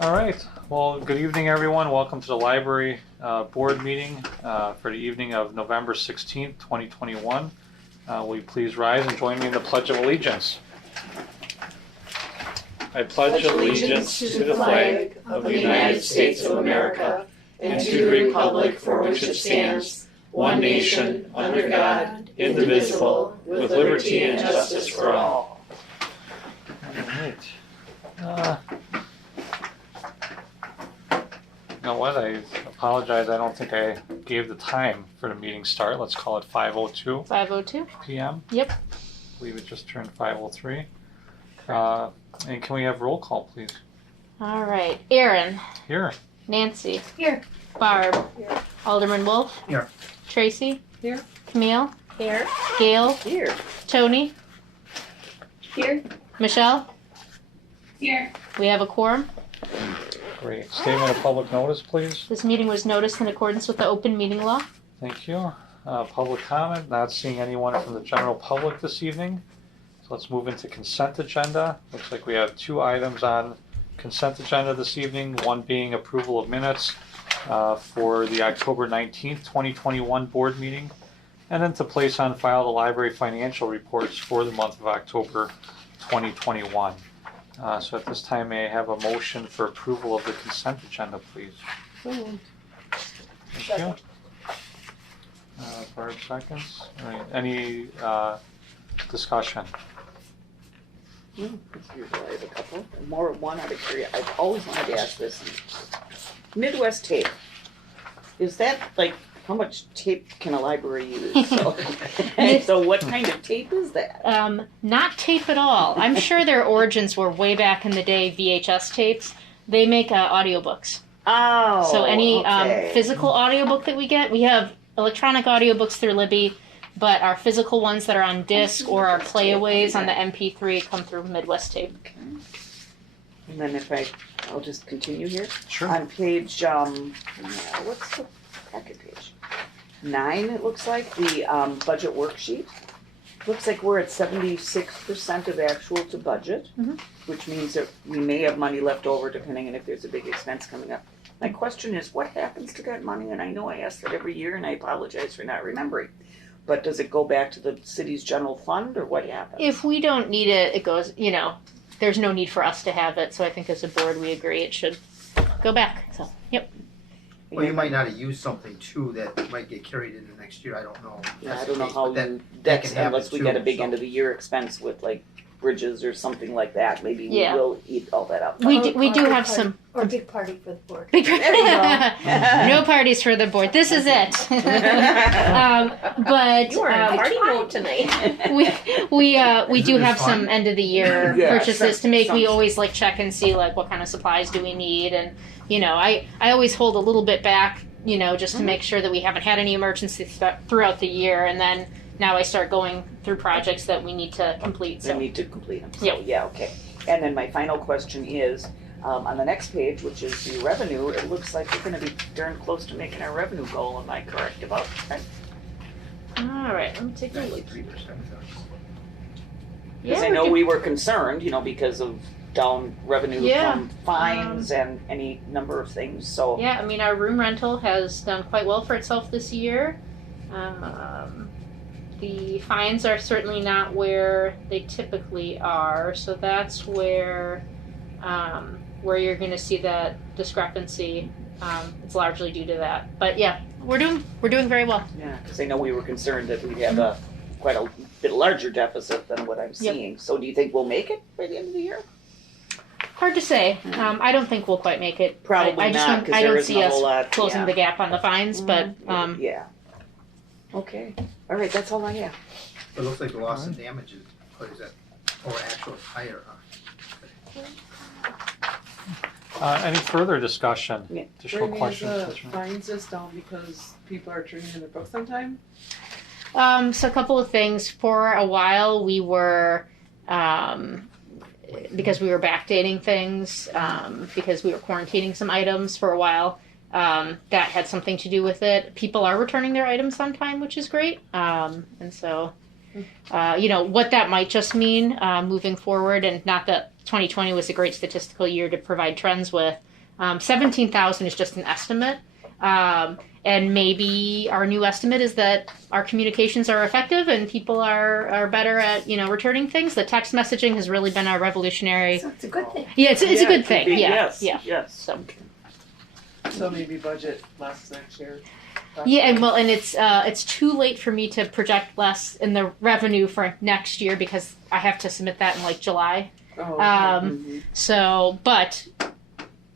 All right. Well, good evening, everyone. Welcome to the library board meeting for the evening of November 16th, 2021. Will you please rise and join me in the Pledge of Allegiance? I pledge allegiance to the flag of the United States of America and to the republic for which it stands, one nation, under God, indivisible, with liberty and justice for all. All right. You know what? I apologize. I don't think I gave the time for the meeting start. Let's call it 5:02. 5:02 p.m. Yep. I believe it just turned 5:03. And can we have roll call, please? All right. Aaron. Here. Nancy. Here. Barb. Here. Alderman Wolf. Here. Tracy. Here. Camille. Here. Gail. Here. Tony. Here. Michelle. Here. We have a quorum. Great. Statement of public notice, please. This meeting was noticed in accordance with the open meeting law. Thank you. Public comment. Not seeing anyone from the general public this evening. So let's move into consent agenda. Looks like we have 2 items on consent agenda this evening. One being approval of minutes for the October 19th, 2021 board meeting. And then to place on file the library financial reports for the month of October 2021. So at this time, may I have a motion for approval of the consent agenda, please? Thank you. Barb seconds. All right. Any discussion? I have a couple. One out of curiosity. I've always wanted to ask this. Midwest tape. Is that like how much tape can a library use? So what kind of tape is that? Not tape at all. I'm sure their origins were way back in the day VHS tapes. They make audiobooks. Oh. So any okay. physical audiobook that we get, we have electronic audiobooks through Libby, but our physical ones that are on disc or our playaways on the MP3 come through Midwest tape. Okay. And then I'll just continue here. Sure. On page, what's the packet page? 9, it looks like, the budget worksheet. Looks like we're at 76% of actual to budget, which means that we may have money left over depending on if there's a big expense coming up. My question is, what happens to that money? And I know I ask that every year, and I apologize for not remembering. But does it go back to the city's general fund, or what happens? If we don't need it, it goes, there's no need for us to have it. So I think as a board, we agree it should go back. So, yep. Well, you might not have used something too that might get carried into next year. I don't know. Yeah, I don't know how that that's can happen unless we too, get a big so. end of the year expense with like bridges or something like that. Maybe we will eat all that up. We do have some. Or a big party for the board. Big There you go. No parties for the board. This is it. But You are in party mode tonight. we do Isn't have this fun? some end of the year Yeah, purchases to make. some- We always check and see what kind of supplies do we need, and I always hold a little bit back, just to make sure that we haven't had any emergencies throughout the year, and then now I start going through projects that we need to complete. They So need to complete them. So, Yep. yeah, okay. And then my final question is, on the next page, which is the revenue, it looks like we're going to be darn close to making our revenue goal. Am I correct about that? all right, let me take a look. 93%. Because Yeah, I know we were concerned, because of down revenue Yeah. from fines and any number of things. So Yeah, our room rental has done quite well for itself this year. The fines are certainly not where they typically are, so that's where you're going to see that discrepancy. It's largely due to that. But yeah, we're doing very well. yeah, because I know we were concerned that we'd have quite a bit larger deficit than what I'm seeing. So do you think we'll make it by the end of the year? Hard to say. I don't think we'll quite make it. Probably I just not, don't, 'cause I there don't isn't see a us whole lot, closing yeah. the gap on the fines, but Yeah. Okay. All right, that's all I have. It looks like the loss and damages, what is that? Or actual higher, Any further discussion? Yeah. Additional Brittany, questions? is the Commissioner? fines just down because people are turning in their books on time? So a couple of things. For a while, we were, because we were backdating things, because we were quarantining some items for a while, that had something to do with it. People are returning their items on time, which is great. And so, what that might just mean moving forward, and not that 2020 was a great statistical year to provide trends with, 17,000 is just an estimate. And maybe our new estimate is that our communications are effective and people are better at, returning things. The text messaging has really been our revolutionary. So it's a good thing. Yeah, it's a Yeah, good it could thing. be, Yeah, yes, yes. So maybe budget less next year. Yeah, and it's too late for me to project less in the revenue for next year because I have to submit that in like July. Oh, Mhm. So, but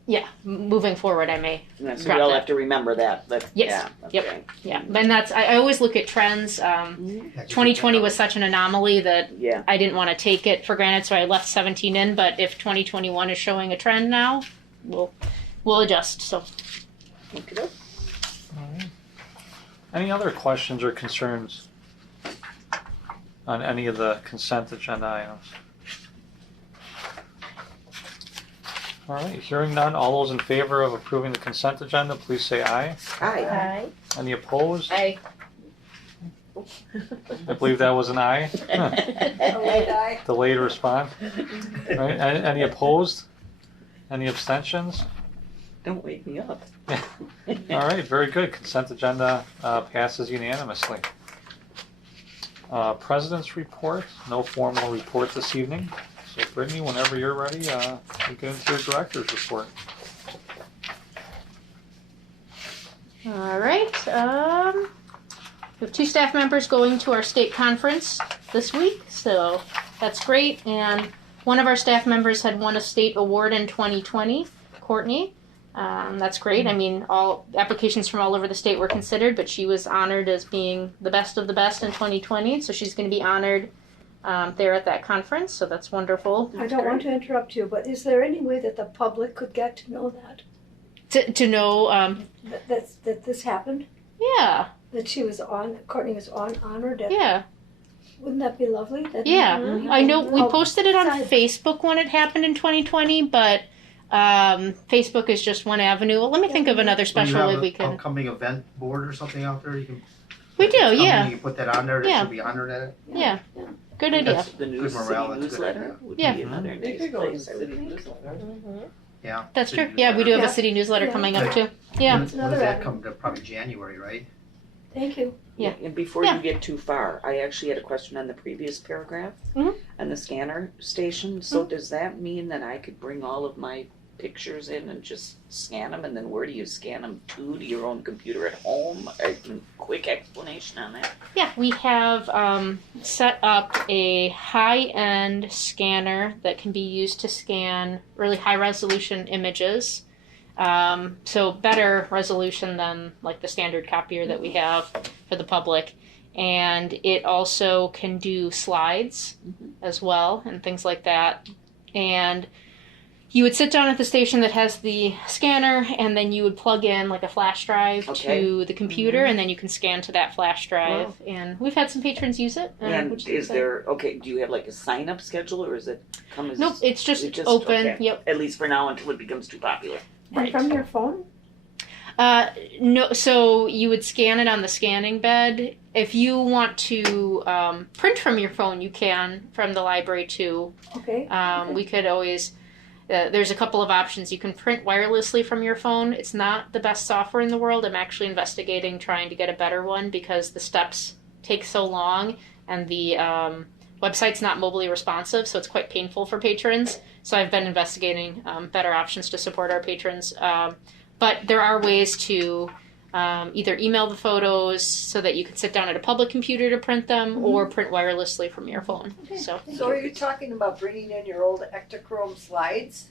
yeah, moving forward, I may. Yeah, so Drop we all that. have to remember that. Yes. Yeah, Yep. okay. Yeah, and I always look at trends. Yeah, just 2020 look was such an anomaly that Yeah. I didn't want to take it for granted, so I left 17 in. But if 2021 is showing a trend now, we'll adjust. So. Okay, doke. Any other questions or concerns on any of the consent agenda items? All right, hearing none, all those in favor of approving the consent agenda, please say aye. Hi. Any opposed? I I believe that was an aye. Delayed response. All right, any opposed? Any abstentions? Don't wake me up. All right, very good. Consent agenda passes unanimously. President's report, no formal report this evening. So Brittany, whenever you're ready, we get into your director's report. All right. We have 2 staff members going to our state conference this week, so that's great. And one of our staff members had won a state award in 2020, Courtney. That's great. I mean, all applications from all over the state were considered, but she was honored as being the best of the best in 2020. So she's going to be honored there at that conference. So that's wonderful. I don't want to interrupt you, but is there any way that the public could get to know that? To know, That this happened? yeah, That she was Courtney was honored? yeah. Wouldn't that be lovely? Yeah, I know we Oh, posted it on side. Facebook when it happened in 2020, but Facebook is just one avenue. Well, let me think of another special way we can. can. Upcoming event board or something out there, you can. We do, Something yeah. You can put that on there, that Yeah. should be honored at it. Yeah, good idea. That's the news, Good morale, city that's a good newsletter idea. would Yeah. be another They nice could go to the place, I would city think. newsletter. Yeah. That's City true. Yeah, we do have a newsletter. city newsletter Yeah. coming up too. Yeah. When does Another that avenue. come to? Probably January, right? Thank you. Yeah. And before Yeah. you get too far, I actually had a question on the previous paragraph Mhm. on the scanner station. So does that mean that I could bring all of my pictures in and just scan them, and then where do you scan them to your own computer at home? A quick explanation on that. Yeah, we have set up a high-end scanner that can be used to scan really high-resolution images. So better resolution than like the standard copier that we have for the public. And it also can do slides as well and things like that. And you would sit down at the station that has the scanner, and then you would plug in like a flash drive to the computer, and then you can scan to that flash drive. Wow. And we've had some patrons use it. And which is there, okay, do you have like a sign-up schedule, or is it come as... Nope, it's just, It just- open. okay. Yep. At least for now, until it becomes too popular. And from your phone? No, so you would scan it on the scanning bed. If you want to print from your phone, you can from the library too. Okay. We could always. There's a couple of options. You can print wirelessly from your phone. It's not the best software in the world. I'm actually investigating trying to get a better one because the steps take so long and the website's not mobilely responsive, so it's quite painful for patrons. So I've been investigating better options to support our patrons. But there are ways to either email the photos so that you can sit down at a public computer to print them or print wirelessly from your phone. So So are you talking about bringing in your old Ektachrome slides?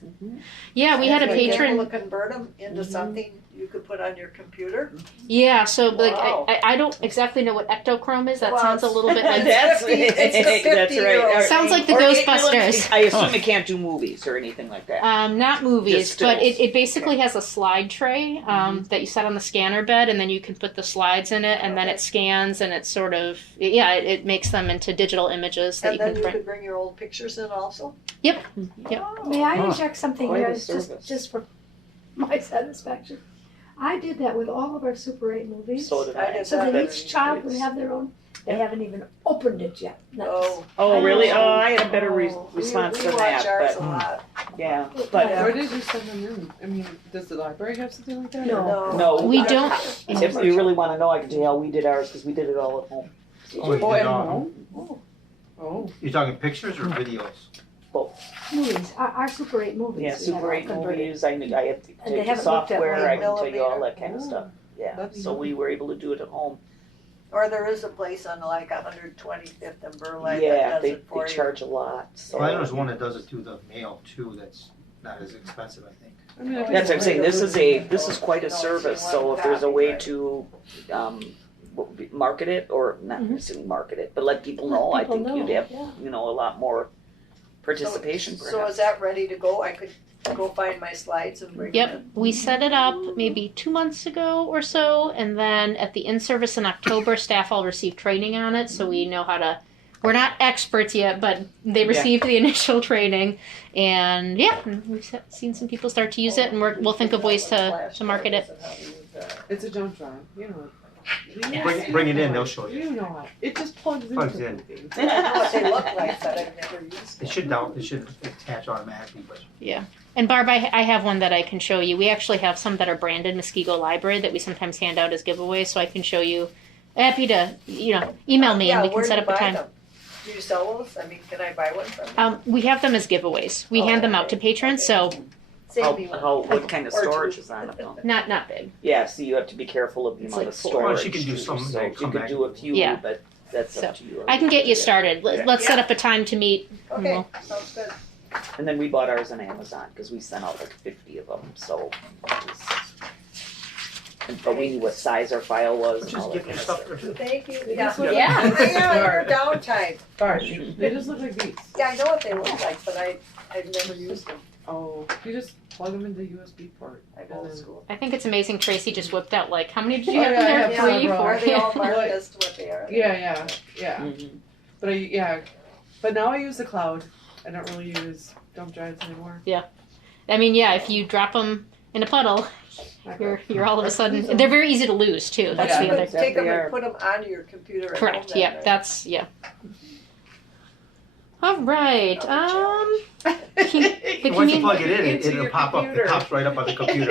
yeah, we had a and being patron. able to convert them into something you could put on your computer? Yeah, so like Wow. I don't exactly know what ectochrome is. That Well, sounds a little bit like That's it's the that's 50-year-old right. sounds like the Or Ghostbusters. I assume it can't do movies or anything like that. Not movies, Just but stills. it basically has a slide tray that you set on the scanner bed, and then you can put the slides in it, and then it scans, and it sort of it makes them into digital images that And you then can you print. could bring your old pictures in also? Yep. May I Huh. interject something Quite here? a It's service. just for my satisfaction. I did that with all of our Super 8 movies. So did I I. did So that that better each than child you would did. have their own They haven't even opened it yet. Oh. Oh, really? know. Oh, I had a better response we than watch that, ours but a lot. yeah, But- but Where did you send them in? I mean, does the library have something like that? No. no. We don't. If you really wanna know, I can tell you how we did ours, cause we did it all at home. Oh, you Oh, did at all- home? Oh. You're talking pictures or videos? Movies, our Super 8 movies. Yeah, we Super have 8 all converted. movies, I have And they to take the haven't looked at software, I can tell you all 1mm. that kind of stuff. Yeah, That's so we were able to do it at home. Or there is a place on like 125th and Burleigh Yeah, that does they it for you. charge a lot, so. Well, I know there's one that does it through the mail too, that's not as expensive, I think. I mean, That's what I'm saying, this is quite a service, so if there's a way to, market it, or not Mhm. necessarily market it, but let people know, I People think know, you'd have, yeah. a lot more participation So is perhaps. that ready to go? I could go find my slides and bring them Yep, we set it up maybe 2 months ago or so, and then at the in-service in October, staff all received training on it, so we know how to. We're not experts yet, but they received the initial training, and yeah, we've seen some people start to use it, and we'll think of ways to market it. It's a jump drive, you know. Bring it in, they'll show you. You know it. It just plugs Plugs into in. things. I know what they look like, but I've never used them. It should attach automatically, but And Barb, I have one that I can show you. We actually have some that are branded Muskego Library that we sometimes hand out as giveaways, so I can show you. Happy to, email me and we can where set do up you a buy time. them? Do you sell those? I mean, can I buy one from you? We have them as giveaways. We Oh, hand them out to okay. patrons, Okay. so Save me one. What kind of Or two. storage is on it though? not big. Yeah, so you have to be careful of the It's amount like of 4. storage. Well, she can do too, some, so they'll you come could back do a and- few, Yeah. but that's up to you. I can get you started. Let's set Yeah. up a time to meet. and Okay, we'll- sounds good. And then we bought ours on Amazon, cause we sent out like 50 of them, so. But we knew what size our file was and just all that give kind your of stuff stuff. to Thank you. They Yeah. just look- Yeah. Your downtime. Sorry, they just look like these. Yeah, I know what they look like, but I've never used them. Oh, you just plug them into the USB port. I'm old school. I think it's amazing. Tracy just whipped out how many did you Oh, have yeah, in I there? have 3, several. 4. Are they all marked What? as to what they are? Yeah. Mhm. But but now I use the cloud. I don't really use dump drives anymore. I mean, yeah, if you drop them in a puddle, you're all of a sudden. They're very easy to lose too. That's Yeah. the You other. could take them They are. and put them onto your computer at Correct. home then, Yeah. right? That's yeah. All right. Once you commun- plug it in, Into it'll your pop up, computer. it pops right up on the computer.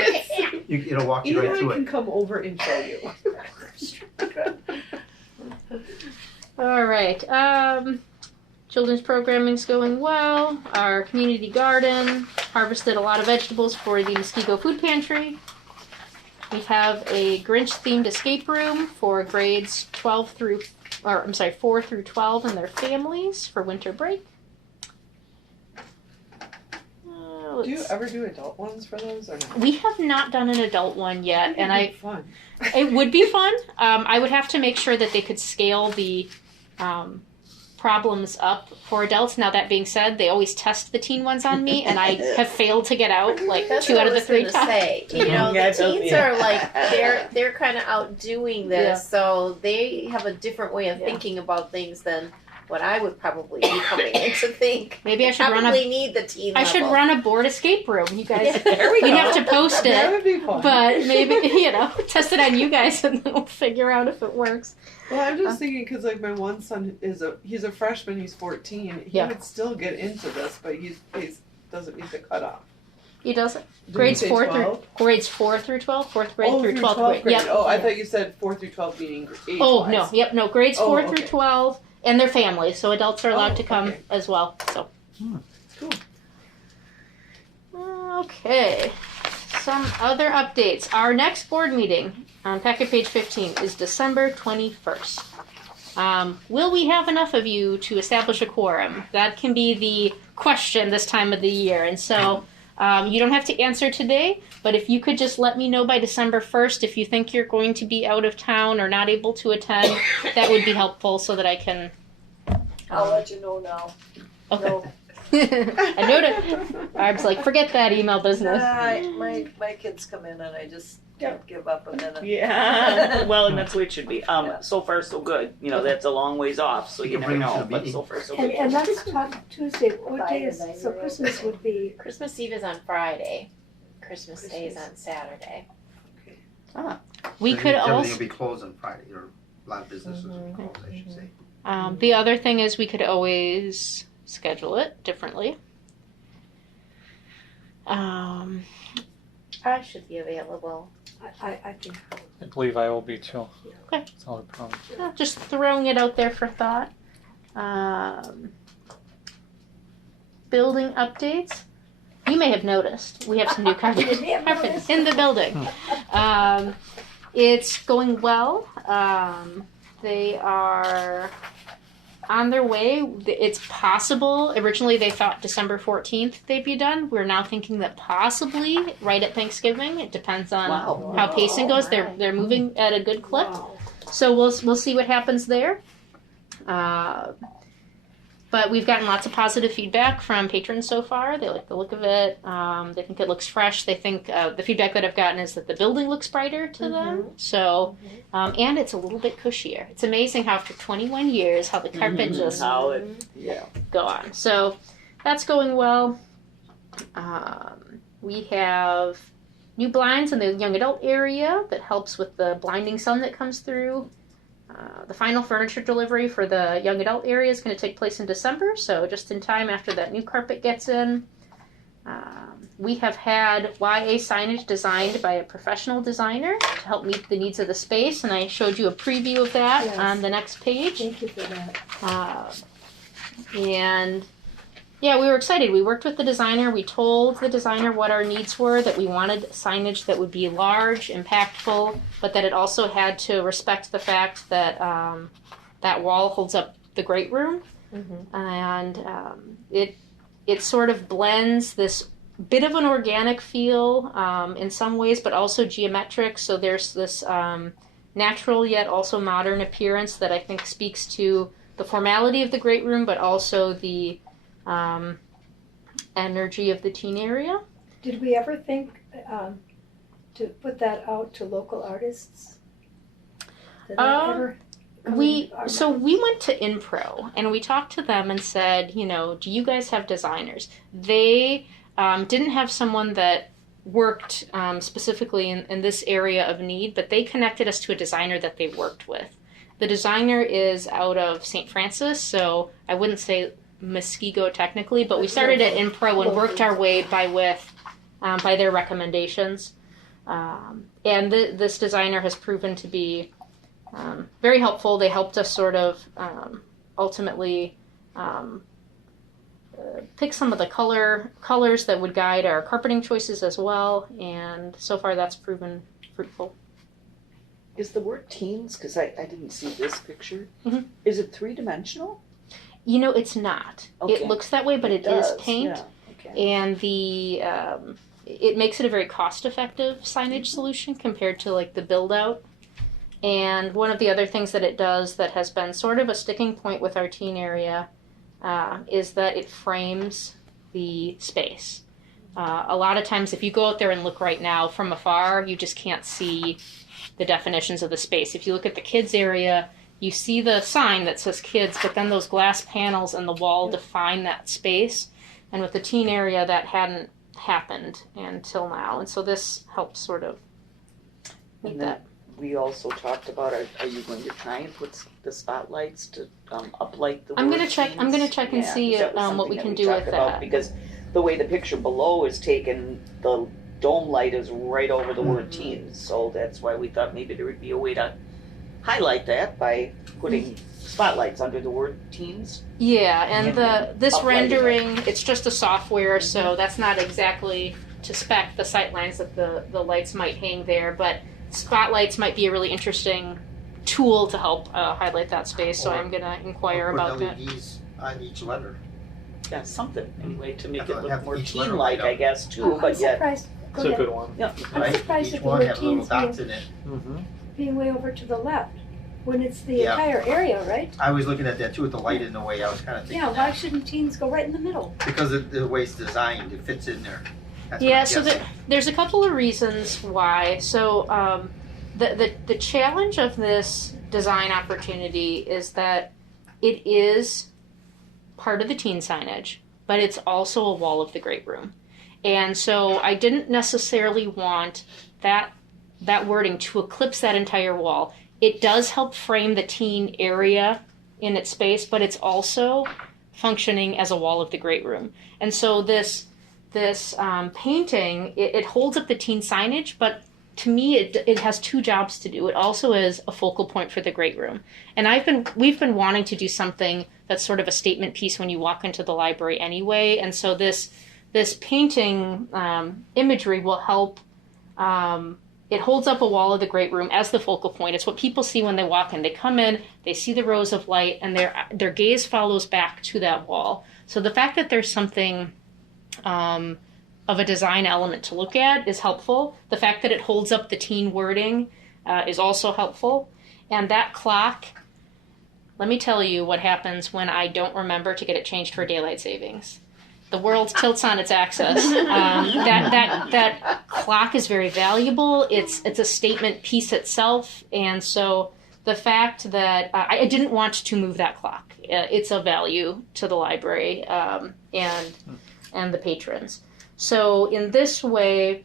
It'll walk you Even right I through can it. come over and show you. All right. Children's programming's going well. Our community garden harvested a lot of vegetables for the Muskego Food Pantry. We have a Grinch-themed escape room for grades 4 through 12 and their families for winter break. Do you ever do adult ones for those or not? We have not done an adult one yet, and It'd be fun. it would be fun. I would have to make sure that they could scale the problems up for adults. Now, that being said, they always test the teen ones on me, and I have failed to get out like That's 2 what out of I the was 3 gonna times. say. You Mhm. know, Yeah, it the does, teens yeah. are like they're kind of outdoing this, Yeah. so they have a different way of Yeah. thinking about things than what I would probably be coming in to think. Maybe I They should run probably need the teen I should level. run a board escape room. You guys, Yeah, there we we'd go. have to post That it, would be fun. but maybe test it on you guys, and then we'll figure out if it works. Well, I'm just thinking because like my one son he's a freshman. He's 14. He Yeah. would still get into this, but he doesn't meet the cutoff. He does it. Did Grades you say 4 12? through 12, 4th grade Oh, through 12th grade. Yep. Oh, I thought you said 4 through 12 meaning age. Oh no, yep, no. Grades Oh, 4 through okay. 12, and their families, so adults are allowed Oh, to come okay. as well. So. Cool. Okay. Some other updates. Our next board meeting on packet page 15 is December 21st. Will we have enough of you to establish a quorum? That can be the question this time of the year. And so you don't have to answer today, but if you could just let me know by December 1st if you think you're going to be out of town or not able to attend, that would be helpful so that I can... I'll let you know now. Okay. No. I know that. Barb's like, forget that email business. My kids come in and I just can't give up a minute. Yeah, well, and that's the way it should be. So far so good. That's a long ways off, so You you can never bring it to know. the But meeting. so far so And, good. and let's talk Tuesday, what day is, so Christmas would be, Christmas Eve is on Friday. Christmas Day is on Saturday. We could Everything also... will be closed on Friday or lot of businesses are closed, I should say. The other thing is we could always schedule it differently. I should be available. I think. I believe I will be too. Okay. Without a problem. Just throwing it out there for thought. Building updates. You may have noticed we have some new carpet in the building. It's going well. They are on their way. It's possible. Originally, they thought December 14th they'd be done. We're now thinking that possibly right at Thanksgiving. It depends on how pacing goes. They're moving at a good clip. Wow. So we'll see what happens there. But we've gotten lots of positive feedback from patrons so far. They like the look of it. They think it looks fresh. They think the feedback that I've gotten is that the building looks brighter to them. So, and it's a little bit cushier. It's amazing how after 21 years, how the carpet just go on. So that's going well. We have new blinds in the young adult area that helps with the blinding sun that comes through. The final furniture delivery for the young adult area is going to take place in December, so just in time after that new carpet gets in. We have had YA signage designed by a professional designer to help meet the needs of the space, and I showed you a preview of that on the next page. Thank you for that. And yeah, we were excited. We worked with the designer. We told the designer what our needs were, that we wanted signage that would be large, impactful, but that it also had to respect the fact that that wall holds up the great room. And it sort of blends this bit of an organic feel in some ways, but also geometric. So there's this natural yet also modern appearance that I think speaks to the formality of the great room, but also the energy of the teen area. Did we ever think to put that out to local artists? Did that ever come in our So minds? we went to Impro and we talked to them and said, you know, do you guys have designers? They didn't have someone that worked specifically in this area of need, but they connected us to a designer that they worked with. The designer is out of St. Francis, so I wouldn't say Muskego technically, but we started at Impro and worked our way by their recommendations. And this designer has proven to be very helpful. They helped us sort of ultimately pick some of the colors that would guide our carpeting choices as well, and so far that's proven fruitful. Is the word teens, because I didn't see this picture, Mhm. is it three-dimensional? You know, it's not. Okay. It looks that way, but it is does, paint. yeah. Okay. And it makes it a very cost-effective signage solution compared to like the build-out. And one of the other things that it does that has been sort of a sticking point with our teen area is that it frames the space. A lot of times, if you go out there and look right now from afar, you just can't see the definitions of the space. If you look at the kids area, you see the sign that says kids, but then those glass panels and the wall define that space. And with the teen area, that hadn't happened until now. And so this helps sort of meet And that. we also talked about, are you going to try and put the spotlights to uplight the I'm word gonna check and teens? see 'Cause that was what we something can that do talked with about, that. Because the way the picture below is taken, the dome light is right over the word teens. So that's why we thought maybe there would be a way to highlight that by putting spotlights under the word teens. Yeah, and this Uplighting rendering, it's just a software, so that's not exactly to spec the sight lines that the lights might hang there, but spotlights might be a really interesting tool to help highlight that space, so Or- I'm going to inquire Or about put that. LEDs on each letter. Yeah, something anyway to make Have it to look have more each letter teen-like, light up. I guess, too, I'm but yet. surprised. It's Go a ahead. good one. I'm Right? surprised Each that the one word have little teens dots in it. Mm-hmm. being way over to the left, when it's the Yeah. entire area, right? I was looking at that too with the light in the way. I was kind of thinking Yeah, why that. shouldn't teens go right in the middle? Because of the way it's designed, it fits in there. That's what Yeah, I'm so guessing. there's a couple of reasons why. So the challenge of this design opportunity is that it is part of the teen signage, but it's also a wall of the great room. And so I didn't necessarily want that wording to eclipse that entire wall. it does help frame the teen area in its space, but it's also functioning as a wall of the great room. And so this painting, it holds up the teen signage, but to me, it has two jobs to do. It also is a focal point for the great room. And we've been wanting to do something that's sort of a statement piece when you walk into the library anyway. And so this painting imagery will help. It holds up a wall of the great room as the focal point. It's what people see when they walk in. They come in, they see the rows of light, and their gaze follows back to that wall. So the fact that there's something of a design element to look at is helpful. The fact that it holds up the teen wording is also helpful. And that clock, let me tell you what happens when I don't remember to get it changed for daylight savings. The world tilts on its axis. That clock is very valuable. It's a statement piece itself, and so the fact that I didn't want to move that clock. It's of value to the library and the patrons. So in this way,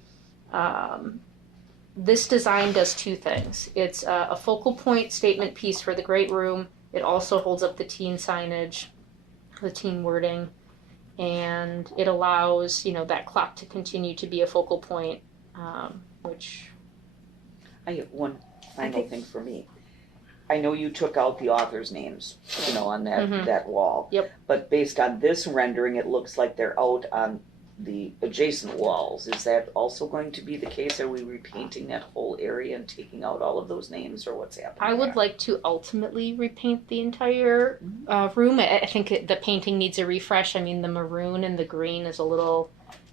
this design does two things. It's a focal point statement piece for the great room. It also holds up the teen signage, the teen wording. And it allows, that clock to continue to be a focal point, which... I have one final thing for me. I know you took out the authors' names, on that wall. Yep. But based on this rendering, it looks like they're out on the adjacent walls. Is that also going to be the case? Are we repainting that whole area and taking out all of those names, or what's happening? I would like to ultimately repaint the entire room. I think the painting needs a refresh. I mean, the maroon and the green is a little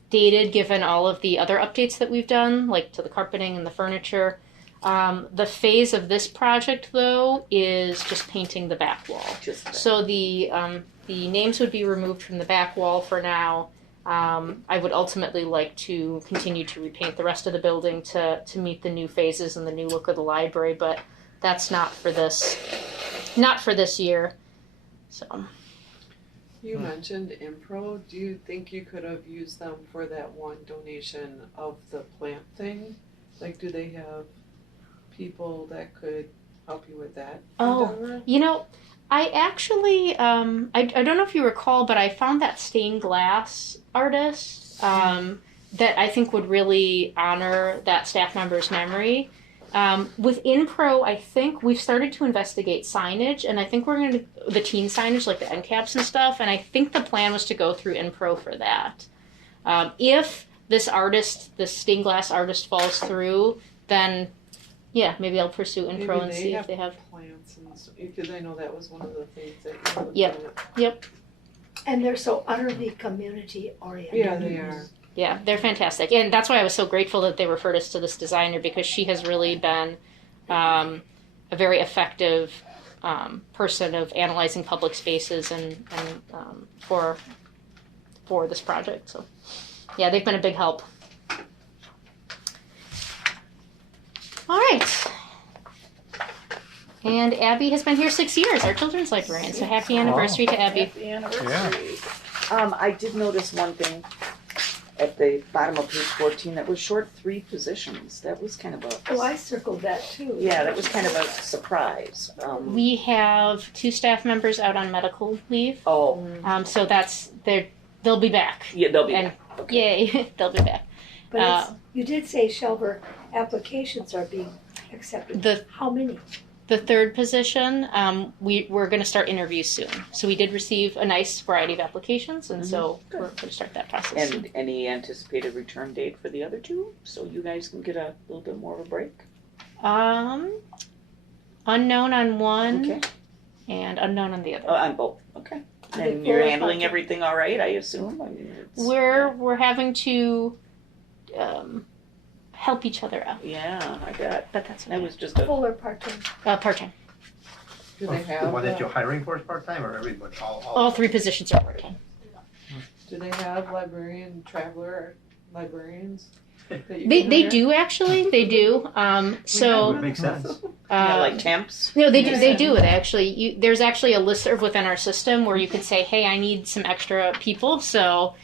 dated given all of the other updates that we've done, like to the carpeting and the furniture. The phase of this project, though, is just painting the back wall. So the names would be removed from the back wall for now. I would ultimately like to continue to repaint the rest of the building to meet the new phases and the new look of the library, but that's not for this year. So You mentioned Impro. Do you think you could have used them for that one donation of the plant thing? Like, do they have people that could help you with that endeavor? I actually, I don't know if you recall, but I found that stained glass artist that I think would really honor that staff member's memory. With Impro, I think we've started to investigate signage, and I think we're going to, the teen signage, like the end caps and stuff, and I think the plan was to go through Impro for that. If this stained glass artist falls through, then yeah, maybe I'll pursue Impro and see if they have plants and stuff, because I know that was one of the things that you were looking Yep. at. Yep. And they're so utterly community oriented. Yeah, they are. Yeah, they're fantastic. And that's why I was so grateful that they referred us to this designer, because she has really been a very effective person of analyzing public spaces and for this project. So yeah, they've been a big help. All right. And Abby has been here 6 years, our children's librarian. So happy anniversary to Abby. Happy anniversary. I did notice one thing at the bottom of page 14 that was short 3 positions. That was kind of a... Oh, I circled that too. Yeah, that was kind of a surprise. We have 2 staff members out on medical leave. Oh. So they'll be back. Yeah, they'll be back. Okay. Yay, they'll be back. But you did say, Shelver, applications are being accepted. How many? The 3rd position, we're going to start interviews soon. So we did receive a nice variety of applications, and so we're going to start that process. And any anticipated return date for the other 2, so you guys can get a little bit more of a break? Unknown on one, Okay. And unknown on the other. Oh, on both. Okay. And you're handling everything all right, I assume? I mean, We're having to help each other out. Yeah, I bet. But that's That was just a... Full or part-time? Part-time. Do they have The one that you're hiring for is part-time, or everybody? All 3 positions are part-time. Do they have traveler librarians? They do actually. They do. So Would make sense. like temps? No, they do. They do it actually. There's actually a listserv within our system where you could say, "Hey, I need some extra people." So,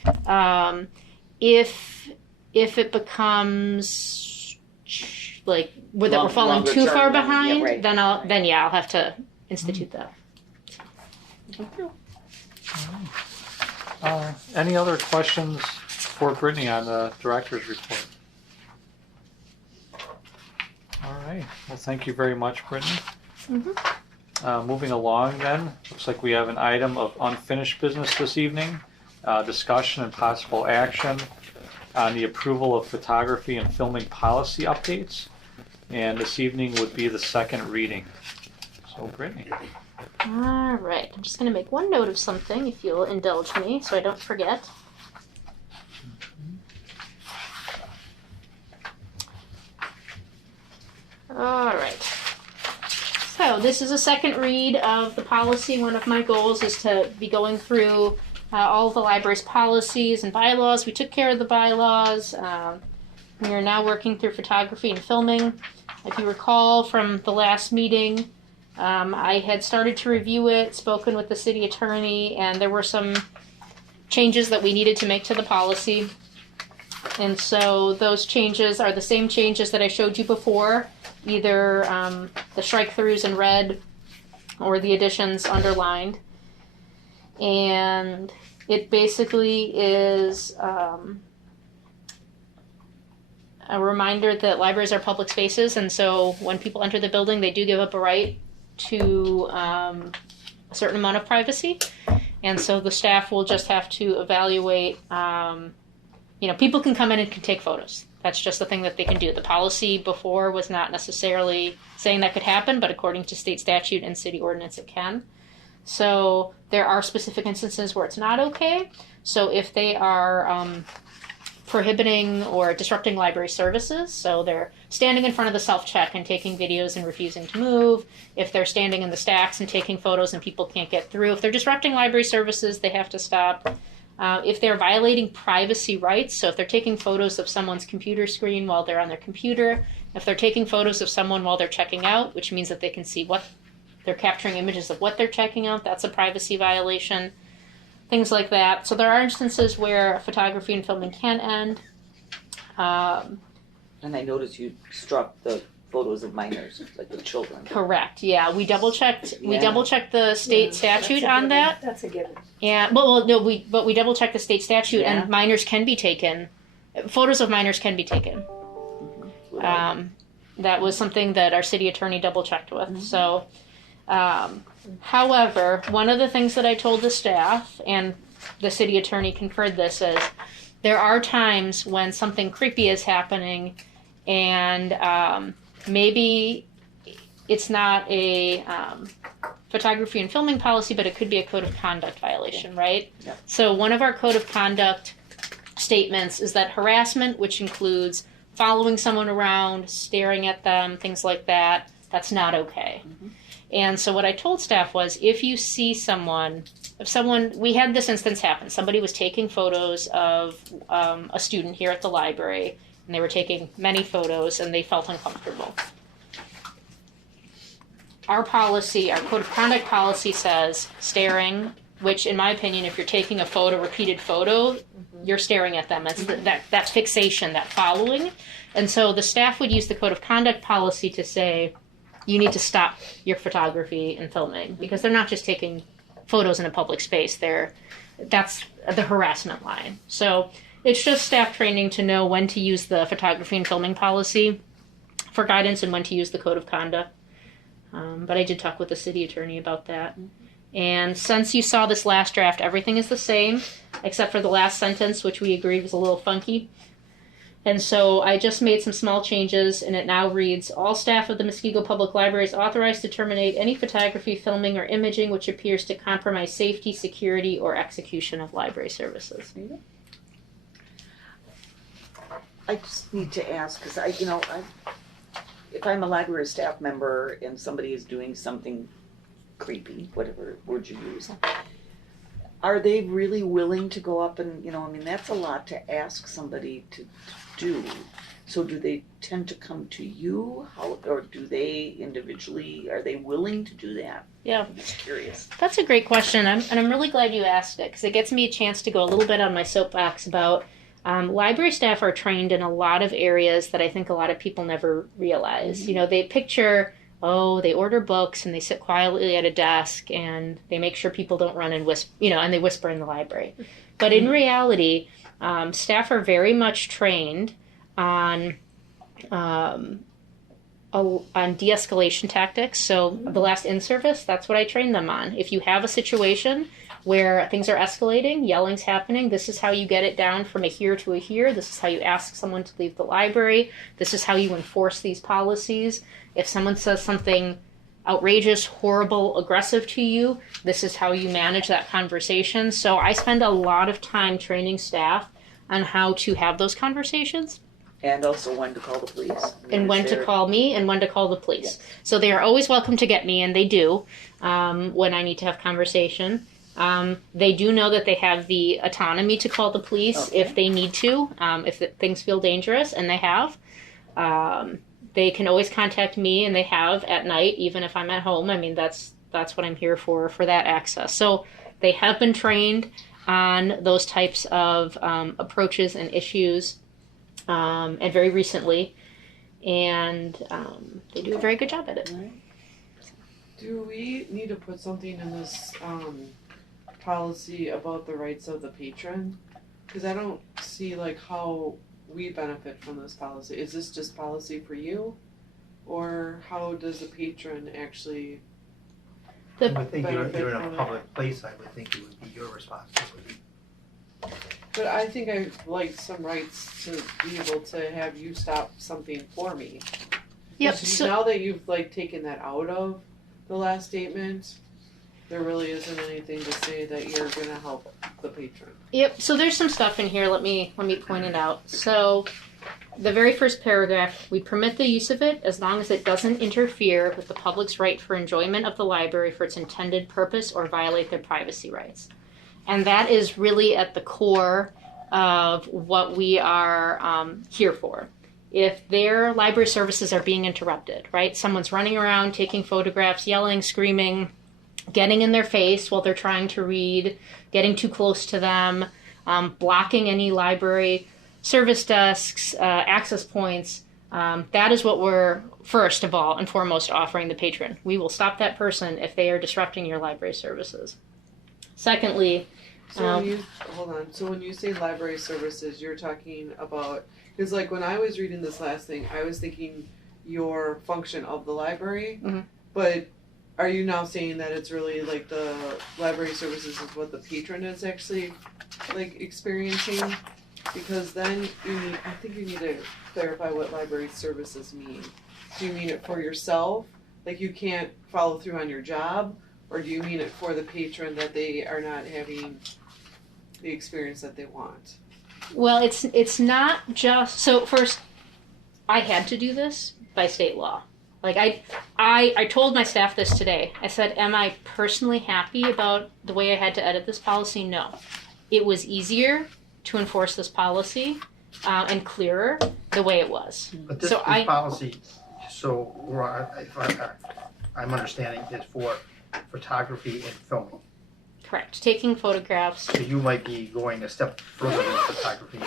if it becomes like that we're falling Longer too term, far yeah, behind, right. then I'll have to institute that. Any other questions for Brittany on the director's report? All right. Well, thank you very much, Brittany. Moving along then, looks like we have an item of unfinished business this evening. Discussion and possible action on the approval of photography and filming policy updates. And this evening would be the second reading. So, Brittany. All right, I'm just going to make one note of something, if you'll indulge me, so I don't forget. All right. So this is a second read of the policy. One of my goals is to be going through all of the library's policies and bylaws. We took care of the bylaws. We are now working through photography and filming. If you recall from the last meeting, I had started to review it, spoken with the city attorney, and there were some changes that we needed to make to the policy. And so those changes are the same changes that I showed you before, either the strike-throughs in red or the additions underlined. And it basically is a reminder that libraries are public spaces, and so when people enter the building, they do give up a right to a certain amount of privacy. And so the staff will just have to evaluate, people can come in and can take photos. That's just the thing that they can do. The policy before was not necessarily saying that could happen, but according to state statute and city ordinance, it can. So there are specific instances where it's not okay. So if they are prohibiting or disrupting library services, so they're standing in front of the self-check and taking videos and refusing to move, if they're standing in the stacks and taking photos and people can't get through, if they're disrupting library services, they have to stop. If they're violating privacy rights, so if they're taking photos of someone's computer screen while they're on their computer, if they're taking photos of someone while they're checking out, which means that they can see what they're capturing images of what they're checking out, that's a privacy violation. Things like that. So there are instances where photography and filming can end. And I noticed you struck the photos of minors, like the children. Correct. Yeah, we double checked. We Yeah. double checked the state statute on that. That's a given. Yeah. But we double checked the state statute, Yeah. and minors can be taken. Photos of minors can be taken. That was something that our city attorney double checked with. So. However, one of the things that I told the staff, and the city attorney concurred this, is there are times when something creepy is happening and maybe it's not a photography and filming policy, but it could be a code of conduct violation, right? Yeah. So one of our code of conduct statements is that harassment, which includes following someone around, staring at them, things like that, that's not okay. And so what I told staff was, if you see we had this instance happen. Somebody was taking photos of a student here at the library, and they were taking many photos, and they felt uncomfortable. Our policy, our code of conduct policy says staring, which in my opinion, if you're taking a repeated photo, you're staring at them. It's that fixation, that following. And so the staff would use the code of conduct policy to say, you need to stop your photography and filming, because they're not just taking photos in a public space. That's the harassment line. So it's just staff training to know when to use the photography and filming policy for guidance and when to use the code of conduct. But I did talk with the city attorney about that. And since you saw this last draft, everything is the same, except for the last sentence, which we agreed was a little funky. And so I just made some small changes, and it now reads, all staff of the Muskego Public Library is authorized to terminate any photography, filming, or imaging which appears to compromise safety, security, or execution of library services. I just need to ask, because if I'm a library staff member and somebody is doing something creepy, whatever word you use, are they really willing to go up and, that's a lot to ask somebody to do. So do they tend to come to you? Or do they individually, are they willing to do that? Yeah. I'm just curious. That's a great question, and I'm really glad you asked it, because it gets me a chance to go a little bit on my soapbox about library staff are trained in a lot of areas that I think a lot of people never realize. You know, they picture, oh, they order books and they sit quietly at a desk and they make sure people don't run and whisper, you know, and they whisper in the library. But in reality, staff are very much trained on de-escalation tactics. So the last in-service, that's what I trained them on. If you have a situation where things are escalating, yelling's happening, this is how you get it down from a here to a here. This is how you ask someone to leave the library. This is how you enforce these policies. If someone says something outrageous, horrible, aggressive to you, this is how you manage that conversation. So I spend a lot of time training staff on how to have those conversations. And also when to call the police. And when to call me and when to call the police. Yes. So they are always welcome to get me, and they do, when I need to have conversation. They do know that they have the autonomy to call the police if they need to, if things feel dangerous, and they have. They can always contact me, and they have at night, even if I'm at home. I mean, that's what I'm here for that access. So they have been trained on those types of approaches and issues, and very recently, and they do a very good job at it. Do we need to put something in this policy about the rights of the patron? Because I don't see like how we benefit from this policy. Is this just policy for you, or how does the patron actually? I would think you're in a public place. I would think it would be your responsibility. But I think I like some rights to be able to have you stop something for me. Yep. So now that you've like taken that out of the last statement, there really isn't anything to say that you're going to help the patron. Yep. So there's some stuff in here. Let me point it out. So the very first paragraph, we permit the use of it as long as it doesn't interfere with the public's right for enjoyment of the library for its intended purpose or violate their privacy rights. And that is really at the core of what we are here for. If their library services are being interrupted, right? Someone's running around, taking photographs, yelling, screaming, getting in their face while they're trying to read, getting too close to them, blocking any library service desks, access points. That is what we're first of all and foremost offering the patron. We will stop that person if they are disrupting your library services. Secondly, so when you say library services, you're talking about, because like when I was reading this last thing, I was thinking your function of the library, but are you now saying that it's really like the library services is what the patron is actually like experiencing? Because then I think you need to clarify what library services mean. Do you mean it for yourself? Like you can't follow through on your job? Or do you mean it for the patron that they are not having the experience that they want? Well, it's not just, so first, I had to do this by state law. Like I told my staff this today. I said, am I personally happy about the way I had to edit this policy? No. It was easier to enforce this policy and clearer the way it was. But this policy, I'm understanding, is for photography and filming. Correct. Taking photographs. So you might be going a step further than photography.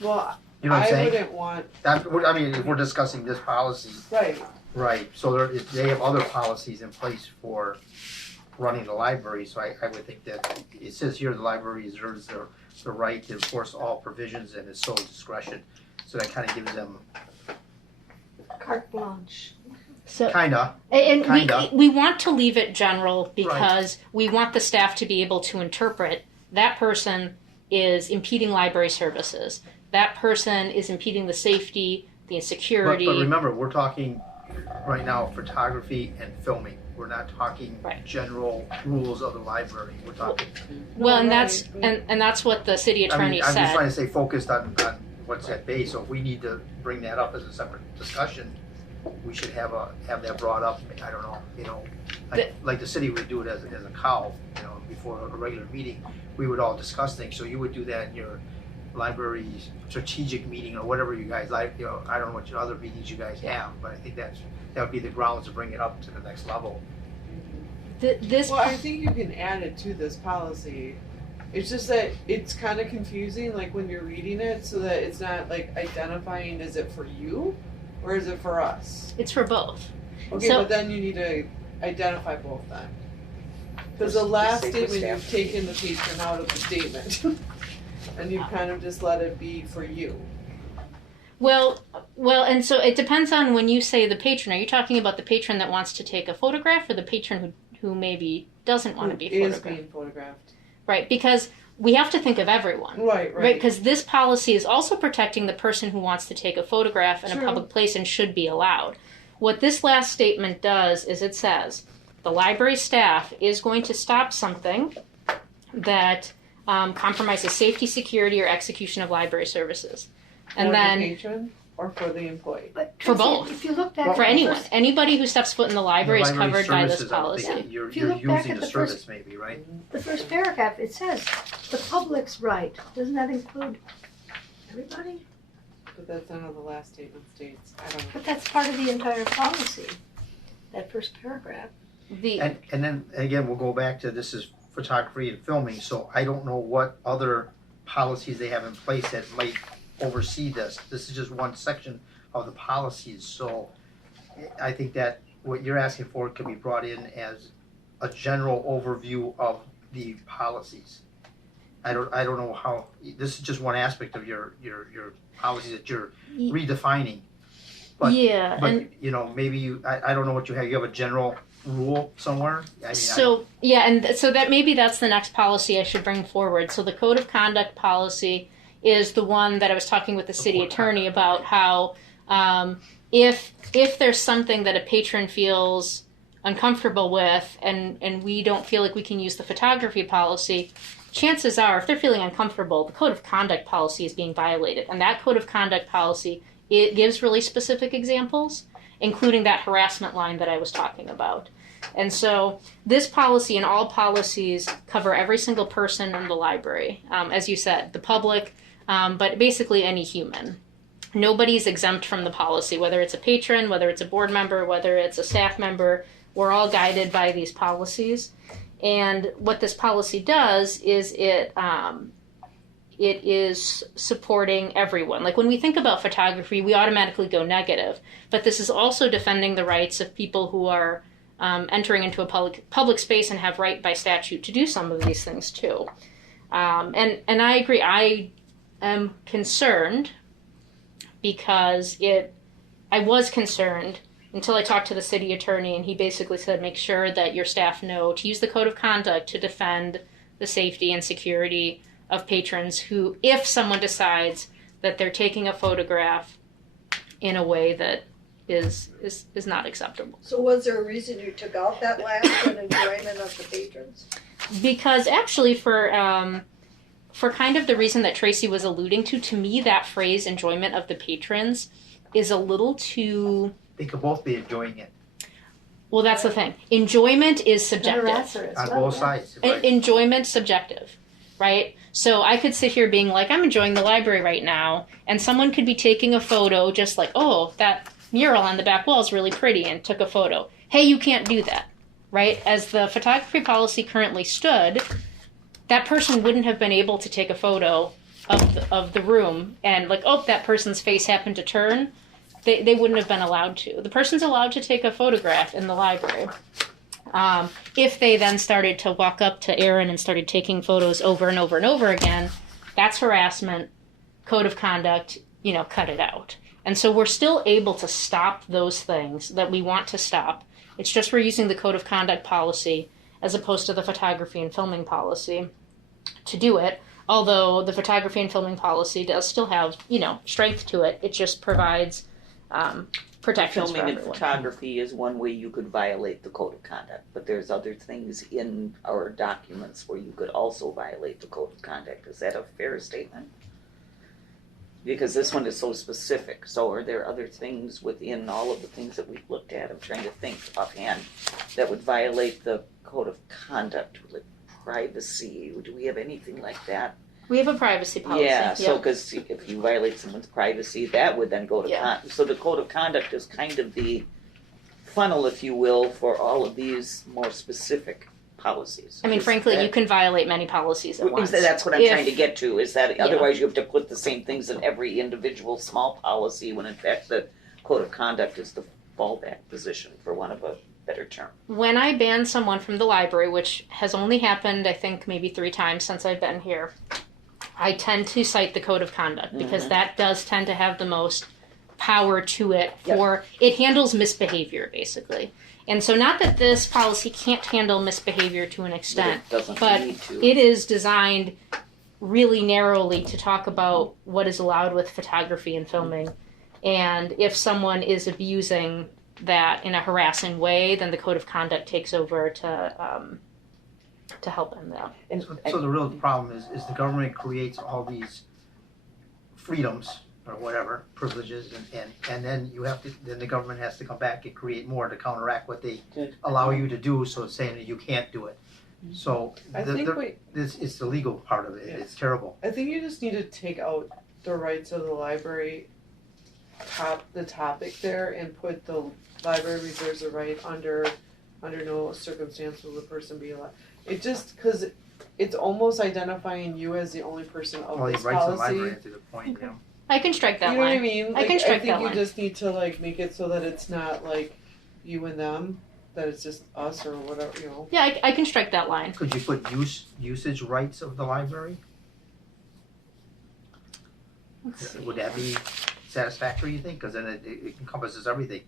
Well, you know what I'm saying? wouldn't want. I mean, if we're discussing this policy. Right. Right. So they have other policies in place for running the library. So I would think that it says here the library reserves the right to enforce all provisions and its sole discretion. So that kind of gives them carte blanche. So, kinda. We want to leave it general because we want the staff to be able to interpret that person is impeding library services. That person is impeding the safety, the security. But remember, we're talking right now photography and filming. We're not talking general rules of the library. We're talking. Well, and that's what the city attorney said. I'm just trying to stay focused on what's at base. So if we need to bring that up as a separate discussion, we should have that brought up. I don't know, like the city would do it as a cow, before a regular meeting. We would all discuss things. So you would do that in your library strategic meeting or whatever you guys like. I don't know what other meetings you guys have, but I think that would be the grounds to bring it up to the next level. Well, I think you can add it to this policy It's just that it's kind of confusing, like when you're reading it, so that it's not like identifying, is it for you or is it for us? It's for both. Okay, So- but then you need to identify both then. Because the Just last say for statement, staff. you've taken the patron out of the statement. And you've kind of just let it be for you. Well, and so it depends on when you say the patron. Are you talking about the patron that wants to take a photograph, or the patron who maybe doesn't want to be Is photographed? being photographed. Right, because we have to think of everyone. Right. Right, because this policy is also protecting the person who wants to take a photograph in a True. public place and should be allowed. What this last statement does is it says the library staff is going to stop something that compromises safety, security, or execution of library services. And For then the patron or for the employee? But For Tracy, both. If you look back. for at the anyone, first- anybody who steps foot in the library is Library covered by this services, I would think policy. You're If you look back using at the the first- service maybe, right? The first paragraph, it says, the public's right. Doesn't that include everybody? But that's not how the last statement states. I don't know. But that's part of the entire policy, that first paragraph. The And then again, we'll go back to this is photography and filming, so I don't know what other policies they have in place that might oversee this. This is just one section of the policies, so I think that what you're asking for could be brought in as a general overview of the policies. I don't know how, this is just one aspect of your policies that you're redefining. But, yeah, and you know, maybe I don't know what you have a general rule somewhere? I mean, so that maybe that's the next policy I should bring forward. So the code of conduct policy is the one that I was talking with the city code of attorney conduct. about how if there's something that a patron feels uncomfortable with and we don't feel like we can use the photography policy, chances are if they're feeling uncomfortable, the code of conduct policy is being violated. And that code of conduct policy, it gives really specific examples, including that harassment line that I was talking about. And so this policy and all policies cover every single person in the library, as you said, the public, but basically any human. Nobody's exempt from the policy, whether it's a patron, whether it's a board member, whether it's a staff member. We're all guided by these policies. And what this policy does is it is supporting everyone. Like when we think about photography, we automatically go negative, but this is also defending the rights of people who are entering into a public space and have right by statute to do some of these things too. And I agree. I am concerned because I was concerned until I talked to the city attorney, and he basically said, make sure that your staff know to use the code of conduct to defend the safety and security of patrons who, if someone decides that they're taking a photograph in a way that is not acceptable. So was there a reason you took out that last one, enjoyment of the patrons? Because actually for kind of the reason that Tracy was alluding to me, that phrase enjoyment of the patrons is a little too... They could both be enjoying it Well, that's the thing. Enjoyment is The subjective. harasser as on well, both yeah. sides, right? Enjoyment subjective, right? So I could sit here being like, I'm enjoying the library right now, and someone could be taking a photo just like, oh, that mural on the back wall is really pretty, and took a photo. Hey, you can't do that, right? As the photography policy currently stood, that person wouldn't have been able to take a photo of the room and like, oh, that person's face happened to turn. They wouldn't have been allowed to. The person's allowed to take a photograph in the library. If they then started to walk up to Aaron and started taking photos over and over and over again, that's harassment, code of conduct, cut it out. And so we're still able to stop those things that we want to stop. It's just we're using the code of conduct policy as opposed to the photography and filming policy to do it. Although the photography and filming policy does still have, strength to it. It just provides protections for Filming and everyone. photography is one way you could violate the code of conduct, but there's other things in our documents where you could also violate the code of conduct. Is that a fair statement? Because this one is so specific. So are there other things within all of the things that we've looked at? I'm trying to think offhand that would violate the code of conduct, like privacy. Do we have anything like that? We have a privacy policy. Yeah, so Yep. because if you violate someone's privacy, that would then go to Yeah. so the code of conduct is kind of the funnel, if you will, for all of these more specific policies. I mean, frankly, you can violate many policies at once. That's what I'm trying to get to, is that Yeah. otherwise you have to put the same things in every individual small policy, when in fact the code of conduct is the fallback position, for want of a better term. When I ban someone from the library, which has only happened, I think, maybe 3 times since I've been here, I tend to cite the code of conduct because that does tend to have the most power to it for, it handles misbehavior, basically. And so not that this policy can't handle misbehavior to an extent, but it is designed really narrowly to talk about what is allowed with photography and filming. And if someone is abusing that in a harassing way, then the code of conduct takes over to help them out. So the real problem is the government creates all these freedoms or whatever, privileges, and then then the government has to come back and create more to counteract what they allow you to do, so it's saying that you can't do it. So it's the legal part of it. Yeah. It's terrible. I think you just need to take out the rights of the library the topic there and put the library reserves a right under no circumstance will the person be allowed. It just, because it's almost identifying you as the only person of All this these rights of the policy. library to the point, you know. I can strike that You know what I line. mean? I can strike think that you line. just need to like make it so that it's not like you and them, that it's just us or whatever, you know. Yeah, I can strike that line. Could you put usage rights of the library? Let's see. Would that be satisfactory, you think? Because then it encompasses everything.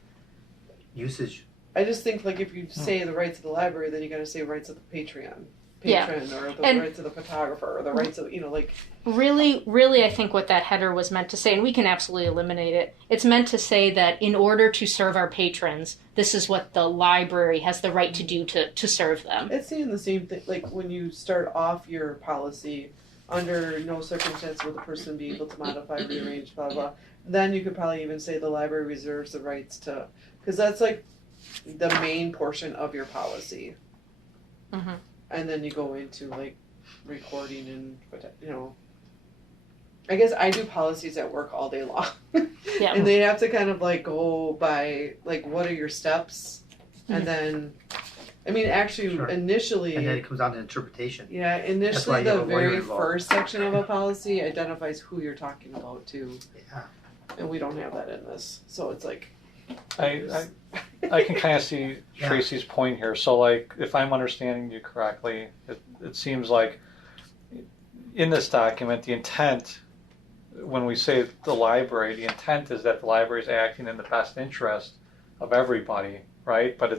Usage. I just think like if you say the rights of the library, then you got to say rights of the patron, Yeah. or the And- rights of the photographer, or the rights of, you know, like. Really, I think what that header was meant to say, and we can absolutely eliminate it, it's meant to say that in order to serve our patrons, this is what the library has the right to do to serve them. It's saying the same thing, like when you start off your policy, under no circumstance will the person be able to modify, rearrange, blah, blah. Then you could probably even say the library reserves the rights to, because that's like the main portion of your policy. Mhm. And then you go into like recording and, you know, I guess I do policies at work all day long. Yeah. And they have to kind of like go by, like, what are your steps? And then, I mean, actually, Sure. initially, And then it comes down to interpretation. yeah, why initially you the have a lawyer very involved. first section of a policy identifies who you're talking about too. Yeah. And we don't have that in this. So it's like, I can kind of see Yeah. Tracy's point here. So, like, if I'm understanding you correctly, it seems like in this document, the intent, when we say the library, the intent is that the library is acting in the best interest of everybody, right? But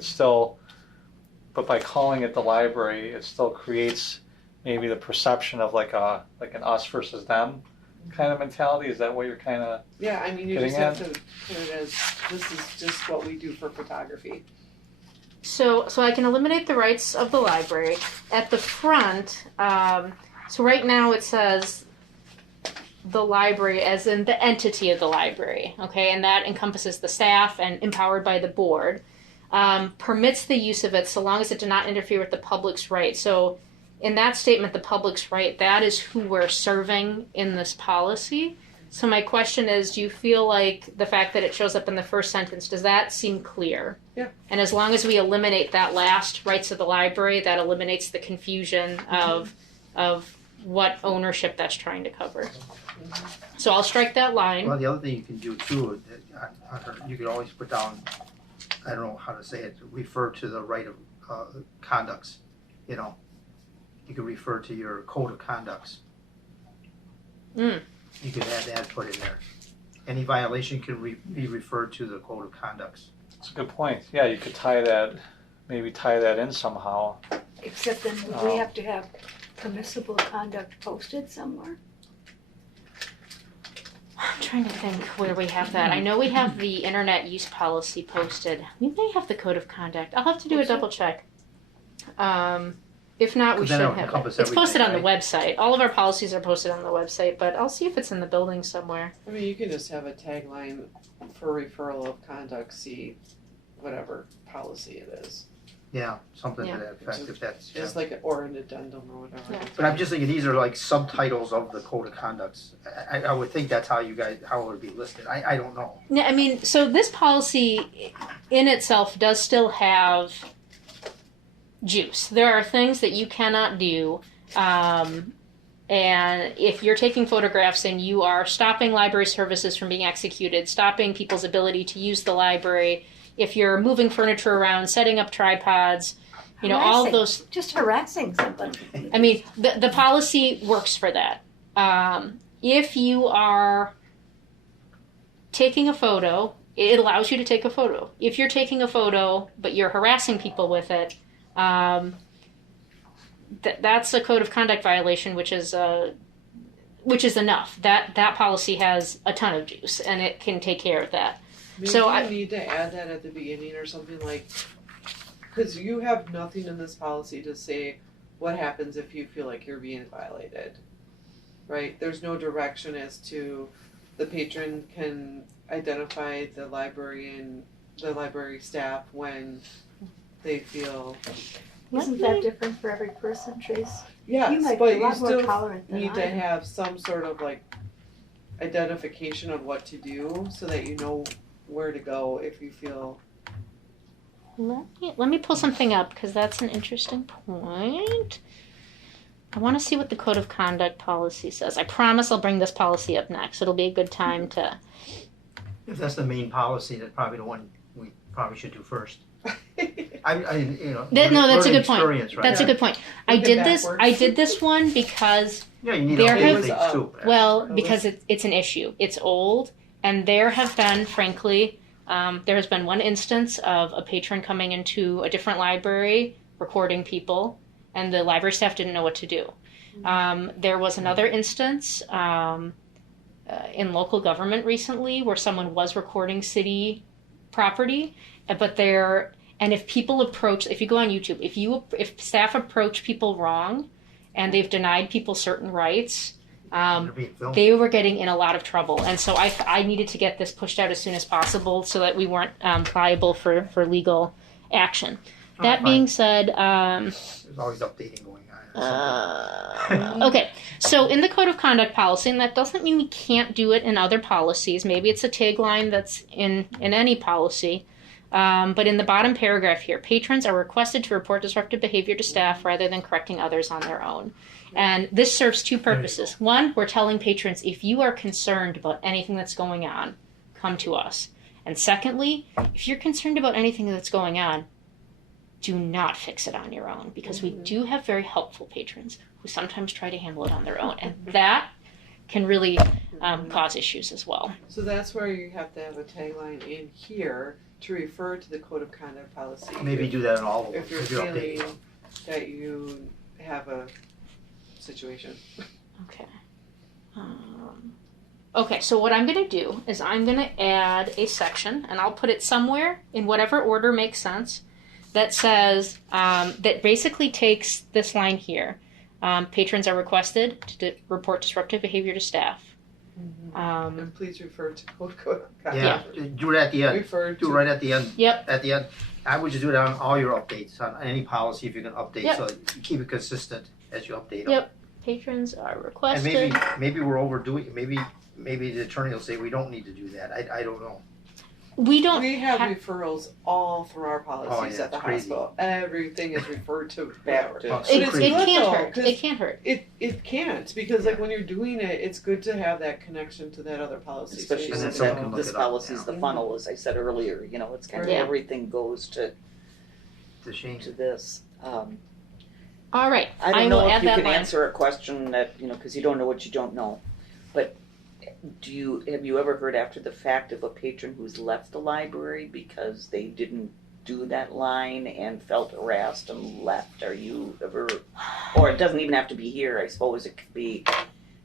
by calling it the library, it still creates maybe the perception of like an us versus them kind of mentality. Is that what you're kind of? yeah, I mean, you Getting just have to put it as, this is just what we do for photography. So I can eliminate the rights of the library. At the front, so right now it says the library as in the entity of the library, okay? And that encompasses the staff and empowered by the board. Permits the use of it so long as it did not interfere with the public's right. So in that statement, the public's right, that is who we're serving in this policy. So my question is, do you feel like the fact that it shows up in the first sentence, does that seem clear? Yeah. And as long as we eliminate that last rights of the library, that eliminates the confusion of what ownership that's trying to cover. So I'll strike that line. Well, the other thing you can do too, you could always put down, I don't know how to say it, refer to the right of conducts, you know. You could refer to your code of conducts. Mm. You could add that, put in there. Any violation can be referred to the code of conducts. That's a good point. Yeah, you could maybe tie that in somehow. Except then would we have to have permissible conduct posted somewhere? I'm trying to think where we have that. I know we have the internet use policy posted. We may have the code of conduct. I'll have to do a double check. If not, we 'Cause should then it would have it. encompass It's posted on the everything, website. All of our policies are posted on the website, but I'll see if it's in the building somewhere. I mean, you can just have a tagline for referral of conduct, see whatever policy it is. Yeah, something Yeah. to that effect, if that's, yeah. Just like, or an addendum or whatever. Yeah. But I'm just thinking, these are like subtitles of the code of conducts. I would think that's how how it would be listed. I don't know. Yeah, I mean, so this policy in itself does still have juice. There are things that you cannot do. And if you're taking photographs and you are stopping library services from being executed, stopping people's ability to use the library, if you're moving furniture around, setting up tripods, all of those. Just harassing somebody. I mean, the policy works for that. If you are taking a photo, it allows you to take a photo. If you're taking a photo, but you're harassing people with it, that's a code of conduct violation, which is enough. That policy has a ton of juice, and it can take care of that. Maybe So you need to add that at the beginning or something, like, because you have nothing in this policy to say what happens if you feel like you're being violated, right? There's no direction as to the patron can identify the library and the library staff when they feel. Isn't that different for every person, Trace? Yes, You might but be a you lot more still tolerant than need I to am. have some sort of like identification of what to do so that you know where to go if you feel. Let me pull something up, because that's an interesting point. I want to see what the code of conduct policy says. I promise I'll bring this policy up next. It'll be a good time to. If that's the main policy, that's probably the one we probably should do first. No, that's a good point. Right? That's a good point. I Looking did this one because Yeah, you need There to has- update things too. because it's an issue. It's old, and there have been, frankly, there has been one instance of a patron coming into a different library, recording people, and the library staff didn't know what to do. There was another instance in local government recently where someone was recording city property, and if people approach, if you go on YouTube, if staff approach people wrong, and they've denied people certain rights, They're being filmed. they were getting in a lot of trouble. And so I needed to get this pushed out as soon as possible so that we weren't liable for legal action. That fine. being said, There's always updating going on. okay, so in the code of conduct policy, and that doesn't mean we can't do it in other policies. Maybe it's a tagline that's in any policy. But in the bottom paragraph here, patrons are requested to report disruptive behavior to staff rather than correcting others on their own. And this serves two purposes. One, we're telling patrons, if you are concerned about anything that's going on, come to us. And secondly, if you're concerned about anything that's going on, do not fix it on your own, because we do have very helpful patrons who sometimes try to handle it on their own. And that can really cause issues as well. So that's where you have to have a tagline in here to refer to the code of conduct policy. Maybe do that in all of them. If you're updating. feeling that you have a situation. Okay. Okay, so what I'm going to do is I'm going to add a section, and I'll put it somewhere in whatever order makes sense, that says, that basically takes this line here. Patrons are requested to report disruptive behavior to staff. And please refer to code of conduct. Yeah, do it at the end. Refer Do it to right at the end. Yep. At the end. I would just do it on all your updates, on any policy if you can update, Yep. so you keep it consistent as you update them. Yep. Patrons are And requested. maybe we're overdoing it. Maybe the attorney will say we don't need to do that. I don't know. We don't We have ha- referrals all through our policies yeah, at the it's crazy. hospital. Everything is referred to Back to- Oh, it, so it crazy. can't though, hurt. 'cause It can't hurt. It can't, because like when you're doing it, it's good to have that connection to that other policy. Especially And then since someone can look this it up, policy's yeah. the funnel, as I said earlier, it's kind of Yeah. everything goes to It's a shame. this. All right. I don't know will if add you that can line. answer a question that, because you don't know what you don't know. But have you ever heard after the fact of a patron who's left the library because they didn't do that line and felt harassed and left? Are you ever, or it doesn't even have to be here, I suppose it could be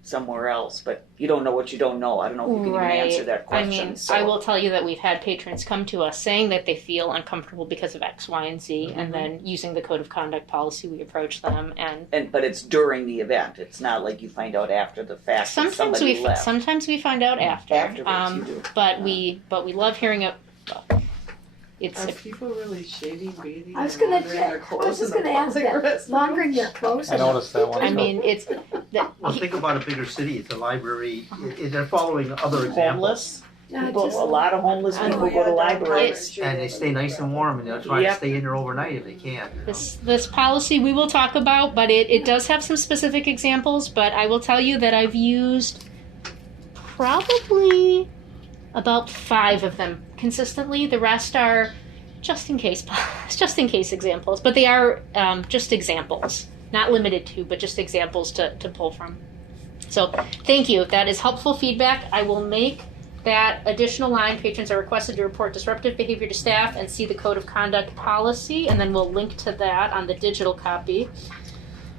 somewhere else, but you don't know what you don't know. I don't know if you can Right. even answer that I question. mean, so. I will tell you that we've had patrons come to us saying that they feel uncomfortable because of X, Y, and Z, and then using the code of conduct policy, we approach them, and But it's during the event. It's not like you find out after the fact that somebody left. sometimes we find out after. Afterwards, you do. But we love hearing it. It's Are people really shaving, bathing, I was and gonna laundering their I clothes was just in the gonna ask public that. restroom? Laundering their clothes. I noticed that one. I mean, it's Well, think about a bigger city. It's a library. They're following other examples. Homeless? People, just- a lot of homeless Oh, people yeah, go to down libraries. And they stay nice and warm, and they'll try to Yep. stay in there overnight if they can. You know? This policy we will talk about, but it does have some specific examples. But I will tell you that I've used probably about 5 of them consistently. The rest are just in case examples, but they are just examples, not limited to, but just examples to pull from. So thank you. That is helpful feedback. I will make that additional line. Patrons are requested to report disruptive behavior to staff and see the code of conduct policy, and then we'll link to that on the digital copy.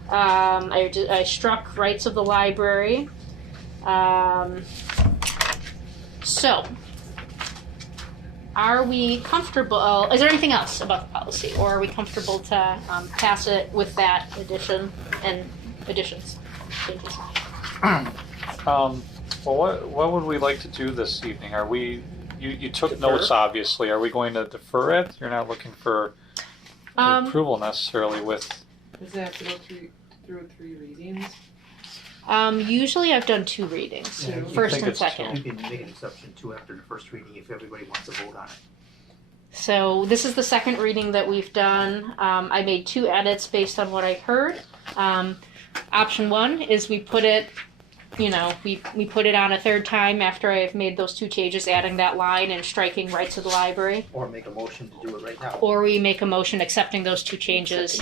I struck rights of the library. So, are we comfortable? Is there anything else about the policy, or are we comfortable to pass it with that addition and additions? Changes? Well, what would we like to do this evening? Are we, you took Defer? notes, obviously. Are we going to defer it? You're not looking for approval necessarily with, Does it have to go through 3 readings? Usually I've done 2 readings, Yeah, first think and it's second. You can make an exception too after the first reading if everybody wants to vote on it. So this is the second reading that we've done. I made 2 edits based on what I heard. Option 1 is we put it, we put it on a third time after I've made those 2 changes, adding that line and striking rights of the library. Or make a motion to do it right now. Or we make a motion accepting those 2 changes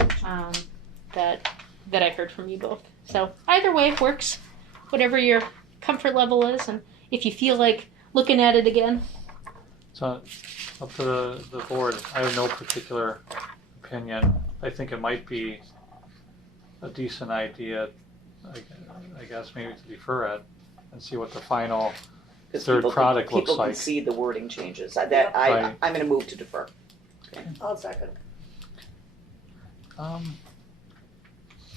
that I heard from you both. So either way works, whatever your comfort level is, and if you feel like looking at it again. so up to the board. I have no particular opinion. I think it might be a decent idea, I guess, maybe to defer it and see what the final 'Cause third people product can, looks people like. can see the wording changes. I'm Right. going to move to defer. I'll second.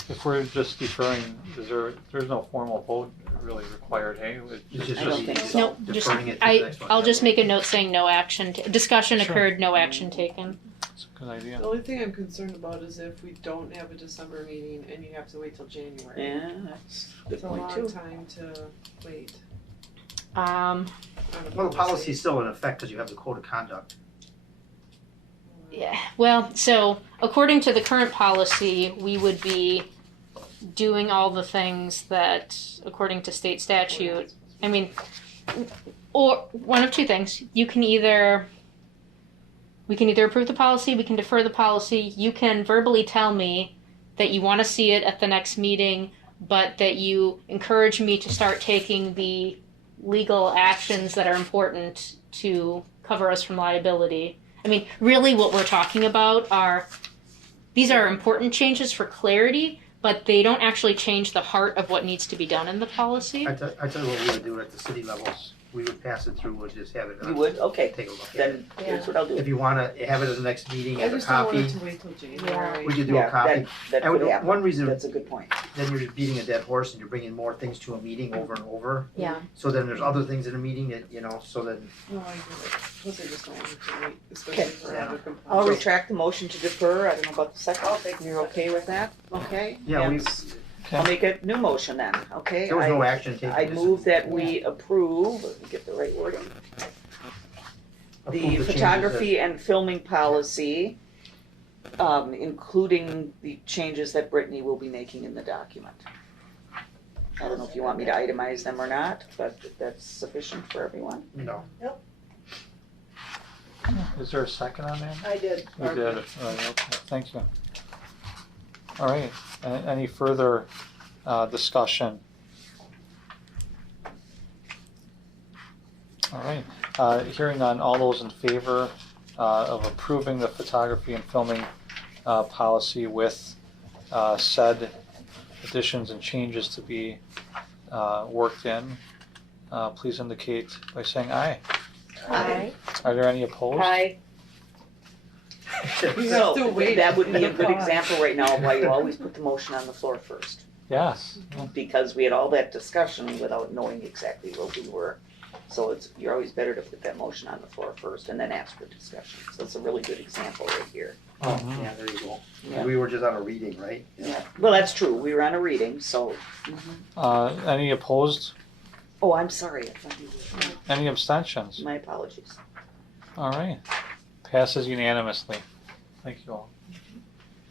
If we're just deferring, there's no formal vote really required, hey? It's just I don't think so. No, just deferring it to the next one. I'll just make a note saying no action. Discussion Sure. occurred, no action taken. It's a good idea. The only thing I'm concerned about is if we don't have a December meeting and you have to wait till January. Yeah, that's a good It's a point long too. time to wait. Um, on a Well, the policy is still in effect because you have the code of conduct. yeah. Well, so according to the current policy, we would be doing all the things that, according to state statute, I mean, or one of 2 things. We can either approve the policy, we can defer the policy. You can verbally tell me that you want to see it at the next meeting, but that you encourage me to start taking the legal actions that are important to cover us from liability. I mean, really what we're talking about these are important changes for clarity, but they don't actually change the heart of what needs to be done in the policy. I tell you what we would do at the city level. We would pass it through, we'll just have it. You would? Okay. Take a look at it. Then here's what I'll do. If you want to have it at the next meeting I as a just don't want copy, it to wait till January. we could do a Yeah, copy. that I would- could happen. One reason, That's a good point. then you're just beating a dead horse and you're bringing more things to a meeting over and over. Yeah. So then there's other things in a meeting that, so then, No, I get it. Plus I just don't want it to wait, especially Okay. for other complaints. I'll retract the motion to defer. I don't know about the second. I'll take the You're okay with that? Okay? yeah, we, And I'll make a new motion then, okay? there was no action taken. I just move that we approve, let me get the right wording, approve the changes photography and filming policy, including the changes that Brittany will be making in the document. I don't know if you want me to itemize them or not, but if that's sufficient for everyone. No. Is there a second on that? I did. You did it, right, okay, thank you. All right, any further discussion? All right, hearing none, all those in favor of approving the photography and filming policy with said additions and changes to be worked in, please indicate by saying aye. Aye. Are there any opposed? Aye. You So, have to wait that would be a for good the example right now of why you always put the motion on the floor first. Yes. Because we had all that discussion without knowing exactly where we were. So you're always better to put that motion on the floor first and then ask for discussion. So it's a really good example right here. Oh, yeah, there you go. Yeah. We were just on a reading, right? Yeah. Well, that's true. We were on a reading, so. Any opposed? Oh, I'm sorry. I thought you were- Any abstentions? My apologies. All right. Passes unanimously. Thank you all.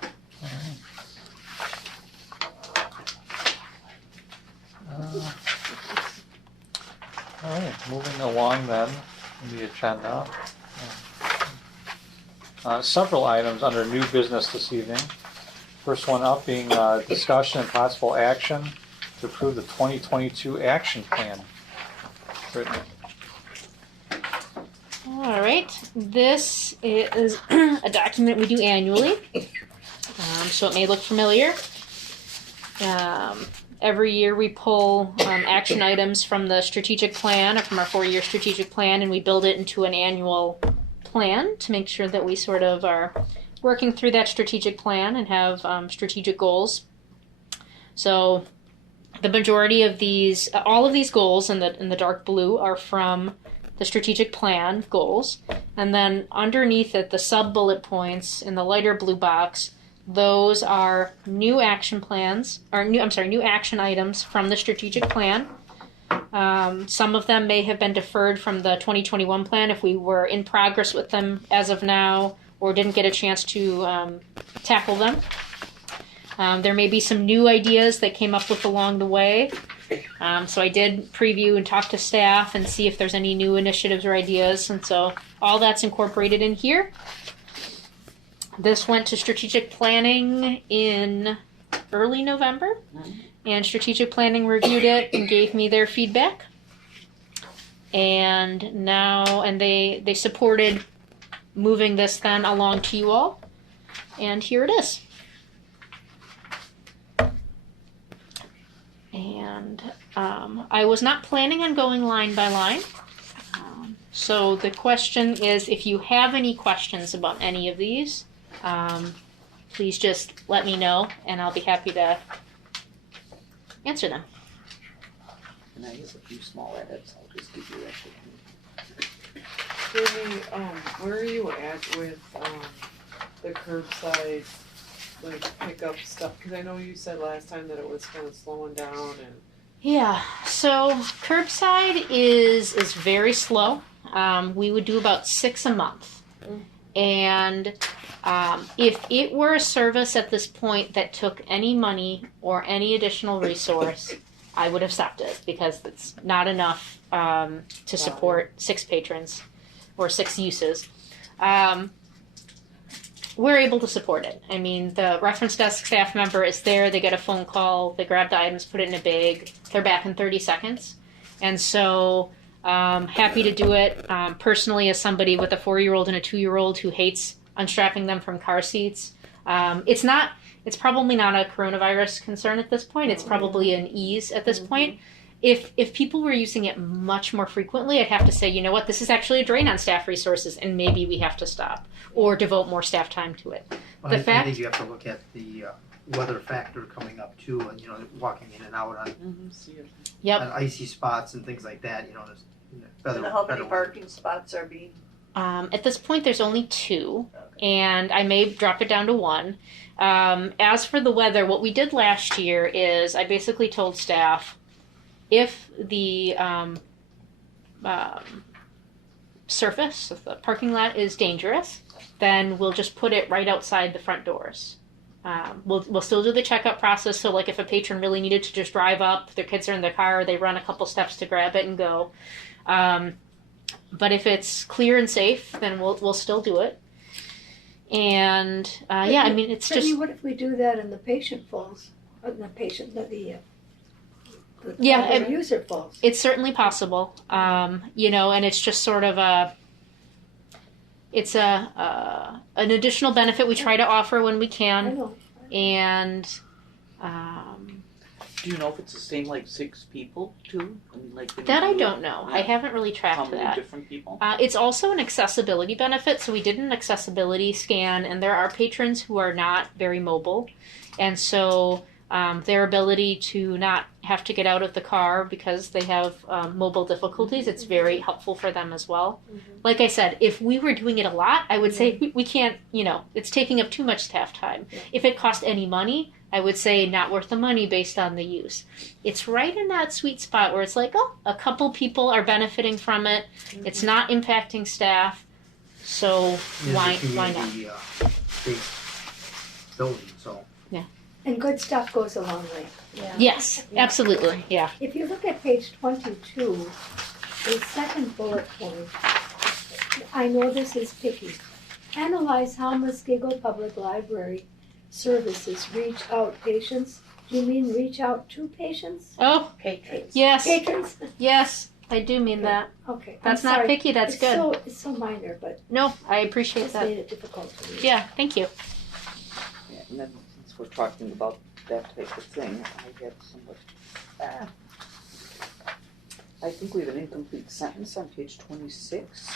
All right. All right, moving along then in the agenda. Several items under new business this evening. First one up being discussion and possible action to approve the 2022 action plan. Brittany. All right, this is a document we do annually, so it may look familiar. Every year we pull action items from the strategic plan, or from our 4-year strategic plan, and we build it into an annual plan to make sure that we sort of are working through that strategic plan and have strategic goals. So the majority of these, all of these goals in the dark blue are from the strategic plan goals. And then underneath it, the sub-bullet points in the lighter blue box, those are new action plans, or new action items from the strategic plan. Some of them may have been deferred from the 2021 plan if we were in progress with them as of now or didn't get a chance to tackle them. There may be some new ideas that came up with along the way. So I did preview and talk to staff and see if there's any new initiatives or ideas. And so all that's incorporated in here. This went to strategic planning in early November, and strategic planning reviewed it and gave me their feedback. And they supported moving this then along to you all. And here it is. And I was not planning on going line by line. So the question is, if you have any questions about any of these, please just let me know, and I'll be happy to answer them. And I guess a few small edits. I'll just give you that. Brittany, where are you at with the curbside, like pickup stuff? Because I know you said last time that it was kind of slowing down and. Yeah, so curbside is very slow. We would do about 6 a month. And if it were a service at this point that took any money or any additional resource, I would have stopped it because it's not enough to support 6 patrons or 6 uses. We're able to support it. I mean, the reference desk staff member is there, they get a phone call, they grab the items, put it in a bag, they're back in 30 seconds. And so happy to do it. Personally, as somebody with a 4-year-old and a 2-year-old who hates unstrapping them from car seats, it's probably not a coronavirus concern at this point. It's probably an ease at this point. If people were using it much more frequently, I'd have to say, you know what, this is actually a drain on staff resources, and maybe we have to stop or devote more staff time to it. Well, I think you have to look at the weather factor coming up too, and walking in and out on, on icy spots and things like that. There's And how many parking spots are being? At this point, there's only 2, and I may drop it down to 1. As for the weather, what we did last year is I basically told staff, if the surface of the parking lot is dangerous, then we'll just put it right outside the front doors. We'll still do the checkout process, so like if a patron really needed to just drive up, their kids are in their car, they run a couple steps to grab it and go. But if it's clear and safe, then we'll still do it. And I mean, it's just. What if we do that and the patient falls? The user falls. It's certainly possible, and it's just sort of an additional benefit we try to offer when we can. I know. And do you know if it's the same like 6 people too? I mean, like that I don't know. I haven't really tracked how many that. Different people? It's also an accessibility benefit, so we did an accessibility scan, and there are patrons who are not very mobile, and so their ability to not have to get out of the car because they have mobile difficulties, it's very helpful for them as well. Like I said, if we were doing it a lot, I would say we can't, it's taking up too much staff time. If it cost any money, I would say not worth the money based on the use. It's right in that sweet spot where it's like, oh, a couple people are benefiting from it. It's not impacting staff, so why not? Community, big building, so. And good stuff goes a long way. Yes, absolutely, yeah. If you look at page 22, the second bullet point, I know this is picky. Analyze how Muskego Public Library services reach out patients. Do you mean reach out to patients? Oh, Patrons. yes, Patrons? yes, I do mean that. Okay. That's I'm not sorry. picky, that's good. It's so minor, but No, I appreciate it's that. made it difficult to read. Yeah, thank you. Yeah, and then since we're talking about that type of thing, I had somebody, I think we have an incomplete sentence on page 26.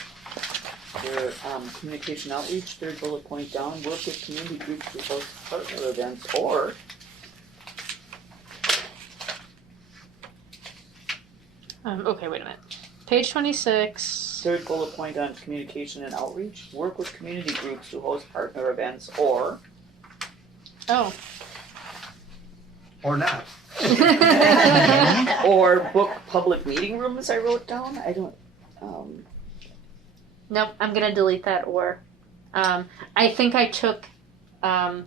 Where, communication outreach, third bullet point down, work with community groups to host partner events, or Okay, wait a minute. Page 26. third bullet point on communication and outreach, work with community groups to host partner events, or Oh. Or not. or book public meeting rooms, I wrote down, I don't, Nope, I'm gonna delete that or. I think I took. I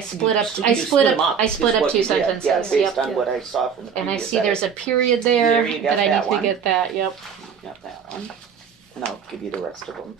split up. you I just split them up. I is split up what two you did. sentences. Yeah, Yep. based on what I saw from the And I previous see there's a period there There you got that I that need one. to get that. Yep. Got that one, and I'll give you the rest of them.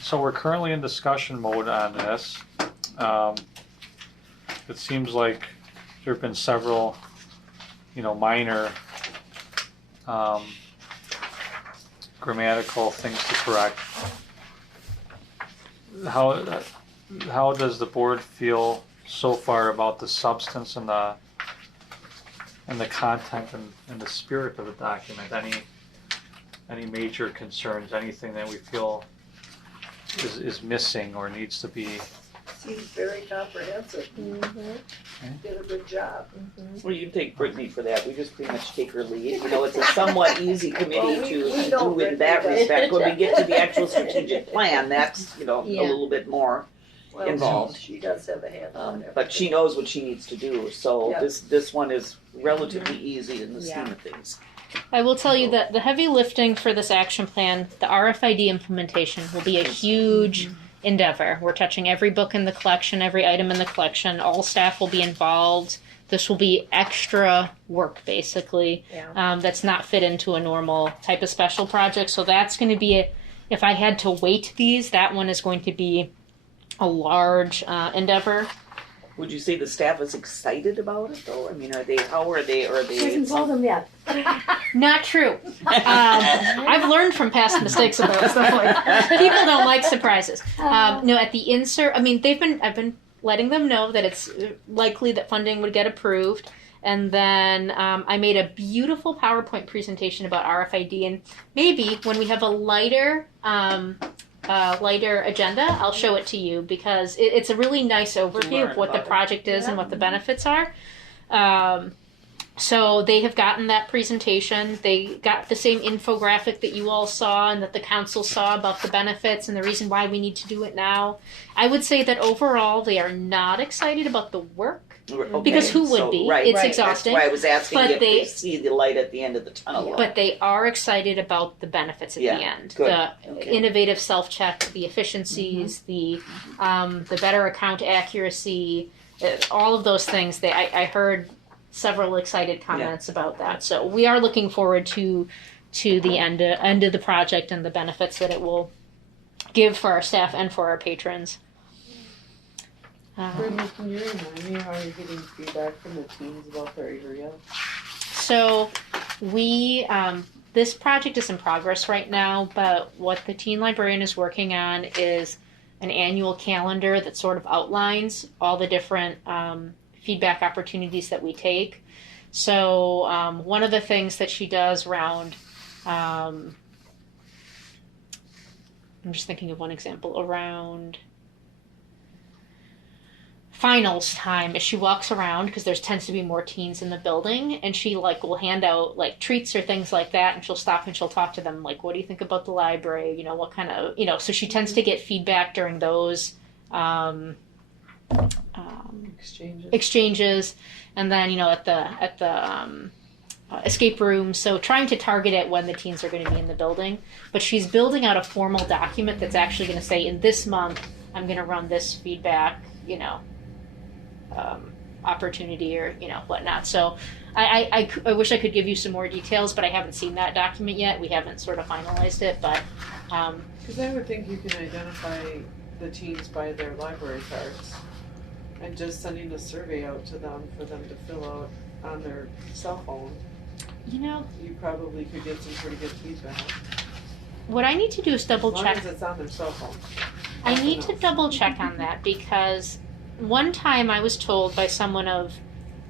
So we're currently in discussion mode on this. It seems like there have been several, minor grammatical things to correct. How does the board feel so far about the substance and the content and the spirit of the document? Any major concerns? Anything that we feel is missing or needs to be? Seems very comprehensive. Did a good job. Well, you can take Brittany for that, we just pretty much take her lead, it's a somewhat easy committee Well, we to know do in that Brittany does. respect. When we get to the actual strategic plan, that's, a little bit more Well, involved. She does have a handle on it. But she knows what she needs to do, so Yeah. this one is relatively easy in the scheme of things. I will tell you that the heavy lifting for this action plan, the RFID implementation, will be a huge endeavor. We're touching every book in the collection, every item in the collection. All staff will be involved. This will be extra work, basically, that's not fit into a normal type of special project. So that's going to be, if I had to weight these, that one is going to be a large endeavor. Would you say the staff is excited about it, though? I mean, are they? Hasn't told them yet. Not true. I've learned from past mistakes about stuff like that. People don't like surprises. No, at the insert, I've been letting them know that it's likely that funding would get approved. And then I made a beautiful PowerPoint presentation about RFID. And maybe when we have a lighter agenda, I'll show it to you because it's a really nice overview of what the project is and what the benefits are. So they have gotten that presentation. They got the same infographic that you all saw and that the council saw about the benefits and the reason why we need to do it now. I would say that overall they are not excited about the work. Okay, Because who would be? Right, It's right. exhausting. That's why I was asking But if they see the light at the end of the tunnel. But they are excited about the benefits at the end. good. The Okay. innovative self-check, the efficiencies, the better account accuracy, all of those things. I heard several excited comments about that. So we are looking forward to the end of the project and the benefits that it will give for our staff and for our patrons. Brittany, can you remind me how you're getting feedback from the teens about their area? So we, this project is in progress right now, but what the teen librarian is working on is an annual calendar that sort of outlines all the different feedback opportunities that we take. So one of the things that she does around I'm just thinking of one example, around finals time, as she walks around, because there tends to be more teens in the building, and she like will hand out like treats or things like that, and she'll stop and she'll talk to them like, what do you think about the library, what kind of, so she tends to get feedback during those exchanges, and then at the escape room. So trying to target it when the teens are going to be in the building, but she's building out a formal document that's actually going to say, in this month I'm going to run this feedback opportunity or whatnot. So I wish I could give you some more details, but I haven't seen that document yet. We haven't sort of finalized it, but because I would think you can identify the teens by their library cards, and just sending a survey out to them for them to fill out on their cell phone, you probably could get some pretty good feedback. What I need to do is double check. As long as it's on their cell phone. I need to double check on that, because one time I was told by someone of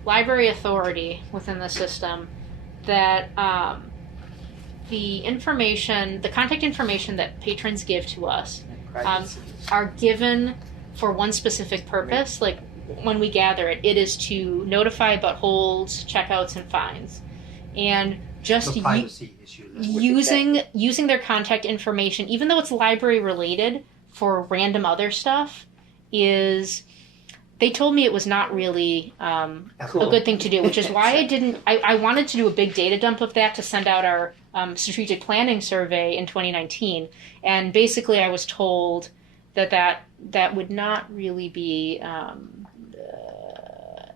library authority within the system that the contact information that patrons give to us are given for one specific purpose. Like when we gather it is to notify about holds, checkouts, and fines. And just The privacy issue. using their contact information, even though it's library related, for random other stuff, they told me it was not really a good thing to do, which is why I wanted to do a big data dump of that to send out our strategic planning survey in 2019. And basically I was told that would not really be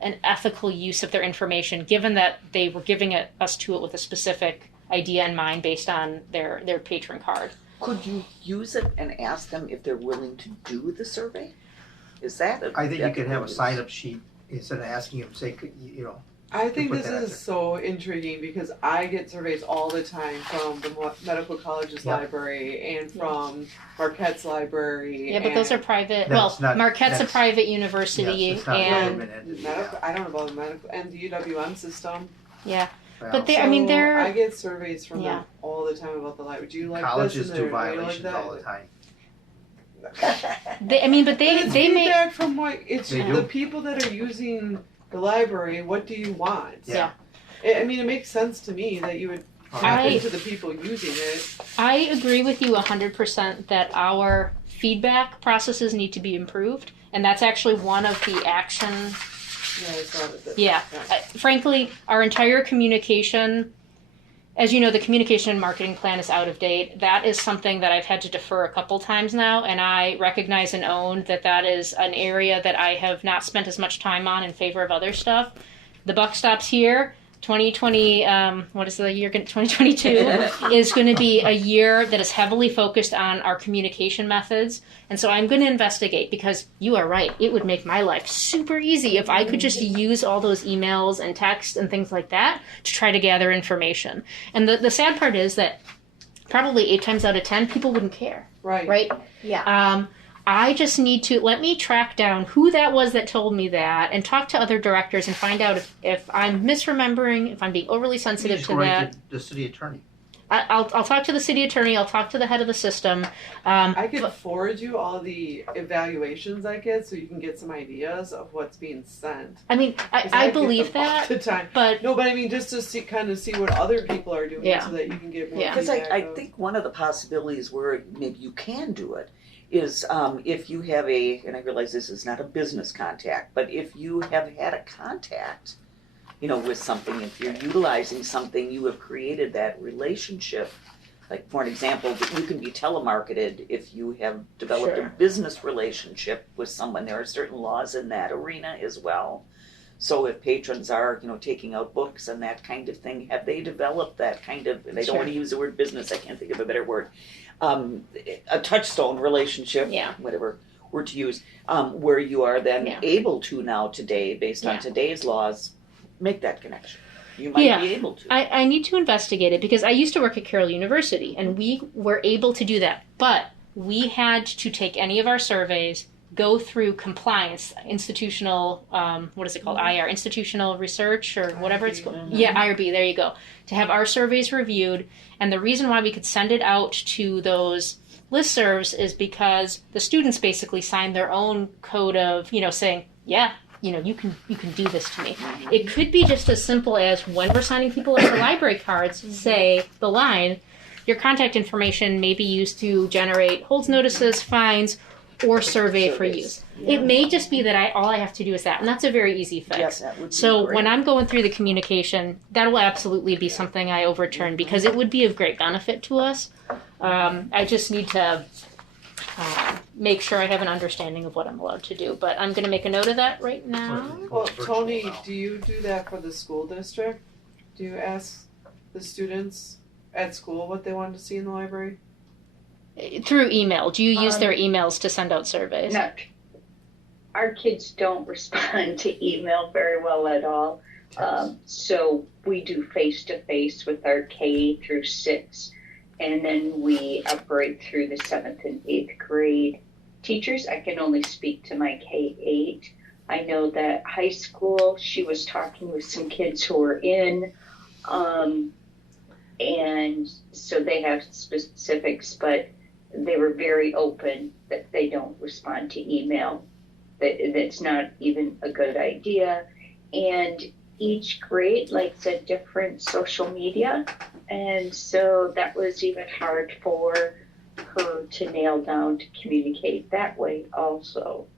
an ethical use of their information, given that they were giving us to it with a specific idea in mind based on their patron card. Could you use it and ask them if they're willing to do the survey? Is that I think you could have a sign-up sheet instead of asking them, say, I think put this that out is there. so intriguing, because I get surveys all the time from the medical college's Yeah. library and from Marquette's library. Yeah, but those are private. That's not- Marquette's a that's- private university, Yes, it's not and government entity, I don't know about the medical and the UWM system. yeah, Well, but I they're get surveys from Yeah. them all the time about the library. Do you like colleges this? do And they're- violations like all the time. they It's may feedback from what it's They do. the people that are using the library. What do you want? Yeah. It makes sense to me that you would tap into the people using it. I agree with you 100% that our feedback processes need to be improved, and that's actually one of the action. Yeah, I saw that. Yeah, frankly, our entire communication, as you know, the communication and marketing plan is out of date. That is something that I've had to defer a couple times now, and I recognize and own that is an area that I have not spent as much time on in favor of other stuff. The buck stops here. 2020, what is the year? 2022 is going to be a year that is heavily focused on our communication methods. And so I'm going to investigate, because you are right. It would make my life super easy if I could just use all those emails and text and things like that to try to gather information. And the sad part is that probably 8 times out of 10, people wouldn't care. Right? Yeah. I just need to let me track down who that was that told me that, and talk to other directors and find out if I'm misremembering, if I'm being overly You sensitive just to go right that. to the city attorney. I'll talk to the city attorney. I'll talk to the head of the system. I could forward you all the evaluations I get, so you can get some ideas of what's being sent. I mean, 'Cause I get believe them all that, the time. but No, but I mean, just to see what other people are doing, Yeah. so that you can get more Yeah. Because feedback. I of- think one of the possibilities where maybe you can do it is if you have and I realize this is not a business contact, but if you have had a contact, with something, if you're utilizing something, you have created that relationship. Like, for an example, you can be telemarketed if you have developed a Sure. business relationship with someone. There are certain laws in that arena as well. So if patrons are, taking out books and that kind of thing, have they developed that kind of, and I don't want to use the word business, I can't think of a better word, a touchstone relationship, Yeah. whatever word to use, where you are then Yeah. able to now today, based on Yeah. today's laws, make that connection. You might Yeah. be able to. I need to investigate it, because I used to work at Carroll University, and we were able to do that. But we had to take any of our surveys, go through compliance, institutional, what is it called? IR, institutional research, or whatever it's called. Yeah, IRB, there you go. To have our surveys reviewed. And the reason why we could send it out to those listservs is because the students basically sign their own code of, saying, yeah, you can do this to me. It could be just as simple as when we're signing people up for library cards, say the line, your contact information may be used to generate holds notices, fines, or survey for use. It may just be that all I have to do is that, and that's a very easy fix. Yes, that would be So great. when I'm going through the communication, that will absolutely be something I overturn because it would be of great benefit to us. I just need to make sure I have an understanding of what I'm allowed to do, but I'm going to make a note of that right now. Well, Tony, do you do that for the school district? Do you ask the students at school what they want to see in the library? Through email. Do you use their emails to send out surveys? No, our kids don't respond to email very well at all. So we do face-to-face with our K through 6, and then we operate through the 7th and 8th grade teachers. I can only speak to my K-8. I know that high school, she was talking with some kids who were in, and so they have specifics, but they were very open that they don't respond to email. That's not even a good idea. And each grade likes a different social media. And so that was even hard for her to nail down to communicate that way also.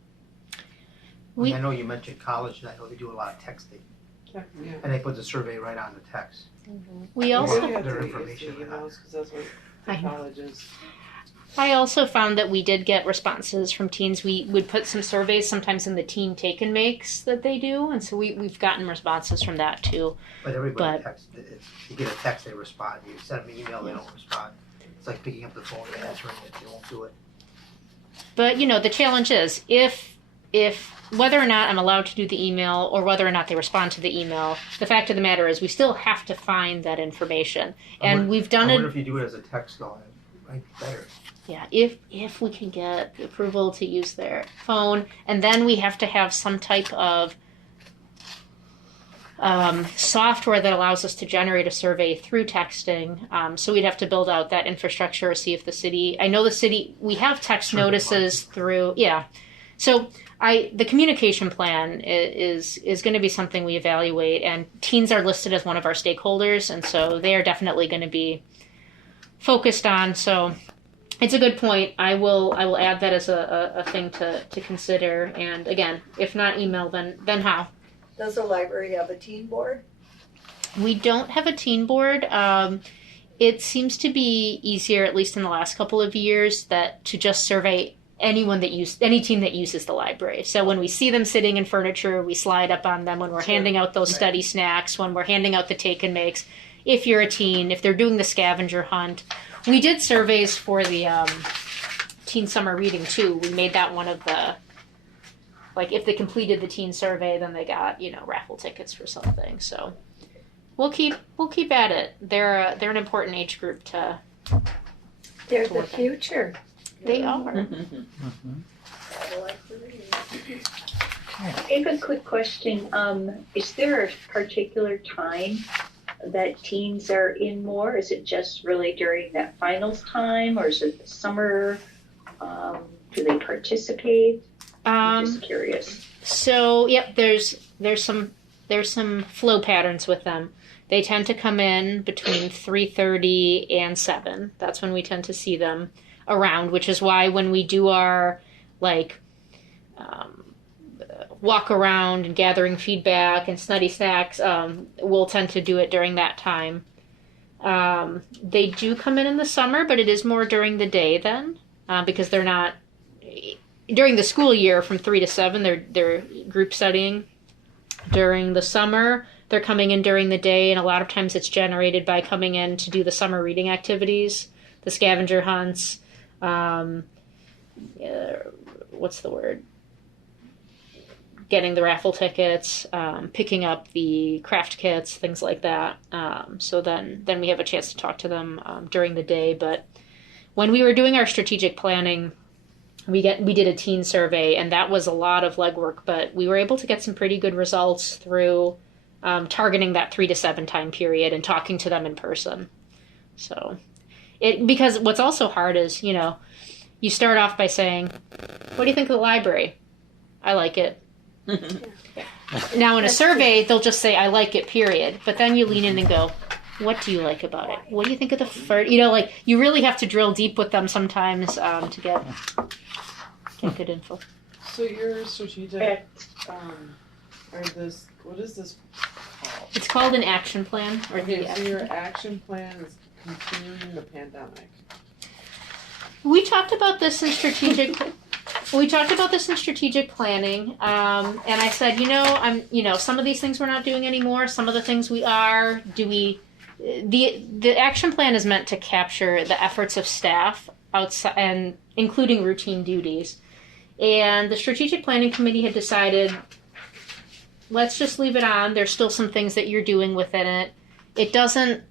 I know you mentioned college, and I know they do a lot of texting, Yeah. and they put the survey right on the text. We also You have Their to use the information. emails because that's what the I know. college is. I also found that we did get responses from teens. We would put some surveys sometimes in the teen take and makes that they do, and so we've gotten responses from that too. But everybody But- texts, if you get a text, they respond. You send them an email, they don't respond. It's like picking up the phone and answering it, they won't do it. But the challenge is if whether or not I'm allowed to do the email or whether or not they respond to the email, the fact of the matter is we still have to find that information. And we've done I wonder it. if you do it as a text though, it might be better. Yeah, if we can get the approval to use their phone, and then we have to have some type of software that allows us to generate a survey through texting. So we'd have to build out that infrastructure, see if the city. I know the city. We have text Survey notices through. Yeah, so the communication plan is going to be something we evaluate, and teens are listed as one of our stakeholders, and so they are definitely going to be focused on. So. It's a good point. I will add that as a thing to consider. And again, if not email, then how? Does the library have a teen board? We don't have a teen board. It seems to be easier, at least in the last couple of years, that to just survey any team that uses the library. So when we see them sitting in furniture, we slide up on them. When we're handing out those study snacks, when we're handing out the take and makes, if you're a teen, if they're doing the scavenger hunt. We did surveys for the teen summer reading too. We made that one of the, like, if they completed the teen survey, then they got raffle tickets for something. So we'll keep at it. They're an important age group to. They're the future. They are. I like to read. I have a quick question. Is there a particular time that teens are in more? Is it just really during that finals time, or is it the summer? Do they participate? I'm just curious. So yep, there's some flow patterns with them. They tend to come in between 3:30 and 7. That's when we tend to see them around, which is why when we do our walk around and gathering feedback and study snacks, we'll tend to do it during that time. They do come in the summer, but it is more during the day then, because they're not during the school year from 3 to 7. They're group studying. During the summer, they're coming in during the day, and a lot of times it's generated by coming in to do the summer reading activities, the scavenger hunts. What's the word? Getting the raffle tickets, picking up the craft kits, things like that. So then we have a chance to talk to them during the day. But when we were doing our strategic planning, we did a teen survey, and that was a lot of legwork. But we were able to get some pretty good results through targeting that 3 to 7 time period and talking to them in person. So because what's also hard is you start off by saying, what do you think of the library? I like it. Now in a survey, they'll just say, I like it, period. But then you lean in and go, what do you like about it? What do you think of the first? You know, like, you really have to drill deep with them sometimes to get good info. So your strategic, or this, what is this called? It's called an action plan. Or Okay, the so your action plan is continuing the pandemic. We talked about this in strategic. We talked about this in strategic planning, and I said, some of these things we're not doing anymore. Some of the things we are. The action plan is meant to capture the efforts of staff outside, and including routine duties. And the strategic planning committee had decided, let's just leave it on. There's still some things that you're doing within it. It doesn't.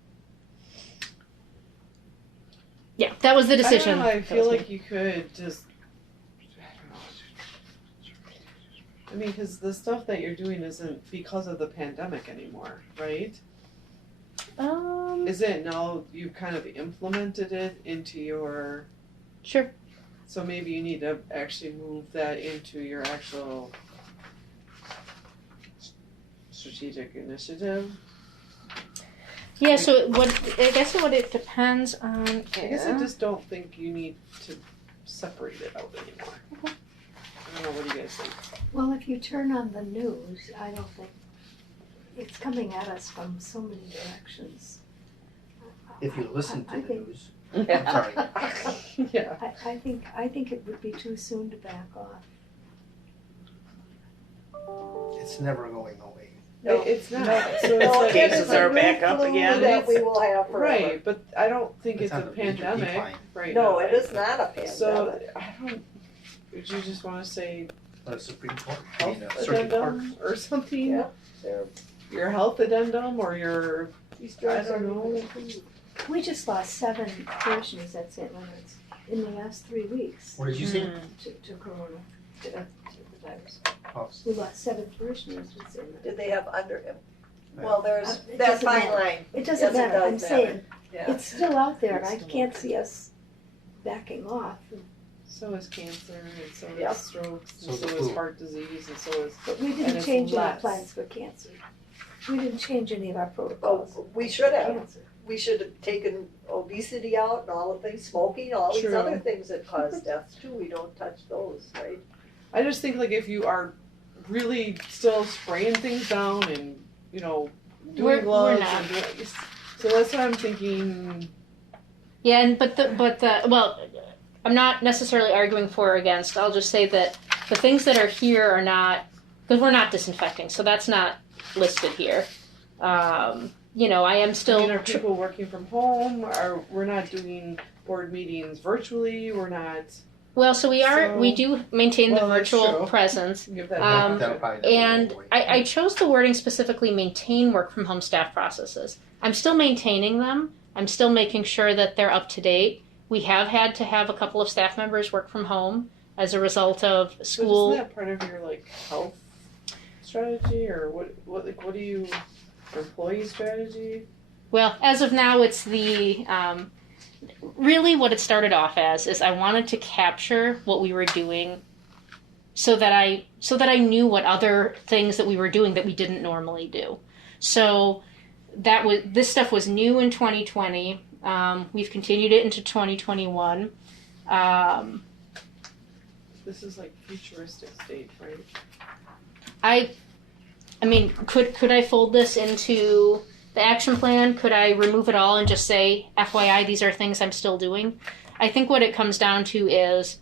Yeah, that was the decision. I feel like you could just. I mean, because the stuff that you're doing isn't because of the pandemic anymore, right? Is it now you've kind of implemented it into your. Sure. So maybe you need to actually move that into your actual strategic initiative. Yeah, so I guess what it depends on. I guess I just don't think you need to separate it out anymore. Okay. I don't know, what do you guys think? Well, if you turn on the news, I don't think it's coming at us from so many directions. If you listen to I the think- news. I'm sorry. Yeah. I think it would be too soon to back off. It's never going away. No. It's not. No. So No, it's it like, is a new back up flu again. that we will have forever. right, but I don't think it's It's a on a major pandemic decline. right No, now. it is not a pandemic. So I don't. Would you just want to say The Supreme Court, health Circuit Court. addendum or something? Yeah. They're- Your health addendum or your These I drugs don't are know. approved. We just lost 7 parishioners at St. Leonard's in the last 3 weeks What did you say? to corona, to the virus. Oh, We lost 7 parishioners with St. Leonard's. Did they have under him? Well, there's It that doesn't fine matter. line. It doesn't Yes, it matter, I'm does saying, matter. Yeah. it's still out there and I It's still can't out see us backing off. so is cancer and so Yep. is strokes So and is so the is flu. heart disease and so is But we And didn't it's change any less. plans for cancer. We didn't change any of our protocols. Oh, we should for have. cancer. We should have taken obesity out and all the things, smoking, all these True. other things that cause deaths too. We don't touch those, right? I just think like if you are really still spraying things down and doing We're gloves not. and doing, so that's what I'm thinking. Yeah, well, I'm not necessarily arguing for or against. I'll just say that the things that are here are not, because we're not disinfecting, so that's not listed here. I am still. Are people working from home? Or we're not doing board meetings virtually? We're not. Well, so we are. So- We do maintain the Well, that's virtual true. presence. Give that That'll probably never And go away. I chose the wording specifically maintain work from home staff processes. I'm still maintaining them. I'm still making sure that they're up to date. We have had to have a couple of staff members work from home as a result of So school. isn't that part of your health strategy or what do you employee strategy? Well, as of now, it's the really what it started off as is I wanted to capture what we were doing so that I knew what other things that we were doing that we didn't normally do. So this stuff was new in 2020. We've continued it into 2021. This is futuristic state, right? I mean, could I fold this into the action plan? Could I remove it all and just say, FYI, these are things I'm still doing? I think what it comes down to is,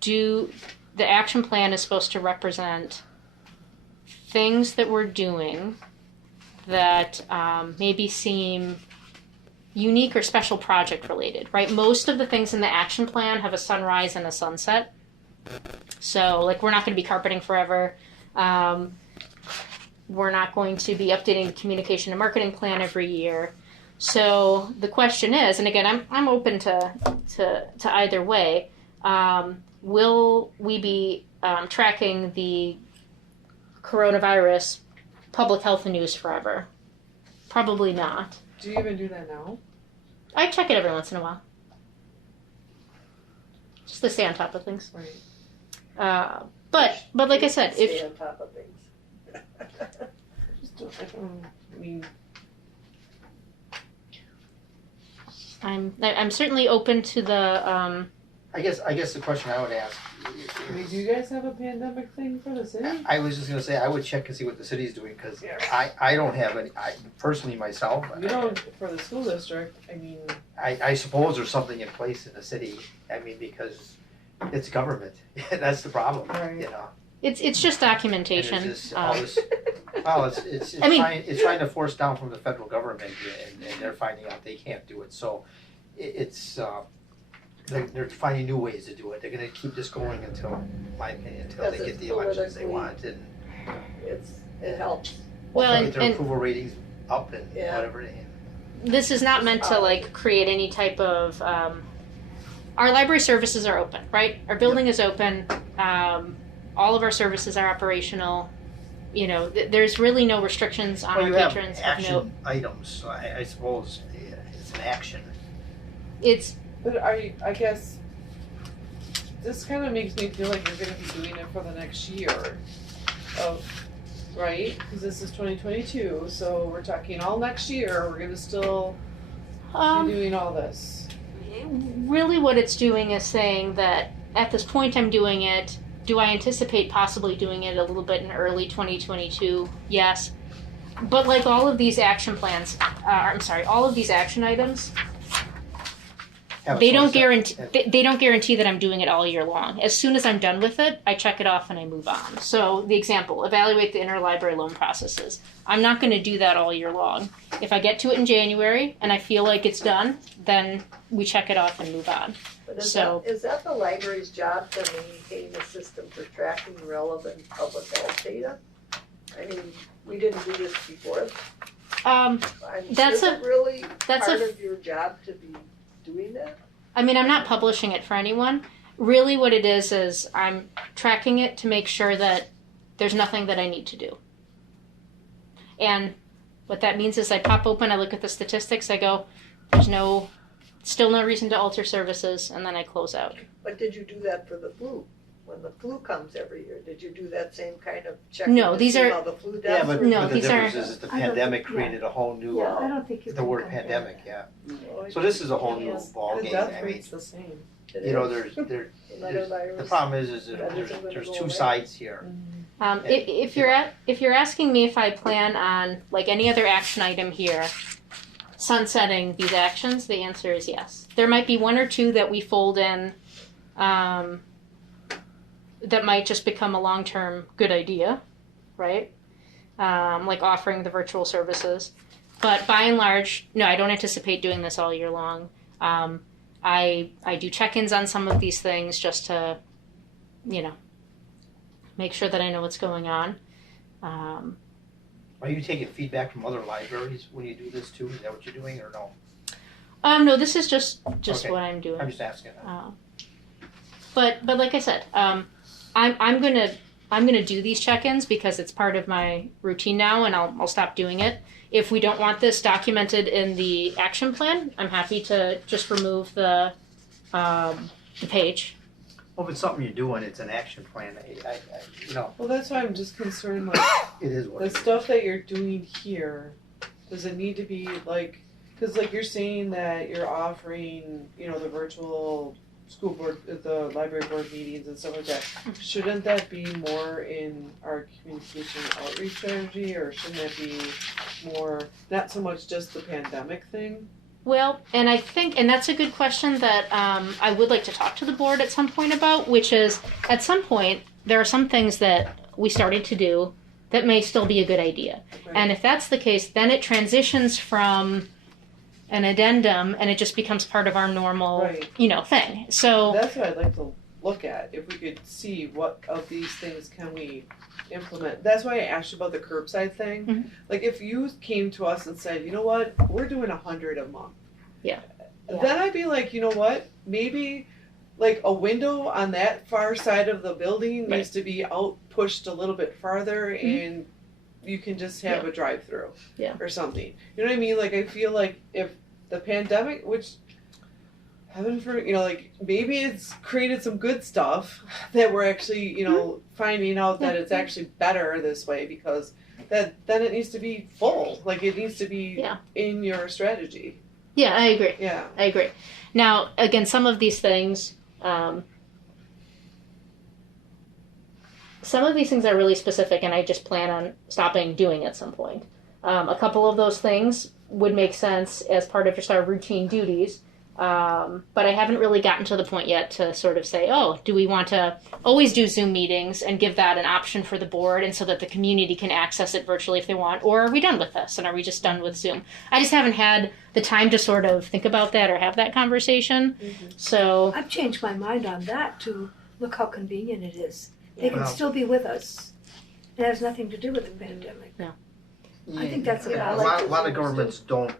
the action plan is supposed to represent things that we're doing that maybe seem unique or special project related, right? Most of the things in the action plan have a sunrise and a sunset. So, we're not going to be carpeting forever. We're not going to be updating the communication and marketing plan every year. So the question is, and again, I'm open to either way. Will we be tracking the coronavirus public health news forever? Probably not. Do you even do that now? I check it every once in a while. just to stay on top of things. Right. But like I said, Stay if on top of things. I mean, I'm certainly open to the I guess the question I would ask. I mean, do you guys have a pandemic thing for the city? I was just gonna say, I would check and see what the city's doing, cause Yeah. I don't have any, I personally myself. You don't for the school district. I mean, I suppose there's something in place in the city, I mean, because it's government, that's the problem, Right. you know? it's just documentation. And it's just all this, well, it's I mean- trying to force down from the federal government, and they're finding out they can't do it, so they're finding new ways to do it, they're gonna keep this going until, my opinion, until they Because get the it's elections they politically- want, and It helps. Well, get their and approval ratings up and Yeah. whatever, this is not meant to like create any type of our library services are open, right? Our building is open. All of our services are operational. You know, there's really no restrictions on well, you our have patrons. action items, so I suppose it's an action. It's but are you? I guess this kind of makes me feel like you're going to be doing it for the next year, right? Because this is 2022, so we're talking all next year. We're going to still be doing all this. really what it's doing is saying that at this point I'm doing it. Do I anticipate possibly doing it a little bit in early 2022? Yes. But like all of these action plans, all of these action items, Have a they don't sunset. guarantee they don't guarantee that I'm doing it all year long. As soon as I'm done with it, I check it off and I move on. So the example, evaluate the interlibrary loan processes. I'm not going to do that all year long. If I get to it in January and I feel like it's done, then we check it off and move on. But So- is that the library's job to maintain a system for tracking relevant public health data? I mean, we didn't do this before. That's Is it really that's part a- of your job to be doing that? I mean, I'm not publishing it for anyone. Really what it is I'm tracking it to make sure that there's nothing that I need to do. And what that means is I pop open, I look at the statistics, I go, still no reason to alter services, and then I close out. But did you do that for the flu? When the flu comes every year, did you do that same kind of check? No, to these see are- how the flu Yeah, does? but, No, but the these difference are- is that the I don't pandemic think- created a whole new, Yeah, I don't think you the can word compare. pandemic, yeah. Or So this is a whole new Yes, the ballgame, death I mean, rate's the same. it you know, is. the Another virus. problem is That there's isn't gonna go two away. sides here. If you're asking me if I plan on, like any other action item here, sunsetting these actions, the answer is yes. There might be one or two that we fold in that might just become a long-term good idea, right? Like offering the virtual services. But by and large, no, I don't anticipate doing this all year long. I do check-ins on some of these things just to, make sure that I know what's going on. Are you taking feedback from other libraries when you do this too? Is that what you're doing or no? No, this is just Okay. what I'm doing. I'm just asking. But like I said, I'm gonna do these check-ins because it's part of my routine now, and I'll stop doing it. If we don't want this documented in the action plan, I'm happy to just remove the page. Well, if it's something you're doing, it's an action plan. Well, that's why I'm just concerned, like, It is what the it is. stuff that you're doing here, does it need to be, like, because, like, you're saying that you're offering, the virtual school board, the library board meetings and stuff like that. Shouldn't that be more in our communication outreach strategy, or shouldn't that be more, not so much just the pandemic thing? Well, and I think, and that's a good question that I would like to talk to the board at some point about, which is, at some point, there are some things that we started to do that may still be a good idea. Right. And if that's the case, then it transitions from an addendum and it just becomes part of our normal, Right. Thing. So, That's what I'd like to look at, if we could see what of these things can we implement. That's why I asked you about the curbside thing. Mhm. Like, if you came to us and said, you know what, we're doing 100 a month. Yeah. Then I'd be like, you know what, maybe like a window on that far side of the building needs to be out pushed a little bit farther, and you can just have a drive-through. Yeah. Or something. You know what I mean? Like, I feel like if the pandemic, which heaven for, like maybe it's created some good stuff that we're actually, finding out that it's actually better this way, because then it needs to be full. Like it needs to be in your strategy. Yeah, I agree. Yeah. I agree. Now, again, some of these things are really specific, and I just plan on stopping doing at some point. A couple of those things would make sense as part of just our routine duties, but I haven't really gotten to the point yet to sort of say, oh, do we want to always do Zoom meetings and give that an option for the board, and so that the community can access it virtually if they want, or are we done with this, and are we just done with Zoom? I just haven't had the time to sort of think about that or have that conversation. Mm-hmm. So I've changed my mind on that to look how convenient it is. They can still be with us. It has nothing to do with the pandemic. I think that's a I lot, like lot of governments don't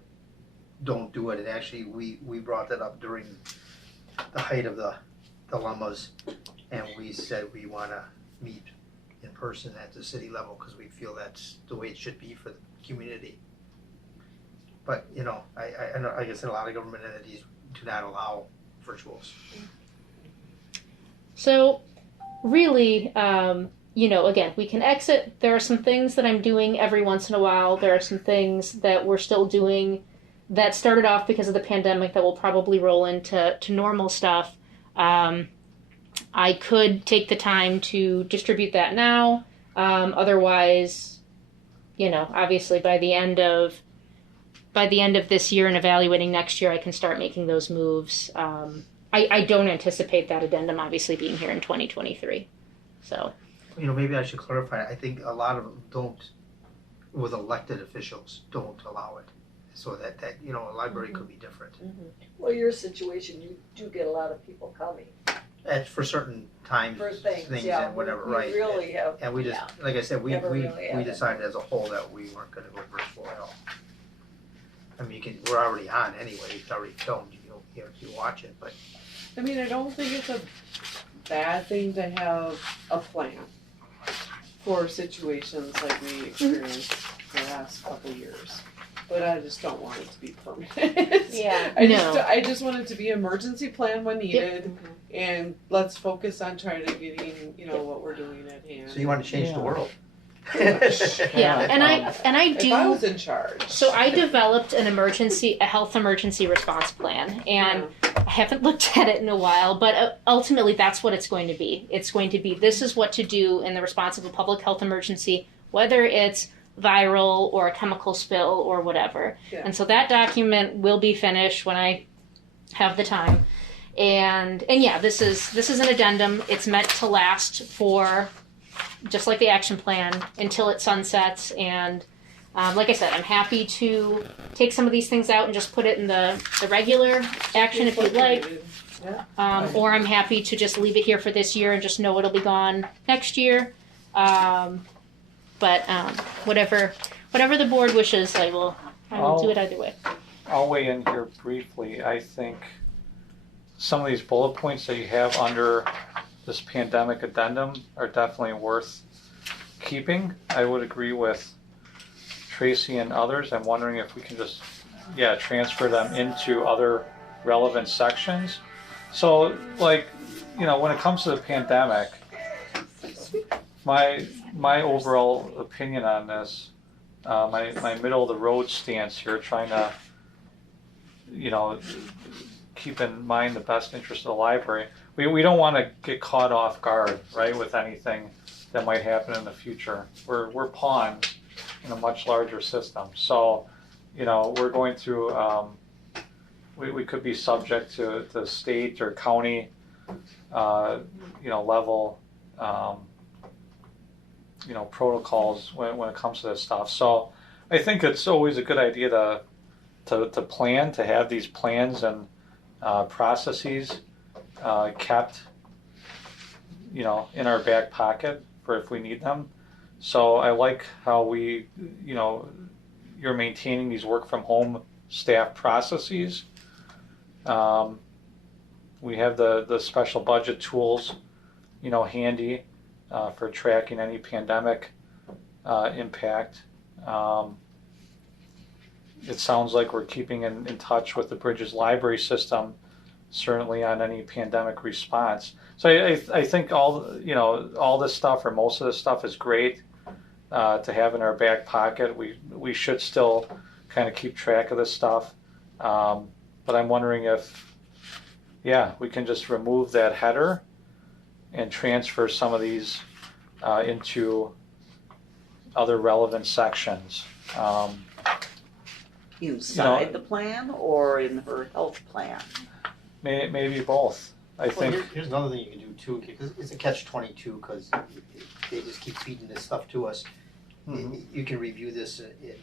do it, and actually we brought that up during the height of the dilemmas, and we said we want to meet in person at the city level because we feel that's the way it should be for the community. But I know, like I said, a lot of government entities do not allow virtuals. So, really, again, we can exit. There are some things that I'm doing every once in a while. There are some things that we're still doing that started off because of the pandemic that will probably roll into normal stuff. I could take the time to distribute that now. Otherwise, obviously by the end of this year and evaluating next year, I can start making those moves. I don't anticipate that addendum obviously being here in 2023. So. Maybe I should clarify. I think a lot of them don't, with elected officials, don't allow it. So that a library could be different. Well, your situation, you do get a lot of people coming For certain times, for things, yeah. and whatever, we right? really have. And we just, like I said, we really have it. decided as a whole that we weren't going to go virtual at all. I mean, we're already on anyway. It's already filmed. You watch it, but I mean, I don't think it's a bad thing to have a plan for situations like we experienced the last couple years. But I just don't want it to be permanent. Yeah. I just want it to be an emergency plan when needed, and let's focus on trying to getting what we're doing at hand. so you want to change the world? Yeah, and I do. If I was in charge. So I developed a health emergency response plan, and I haven't looked at it in a while, but ultimately that's what it's going to be. It's going to be, this is what to do in the response of a public health emergency, whether it's viral or a chemical spill or whatever. Yeah. And so that document will be finished when I have the time. And yeah, this is an addendum. It's meant to last for, just like the action plan, until it sunsets. And like I said, I'm happy to take some of these things out and just put it in the regular action if you'd like. Yeah. Or I'm happy to just leave it here for this year and just know it'll be gone next year. But whatever the board wishes, I will do it either way. I'll weigh in here briefly. I think some of these bullet points that you have under this pandemic addendum are definitely worth keeping. I would agree with Tracy and others. I'm wondering if we can just, transfer them into other relevant sections. So, when it comes to the pandemic, my overall opinion on this, my middle of the road stance here, trying to, keep in mind the best interest of the library. We don't want to get caught off guard, right, with anything that might happen in the future. We're pawns in a much larger system. So, we're going through, we could be subject to the state or county, level, protocols when it comes to this stuff. So I think it's always a good idea to plan, to have these plans and processes kept, in our back pocket for if we need them. So I like how you're maintaining these work from home staff processes. We have the special budget tools, handy for tracking any pandemic impact. It sounds like we're keeping in touch with the Bridges library system certainly on any pandemic response. So I think all this stuff or most of this stuff is great to have in our back pocket. We should still kind of keep track of this stuff. But I'm wondering if, we can just remove that header and transfer some of these into other relevant sections. Inside the plan or in her health plan? Maybe both. I think. Here's another thing you can do too, because it's a catch-22, because they just keep feeding this stuff to us. Mhm. You can review this in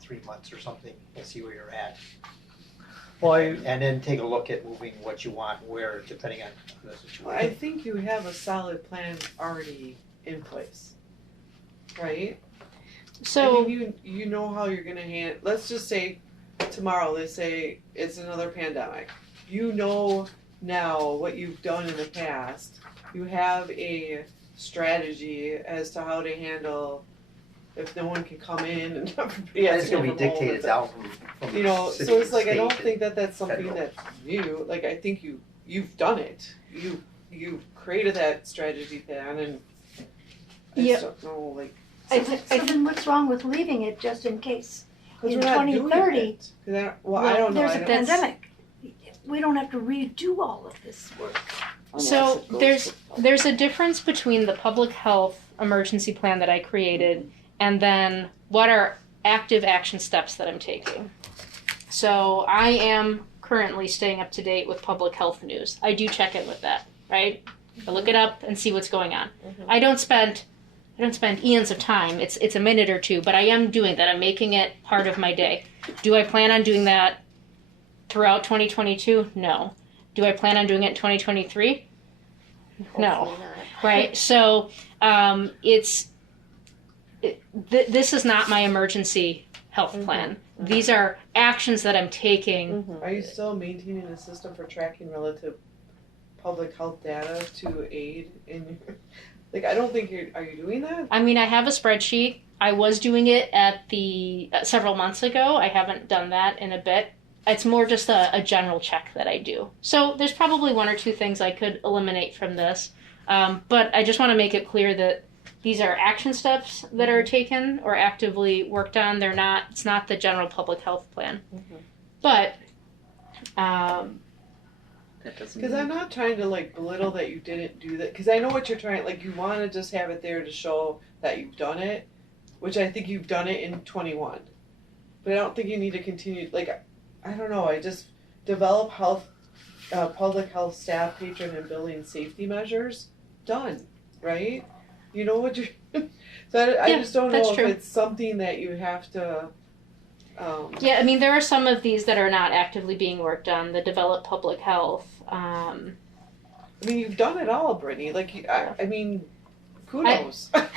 3 months or something and see where you're at. Well, And then take a look at moving what you want where, depending on the I situation. think you have a solid plan already in place, right? So I mean, you know how you're gonna let's just say tomorrow they say it's another pandemic. You know now what you've done in the past. You have a strategy as to how to handle if no one can come in and everybody Yeah, has it's to gonna go be from home. dictated down from You know, city so it's to like I don't state think that that's something federal. that's new. Like I think you've done it. You've created that strategy plan, and I Yeah. just don't know, like, So then what's wrong with leaving it just in case? because In we're not doing 2030, it. 'Cause I don't know. There's I a don't- That's- pandemic. We don't have to redo all of this work. Unless So it goes there's to- there's a difference between the public health emergency plan that I created and then what are active action steps that I'm taking. So I am currently staying up to date with public health news. I do check in with that, right? I look it up and see what's going on. I don't spend eons of time. It's a minute or two, but I am doing that. I'm making it part of my day. Do I plan on doing that throughout 2022? No. Do I plan on doing it in 2023? No. Hopefully not. Right? So this is not my emergency health plan. These are actions that I'm taking. Are you still maintaining a system for tracking relative public health data to aid in your, like, I don't think are you doing that? I mean, I have a spreadsheet. I was doing it at the several months ago. I haven't done that in a bit. It's more just a general check that I do. So there's probably one or two things I could eliminate from this. But I just want to make it clear that these are action steps that are taken or actively worked on. It's not the general public health plan. But That doesn't Because I'm not trying to like belittle that you didn't do that. Because I know what you're trying. Like you want to just have it there to show that you've done it, which I think you've done it in 21. But I don't think you need to continue. Like I don't know. I just develop public health staff, patron, and building safety measures. Done, right? You know what you're. So I Yeah, just don't that's know if true. it's something that you have to. yeah, I mean, there are some of these that are not actively being worked on. The develop public health. I mean, you've done it all, Brittany. Like, I mean, who knows? Why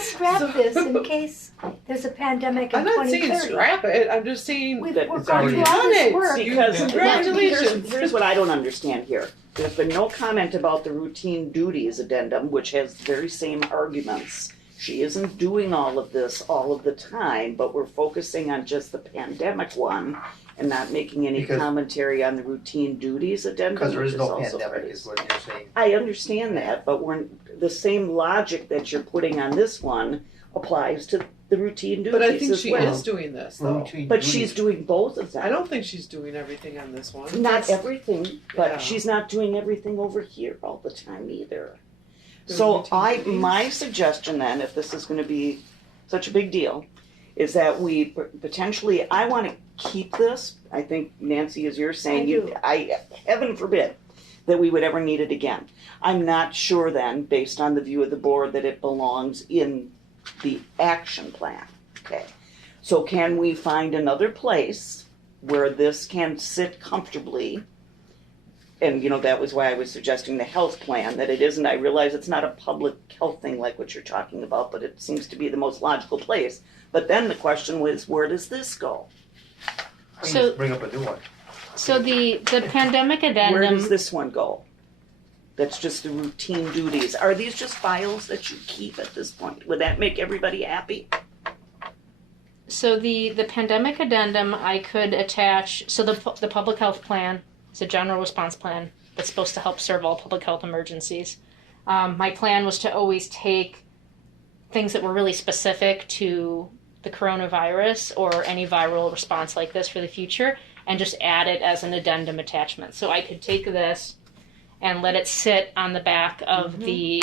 scrap So- this in case there's a pandemic in I'm not saying 2030? scrap it. I'm just saying We've that we're it's gone already through all done this it. work. Because Congratulations. here's what I don't understand here. There's been no comment about the routine duties addendum, which has the very same arguments. She isn't doing all of this all of the time, but we're focusing on just the pandemic one and not making any Because- commentary on the routine duties addendum, Because there which is no also pandemic, great. is what you're saying. I understand that, but the same logic that you're putting on this one applies to the routine duties But I think as she well. is doing this, though. Routine But duties. she's doing both of them. I don't think she's doing everything on this one. Not everything, but Yeah. she's not doing everything over here all the time either. The So routine duties. my suggestion then, if this is gonna be such a big deal, is that we potentially, I wanna keep this. I think Nancy, as you're saying, heaven forbid that we would ever need it again. I'm not sure then, based on the view of the board, that it belongs in the action plan, okay? So can we find another place where this can sit comfortably? And, that was why I was suggesting the health plan, that it isn't, I realize it's not a public health thing like what you're talking about, but it seems to be the most logical place. But then the question was, where does this go? We So- just bring up a new one. So the pandemic Where does addendum. this one go? That's just the routine duties. Are these just files that you keep at this point? Would that make everybody happy? So the pandemic addendum I could attach. So the public health plan is a general response plan that's supposed to help serve all public health emergencies. My plan was to always take things that were really specific to the coronavirus or any viral response like this for the future and just add it as an addendum attachment. So I could take this and let it sit on the back of the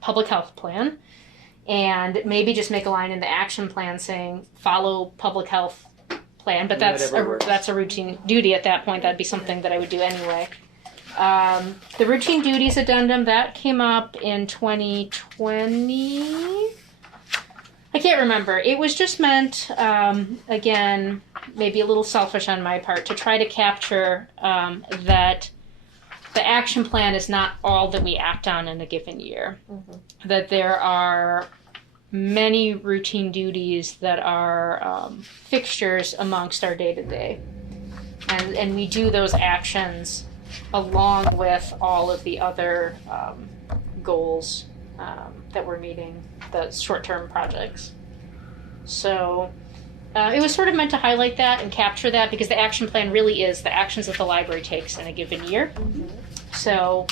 public health plan and maybe just make a line in the action plan saying follow public health plan, but that's a routine duty at that point. That'd be something that I would do anyway. The routine duties addendum, that came up in 2020. I can't remember. It was just meant, again, maybe a little selfish on my part, to try to capture that the action plan is not all that we act on in a given year. That there are many routine duties that are fixtures amongst our day-to-day. And we do those actions along with all of the other goals that we're meeting, the short-term projects. So it was sort of meant to highlight that and capture that because the action plan really is the actions that the library takes in a given year. So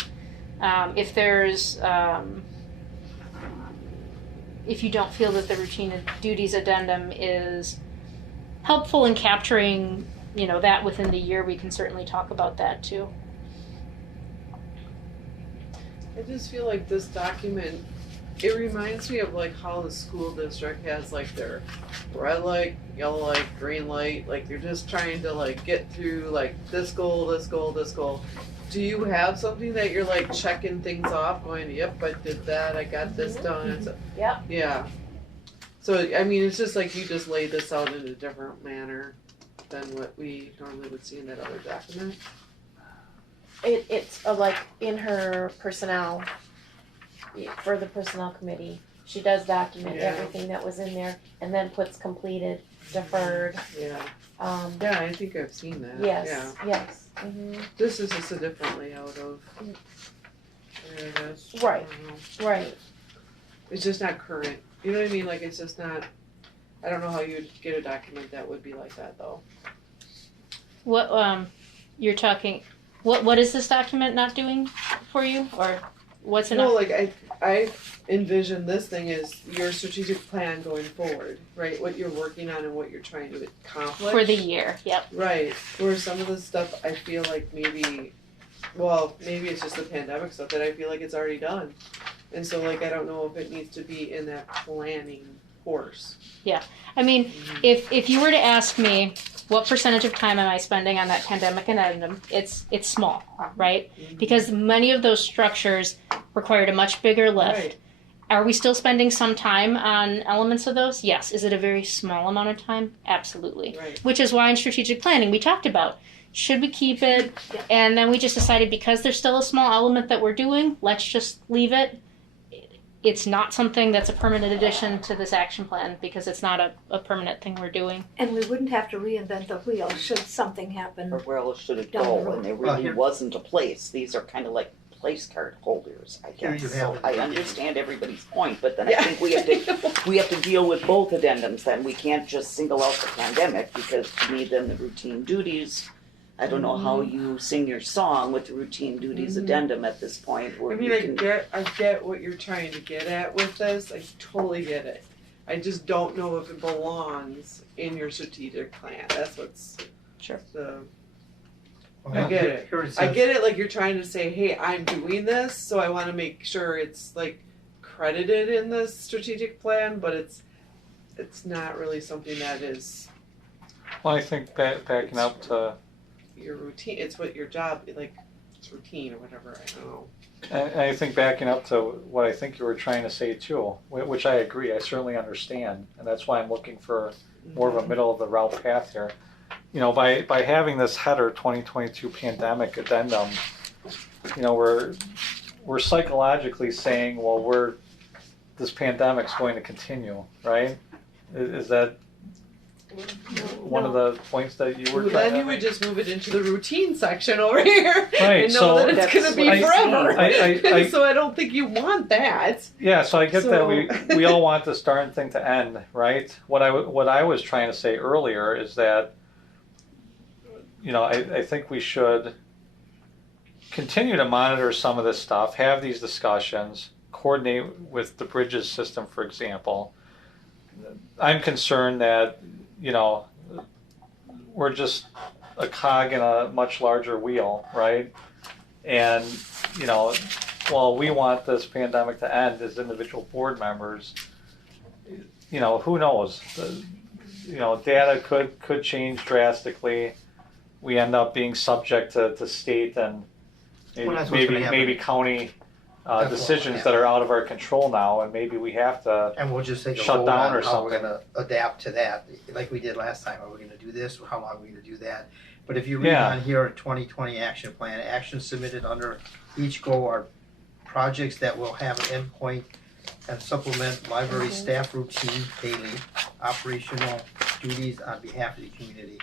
if there's, if you don't feel that the routine duties addendum is helpful in capturing, that within the year, we can certainly talk about that too. I just feel like this document, it reminds me of like how the school district has like their red light, yellow light, green light, like they're just trying to like get through like this goal, this goal, this goal. Do you have something that you're like checking things off, going, yep, I did that, I got this done? So, Yep. yeah. So, I mean, it's just like you just laid this out in a different manner than what we normally would see in that other document. It's like in her personnel, for the personnel committee, she does document Yeah. everything that was in there and then puts completed, deferred. Yeah. Yeah, I think I've seen that. yes, Yeah. yes. Mm-hmm. This is just a different layout of. There it is. Right. I don't know. Right. It's just not current. You know what I mean? Like it's just not. I don't know how you'd get a document that would be like that though. What you're talking? What is this document not doing for you, or what's enough? No, like I envision this thing as your strategic plan going forward, right? What you're working on and what you're trying to accomplish For the year, yep. Right. Where some of the stuff I feel like maybe it's just the pandemic stuff that I feel like it's already done, and so like I don't know if it needs to be in that planning course. I mean, if you were to ask me what percentage of time am I spending on that pandemic addendum, it's small, right? Because many of those structures required a much bigger lift. Right. Are we still spending some time on elements of those? Yes. Is it a very small amount of time? Absolutely. Right. Which is why in strategic planning we talked about, should we keep it? Yeah. And then we just decided because there's still a small element that we're doing, let's just leave it. It's not something that's a permanent addition to this action plan because it's not a permanent thing we're doing. And we wouldn't have to reinvent the wheel should something happen. Or where else should it Down the go? road. And there Well, really here- wasn't a place. These are kind of like place card holders, I Here guess. you So have I it. understand everybody's point, but then I think we have to deal with both addendums then. We can't just single out the pandemic because to me then the routine duties, I don't know how you sing your song with the routine duties addendum at this point where I mean, you I can. get what you're trying to get at with this. I totally get it. I just don't know if it belongs in your strategic plan. That's what's Sure. the. Well, I get here- it. Here it I says, get it. Like you're trying to say, hey, I'm doing this, so I want to make sure it's like credited in the strategic plan, but it's not really something that is Well, I think backing up to, your routine. It's what your job like. It's routine or whatever. I don't know. and I think backing up to what I think you were trying to say too, which I agree, I certainly understand, and that's why I'm looking for more of a middle of the route path here. By having this header 2022 pandemic addendum, we're psychologically saying, well, this pandemic's going to continue, right? Is that one of the points that you were Well, trying then to you would make? just move it into the routine section over here. Right, And know so- that it's That's gonna be what I forever. I- So I don't think you want that. Yeah, so I get that So- we all want this darn thing to end, right? What I was trying to say earlier is that, you know, I think we should continue to monitor some of this stuff, have these discussions, coordinate with the bridges system, for example. I'm concerned that, you know, we're just a cog in a much larger wheel, right? And, you know, while we want this pandemic to end as individual board members, you know, who knows? You know, data could change drastically. We end up being subject to state and Well, that's what's gonna happen. maybe county That's what's decisions gonna that are out of our control now, and maybe we have to. And we'll just take a Shut vote down on or how we're something. gonna adapt to that, like we did last time. Are we gonna do this? How are we gonna do that? But if you read Yeah. on here, 2020 action plan, actions submitted under each goal are projects that will have an endpoint and supplement library staff routine daily operational duties on behalf of the community.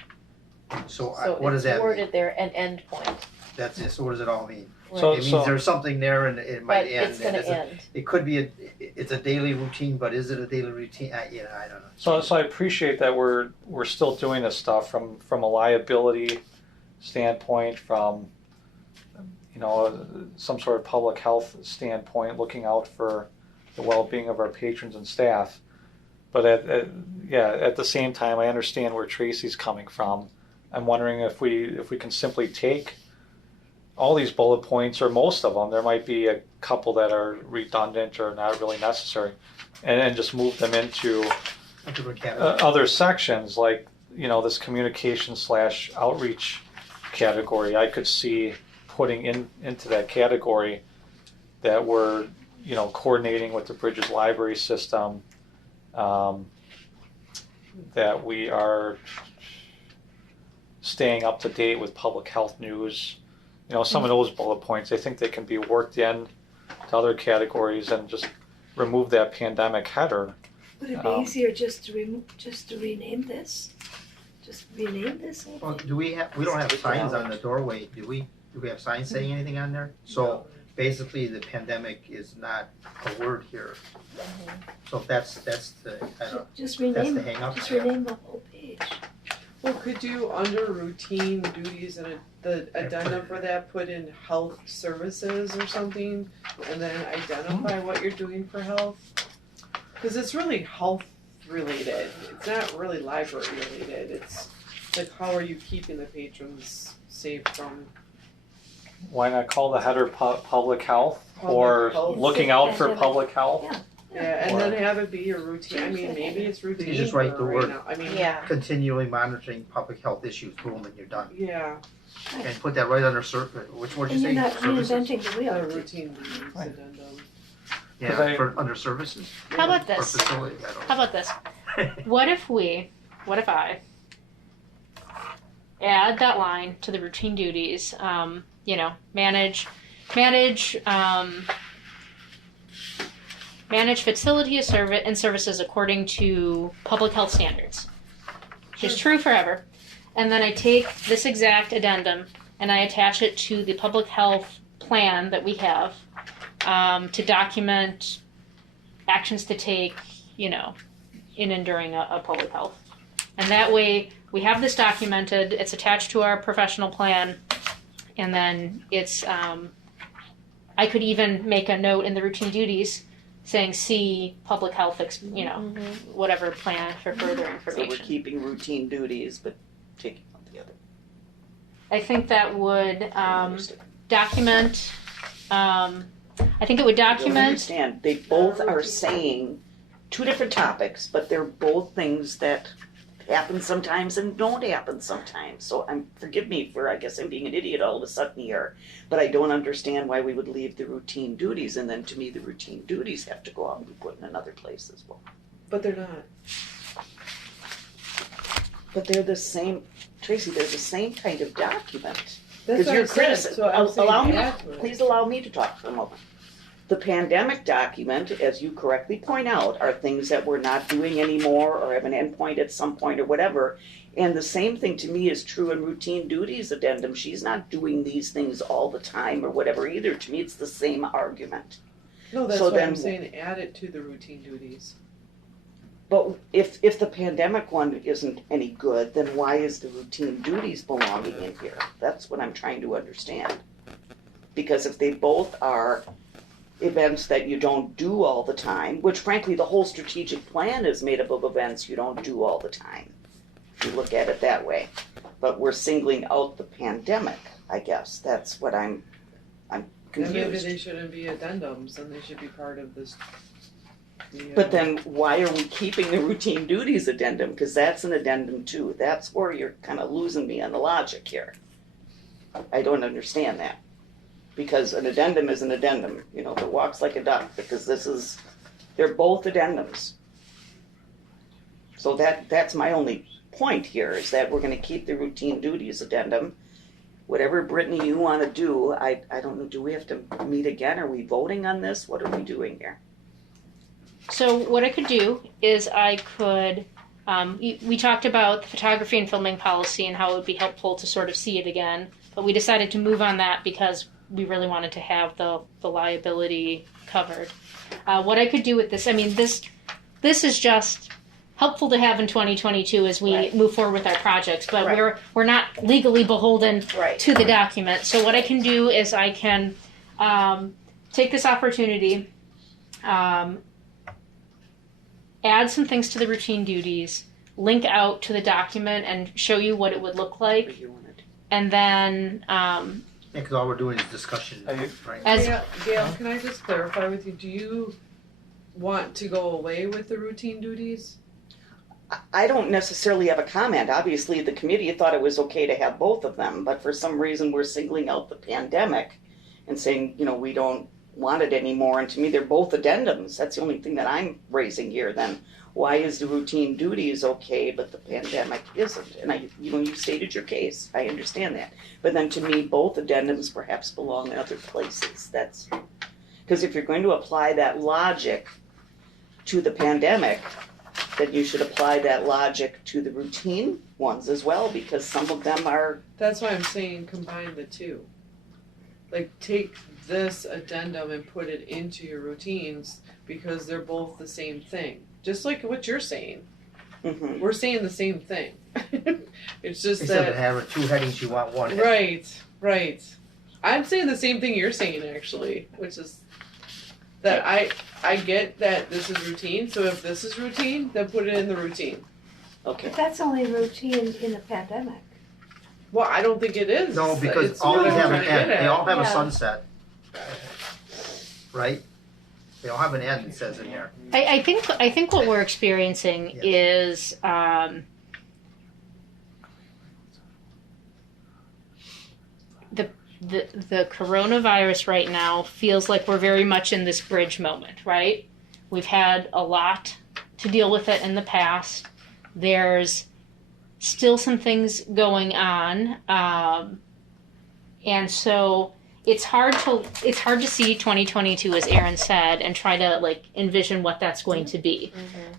So what does it's that mean? worded there, an end point. That's it. So what does it all mean? So- It means there's something there and it might But end. it's gonna and end. It could be it's a daily routine, but is it a daily routine? I don't know. So I appreciate that we're still doing this stuff from a liability standpoint, from, you know, some sort of public health standpoint, looking out for the well-being of our patrons and staff. But at the same time, I understand where Tracy's coming from. I'm wondering if we can simply take all these bullet points, or most of them. There might be a couple that are redundant or not really necessary, and just move them into That's a good category. other sections, like, you know, this communication / outreach category. I could see putting into that category that we're, you know, coordinating with the Bridges library system, that we are staying up to date with public health news. You know, some of those bullet points, I think they can be worked in to other categories and just remove that pandemic header. Would it be easier just to rename this? Just rename this whole Well, thing? we don't have signs on the doorway, do we? Do we have signs saying anything on there? So basically, the pandemic is not a word here. So if that's the, I don't, Just that's rename, the hang up. just rename the whole page. Well, could you, under routine duties and the addendum for that, put in health services or something? And then identify what you're doing for health? Because it's really health related. It's not really library related. It's like, how are you keeping the patrons safe from Why not call the header public health, Public or health. looking out for Pandemic. public health? Yeah. Yeah, and then have it be your routine. I mean, Change that. maybe it's routine. just write for the right word. now. I mean, Yeah, Continually monitoring public health issues, boom, and you're done. yeah, And put that right under which word And you you're say? not Services? reinventing the the wheel. routine duties Right. addendum. 'Cause Yeah, under services How about or this? facility, I How about this? What if I add that line to the routine duties, manage facility and services according to public health standards, which is true forever. And then I take this exact addendum and I attach it to the public health plan that we have, to document actions to take, in and during a public health. And that way, we have this documented, it's attached to our professional plan, and then it's, I could even make a note in the routine duties saying, see public health, whatever plan for further So we're information. keeping routine duties, but taking on the other. I think that would Understood. document, I think it would I don't document, understand. They both are saying two different topics, but they're both things that happen sometimes and don't happen sometimes. So forgive me for, I guess I'm being an idiot all of a sudden here, but I don't understand why we would leave the routine duties, and then to me the routine duties have to go out and be put in another place as well. But they're not. But they're the same, Tracy, they're the same kind of document. That's Because what you're I said. criticism. So I'm saying Allow me, add to it. please allow me to talk for a moment. The pandemic document, as you correctly point out, are things that we're not doing anymore or have an endpoint at some point or whatever. And the same thing to me is true in routine duties addendum. She's not doing these things all the time or whatever either. To me, it's the same argument. No, that's So why then- I'm saying add it to the routine duties. But if the pandemic one isn't any good, then why is the routine duties belonging in here? That's what I'm trying to understand. Because if they both are events that you don't do all the time, which frankly the whole strategic plan is made up of events you don't do all the time, if you look at it that way. But we're singling out the pandemic, I guess. That's what I'm Then maybe confused. they shouldn't be addendums, and they should be part of this. But then why are we keeping the routine duties addendum? Because that's an addendum too. That's where you're kind of losing me on the logic here. I don't understand that. Because an addendum is an addendum, you know, that walks like a duck, because they're both addendums. So that's my only point here, is that we're gonna keep the routine duties addendum. Whatever, Brittany, you wanna do, I don't know, do we have to meet again? Are we voting on this? What are we doing here? So what I could do is I could, we talked about the photography and filming policy and how it would be helpful to sort of see it again, but we decided to move on that because we really wanted to have the liability covered. What I could do with this, I mean, this is just helpful to have in 2022 as we Right. move forward with our projects, but Right. we're not legally beholden Right. to the document. So what I can do is I can take this opportunity, add some things to the routine duties, link out to the document and show you what it would look like, and then Because all we're doing is discussion, Are you- right? as Gail, can I just clarify with you? Do you want to go away with the routine duties? I don't necessarily have a comment. Obviously, the committee thought it was okay to have both of them, but for some reason we're singling out the pandemic and saying, you know, we don't want it anymore. And to me, they're both addendums. That's the only thing that I'm raising here. Then why is the routine duties okay, but the pandemic isn't? And you stated your case. I understand that. But then to me, both addendums perhaps belong in other places. That's because if you're going to apply that logic to the pandemic, then you should apply that logic to the routine ones as well, because some of them are. That's why I'm saying combine the two. Like take this addendum and put it into your routines because they're both the same thing. Just like what you're saying. Mhm. We're saying the same thing. It's just Instead of that. having two headings, you want one heading. Right. I'm saying the same thing you're saying actually, which is that I get that this is routine, so if this is routine, then put it in the routine. Okay. But that's only routine in a pandemic. Well, I don't think it is. No, because It's all what these I'm have an trying to get end, they at. all have a Yeah. sunset. Right? They all have an end, it says in here. I think what we're experiencing Yeah. is the coronavirus right now feels like we're very much in this bridge moment, right? We've had a lot to deal with it in the past. There's still some things going on, and so it's hard to see 2022, as Erin said, and try to like envision what that's going to be.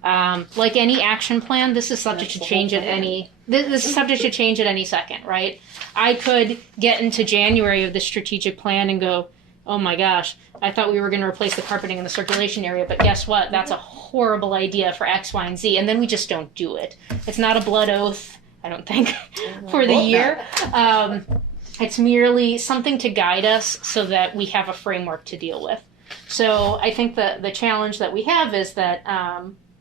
Like any action plan, this is subject to change at any. This is subject to change at any second, right? I could get into January of the strategic plan and go, oh my gosh, I thought we were going to replace the carpeting in the circulation area, but guess what? That's a horrible idea for X, Y, and Z, and then we just don't do it. It's not a blood oath, I don't think, for the year. It's merely something to guide us so that we have a framework to deal with. So I think the challenge that we have is that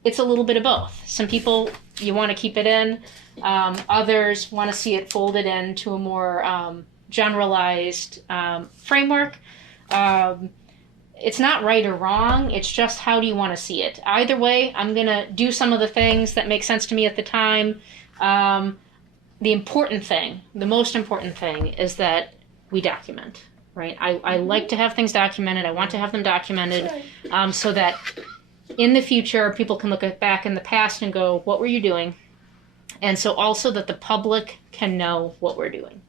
it's a little bit of both. Some people, you want to keep it in. Others want to see it folded into a more generalized framework. It's not right or wrong. It's just how do you want to see it. Either way, I'm going to do some of the things that make sense to me at the time. The important thing, the most important thing is that we document, right? I like to have things documented. I want to have them documented so that in the future, people can look back in the past and go, what were you doing? And so also that the public can know what we're doing.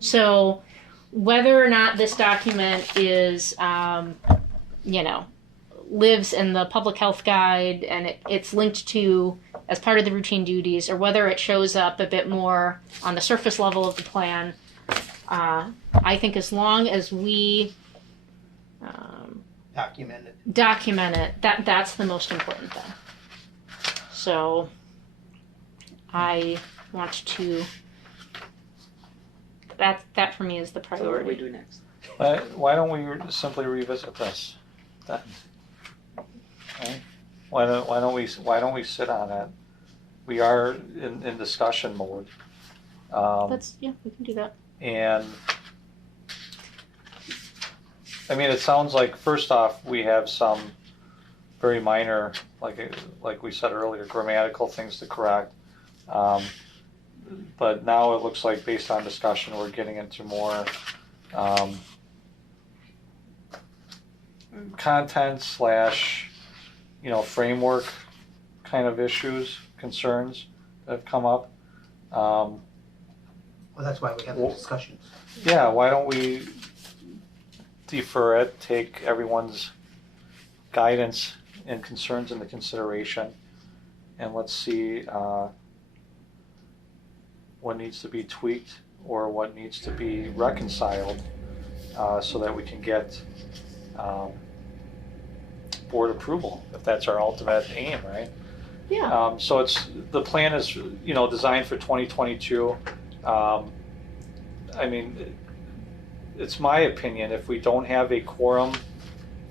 So whether or not this document is lives in the public health guide and it's linked to as part of the routine duties, or whether it shows up a bit more on the surface level of the plan. I think as long as we Document it. that's the most important thing. So I want to, that for me is the So what do we priority. do next? Why don't we simply revisit this then? Okay? Why don't we sit on it? We are in discussion mode. We can do that. And I mean, it sounds like first off we have some very minor, like we said earlier, grammatical things to correct. But now it looks like, based on discussion, we're getting into more content / framework kind of issues, concerns that have come up. Well, that's why we have the discussions. Yeah, why don't we defer it, take everyone's guidance and concerns into consideration, and let's see what needs to be tweaked or what needs to be reconciled so that we can get board approval, if that's our ultimate aim, right? Yeah. So the plan is, designed for 2022. I mean, it's my opinion, if we don't have a quorum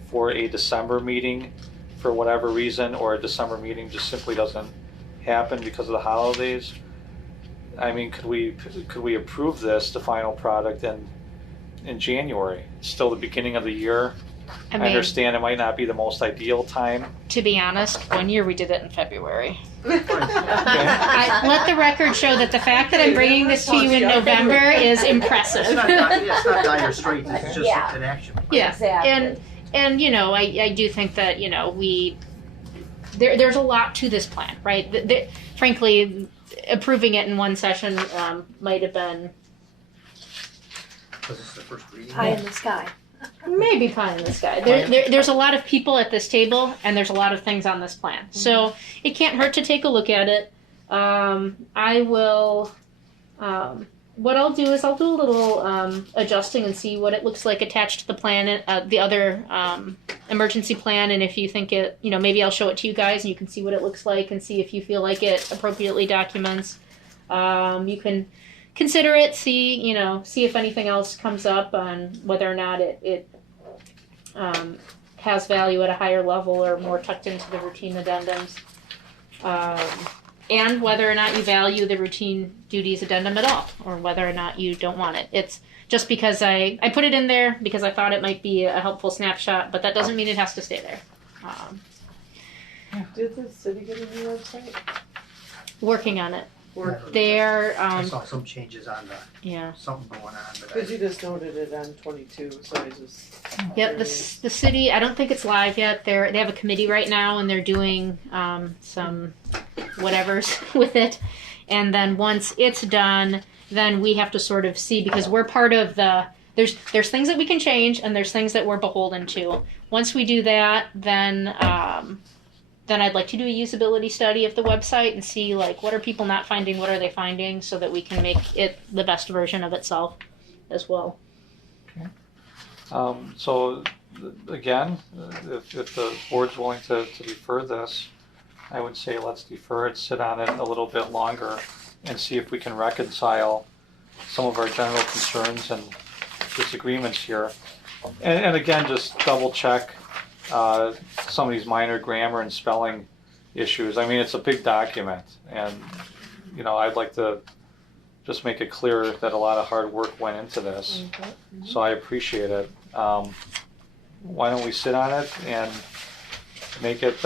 for a December meeting for whatever reason, or a December meeting just simply doesn't happen because of the holidays, I mean, could we approve the final product in January? It's still the beginning of the year. I understand it might not be the most ideal time. To be honest, one year we did it in February. Let the record show that the fact that I'm bringing this to you in November is impressive. It's not dire straits, it's just an action. Yeah, Exactly. and I do think that there's a lot to this plan, right? Frankly, approving it in one session might have been Because it's the first reading. Pie in the sky. maybe pie in the sky. There's a lot of people at this table, and there's a lot of things on this plan. So it can't hurt to take a look at it. I will. What I'll do is I'll do a little adjusting and see what it looks like attached to the plan, the other emergency plan, and if you think it, maybe I'll show it to you guys and you can see what it looks like and see if you feel like it appropriately documents. You can consider it, see if anything else comes up on whether or not it has value at a higher level or more tucked into the routine addendums. And whether or not you value the routine duties addendum at all, or whether or not you don't want it. It's just because I put it in there because I thought it might be a helpful snapshot, but that doesn't mean it has to stay there. Did the city get a new website? Working on it. I saw some changes on something going on. Because you just noted it on 22, so I just... Yep, the city, I don't think it's live yet. They have a committee right now, and they're doing some whatevers with it. And then once it's done, then we have to sort of see, because we're part of the... There's things that we can change, and there's things that we're beholden to. Once we do that, then I'd like to do a usability study of the website and see, what are people not finding, what are they finding, so that we can make it the best version of itself as well. Okay. So, again, if the board's willing to defer this, I would say let's defer it, sit on it a little bit longer, and see if we can reconcile some of our general concerns and disagreements here. And again, just double check some of these minor grammar and spelling issues. I mean, it's a big document, and I'd like to just make it clear that a lot of hard work went into this. Mm-hmm. So I appreciate it. Why don't we sit on it and make it,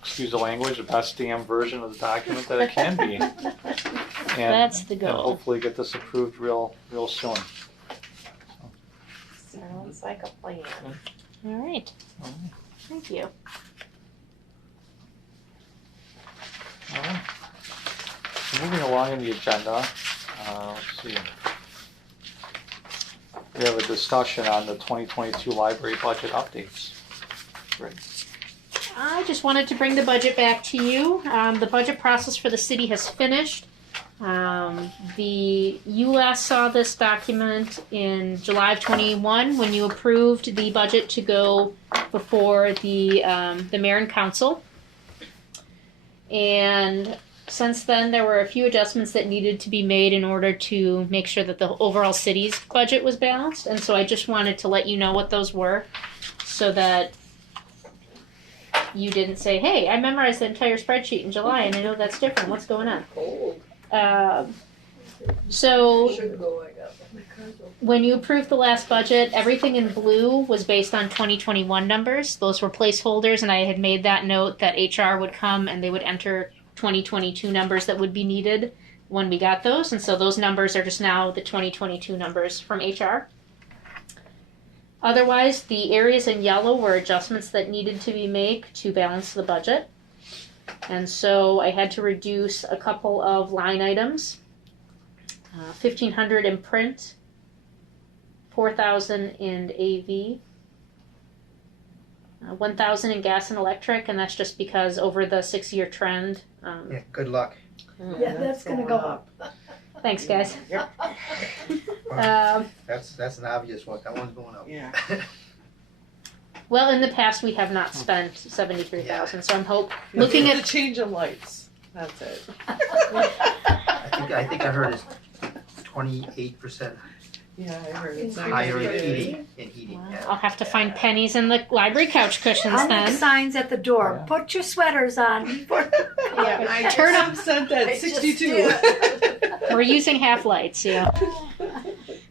excuse the language, the best damn version of the document that it can be. And, that's the goal. And hopefully get this approved real soon. Sounds like a plan. All right. Thank you. All right. So moving along in the agenda, let's see. We have a discussion on the 2022 library budget updates. I just wanted to bring the budget back to you. The budget process for the city has finished. You last saw this document in July of 21 when you approved the budget to go before the mayor and council. And since then, there were a few adjustments that needed to be made in order to make sure that the overall city's budget was balanced. And so I just wanted to let you know what those were so that you didn't say, hey, I memorized the entire spreadsheet in July and I know that's different. What's going on? Cold. So Should go, I got. when you approved the last budget, everything in blue was based on 2021 numbers. Those were placeholders, and I had made that note that HR would come and they would enter 2022 numbers that would be needed when we got those. And so those numbers are just now the 2022 numbers from HR. Otherwise, the areas in yellow were adjustments that needed to be made to balance the budget. And so I had to reduce a couple of line items. 1,500 in print, 4,000 in AV, 1,000 in gas and electric, and that's just because over the 6-year trend. Yeah, good luck. Yeah, that's gonna go up. Thanks, guys. Yep. That's an obvious one. That one's going up. Yeah. Well, in the past, we have not spent 73,000, so I'm looking Looking at the change in lights. That's it. I think I heard it's 28% Yeah, I heard it's higher in not heating. Wow. Yeah. I'll have to find pennies in the library couch cushions I'll make then. signs at the door. Yeah. Put your sweaters on before. Yeah, I Turn just- up. Sent I at just 62. did. We're using half lights, yeah.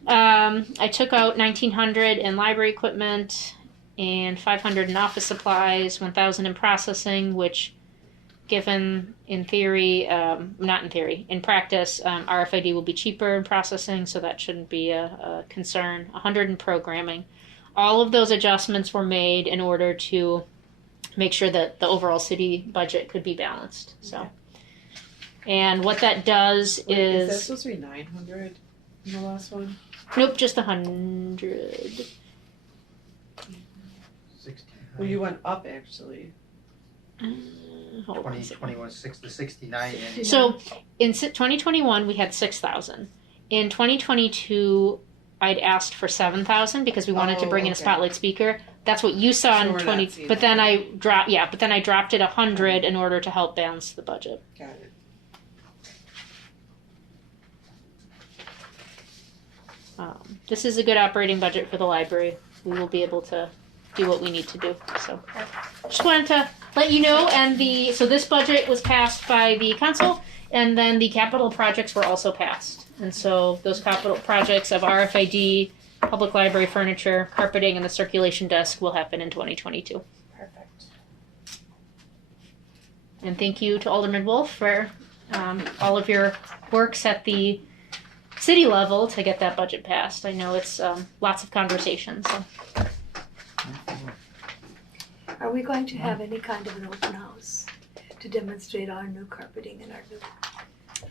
I took out 1,900 in library equipment and 500 in office supplies, 1,000 in processing, which, given in theory, not in theory, in practice, RFID will be cheaper in processing, so that shouldn't be a concern. 100 in programming. All of those adjustments were made in order to make sure that the overall city budget could be balanced. So, and what that does Wait, is that is supposed to be 900 in the last one? nope, just 100. 16, Well, you went up actually. Hold on a 20, second. 21, 6 to 69. And So in 2021, we had 6,000. In 2022, I'd asked for 7,000 because we wanted to Oh, bring in a okay. spotlight speaker. That's what you saw So in we're not 20. seeing But then that. I dropped. Yeah, but then I dropped it 100 in order to help balance the budget. Got it. This is a good operating budget for the library. We will be able to do what we need to do. So, just wanted to let you know. And so this budget was passed by the council, and then the capital projects were also passed. And so those capital projects of RFID, public library furniture, carpeting, and the circulation desk will happen in 2022. Perfect. And thank you to Alderman Wolf for all of your works at the city level to get that budget passed. I know it's lots of conversations. So. Are we going to have any kind of an open house to demonstrate our new carpeting in our new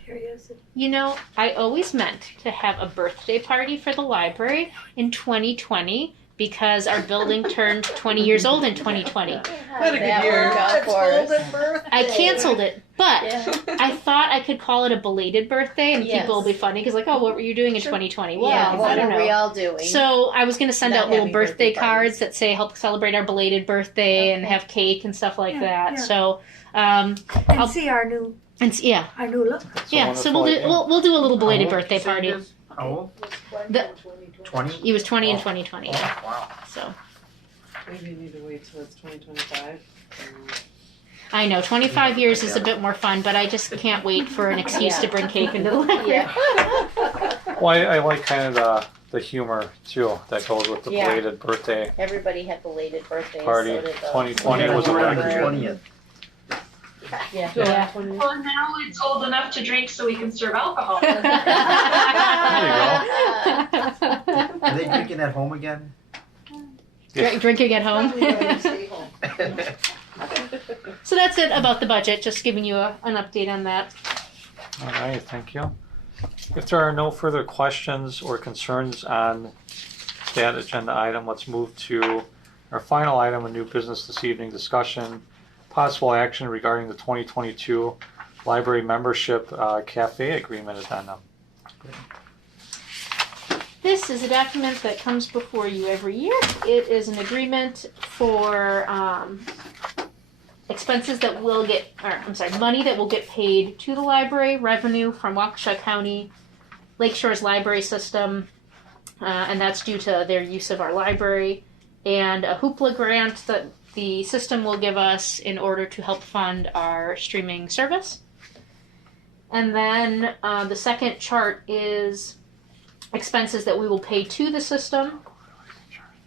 areas? You know, I always meant to have a birthday party for the library in 2020 because our building turned 20 years old in 2020. What a good That year. worked out It's for us. golden birthday. I canceled it, but Yeah. I thought I could call it a belated birthday and Yes. people will be funny because like, oh, what were you doing in 2020? Well, Yeah, I what don't are we know. all doing? So I was going to send Not out little having birthday birthday cards parties. that say help celebrate our belated birthday and Okay. have cake and stuff like Yeah, that. yeah. So, And I'll- see our new yeah, look. yeah. So we'll do a little belated birthday party. How old? The- 20? He was 20 in Oh. 2020. Oh, wow. So Maybe you need to wait till it's 2025. I know 25 years is a bit more fun, but I just can't wait for an excuse Yeah. to bring cake into the library. Yeah. Well, I like kind of the humor too that goes with the Yeah. belated birthday Everybody had belated birthdays. party. So did the 2020 was a We're on record the year. 20th. Yeah. Yeah. Well, now it's old enough to drink so we can serve alcohol. Are they drinking at home again? Drinking at home. Probably gonna stay home. So that's it about the budget. Just giving you an update on that. All right, thank you. If there are no further questions or concerns on that agenda item, let's move to Our final item of new business this evening, discussion, possible action regarding the 2022 library membership cafe agreement addendum. This is a document that comes before you every year. It is an agreement for expenses that will get, money that will get paid to the library, revenue from Waukesha County, Lakeshore's library system, and that's due to their use of our library, and a Hoopla grant that the system will give us in order to help fund our streaming service. And then the second chart is expenses that we will pay to the system,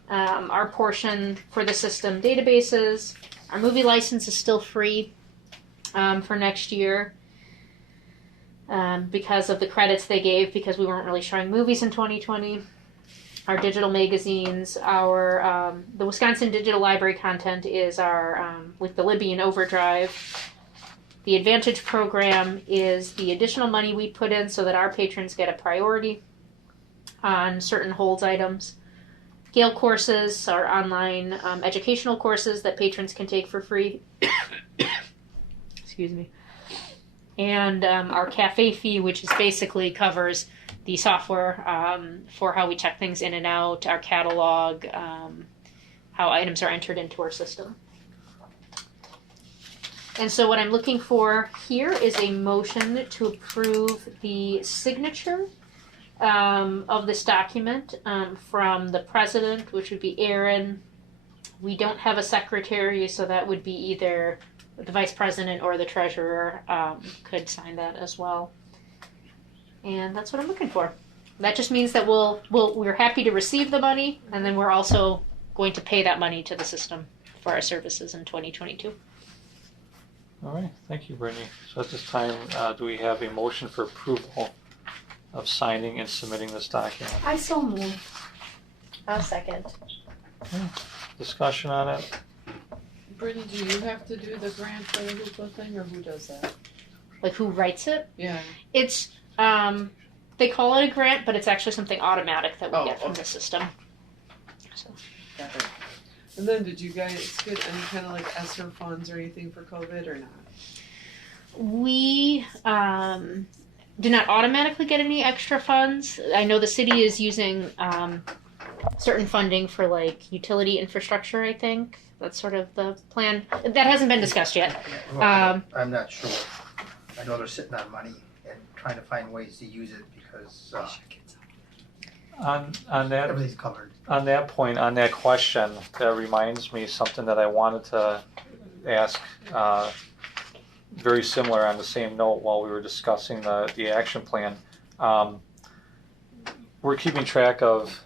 our portion for the system databases. Our movie license is still free for next year because of the credits they gave because we weren't really showing movies in 2020. Our digital magazines, our the Wisconsin Digital Library content is our with the Libby and Overdrive. The Advantage program is the additional money we put in so that our patrons get a priority on certain holds items. Gale courses are online educational courses that patrons can take for free. Excuse me. And our cafe fee, which is basically covers the software for how we check things in and out, our catalog, how items are entered into our system. And so what I'm looking for here is a motion to approve the signature of this document from the president, which would be Aaron. We don't have a secretary, so that would be either the vice president or the treasurer could sign that as well. And that's what I'm looking for. That just means that we're happy to receive the money, and then we're also going to pay that money to the system for our services in 2022. All right, thank you, Brittany. So at this time, do we have a motion for approval of signing and submitting this document? I so move. I'll second. Okay. Discussion on it? Brittany, do you have to do the grant for the Hoopla thing, or who does that? Like who writes it? Yeah. It's they call it a grant, but it's actually something automatic that we get from okay. the system. So. Got it. And then did you guys get any kind of like ESSER funds or anything for COVID or not? We do not automatically get any extra funds. I know the city is using certain funding for like utility infrastructure, I think. That's sort of the plan. That hasn't been discussed yet. Well, I'm not sure. I know they're sitting on money and trying to find ways to use it because On that everything's covered. On that point, on that question, that reminds me something that I wanted to ask, very similar on the same note while we were discussing the action plan. We're keeping track of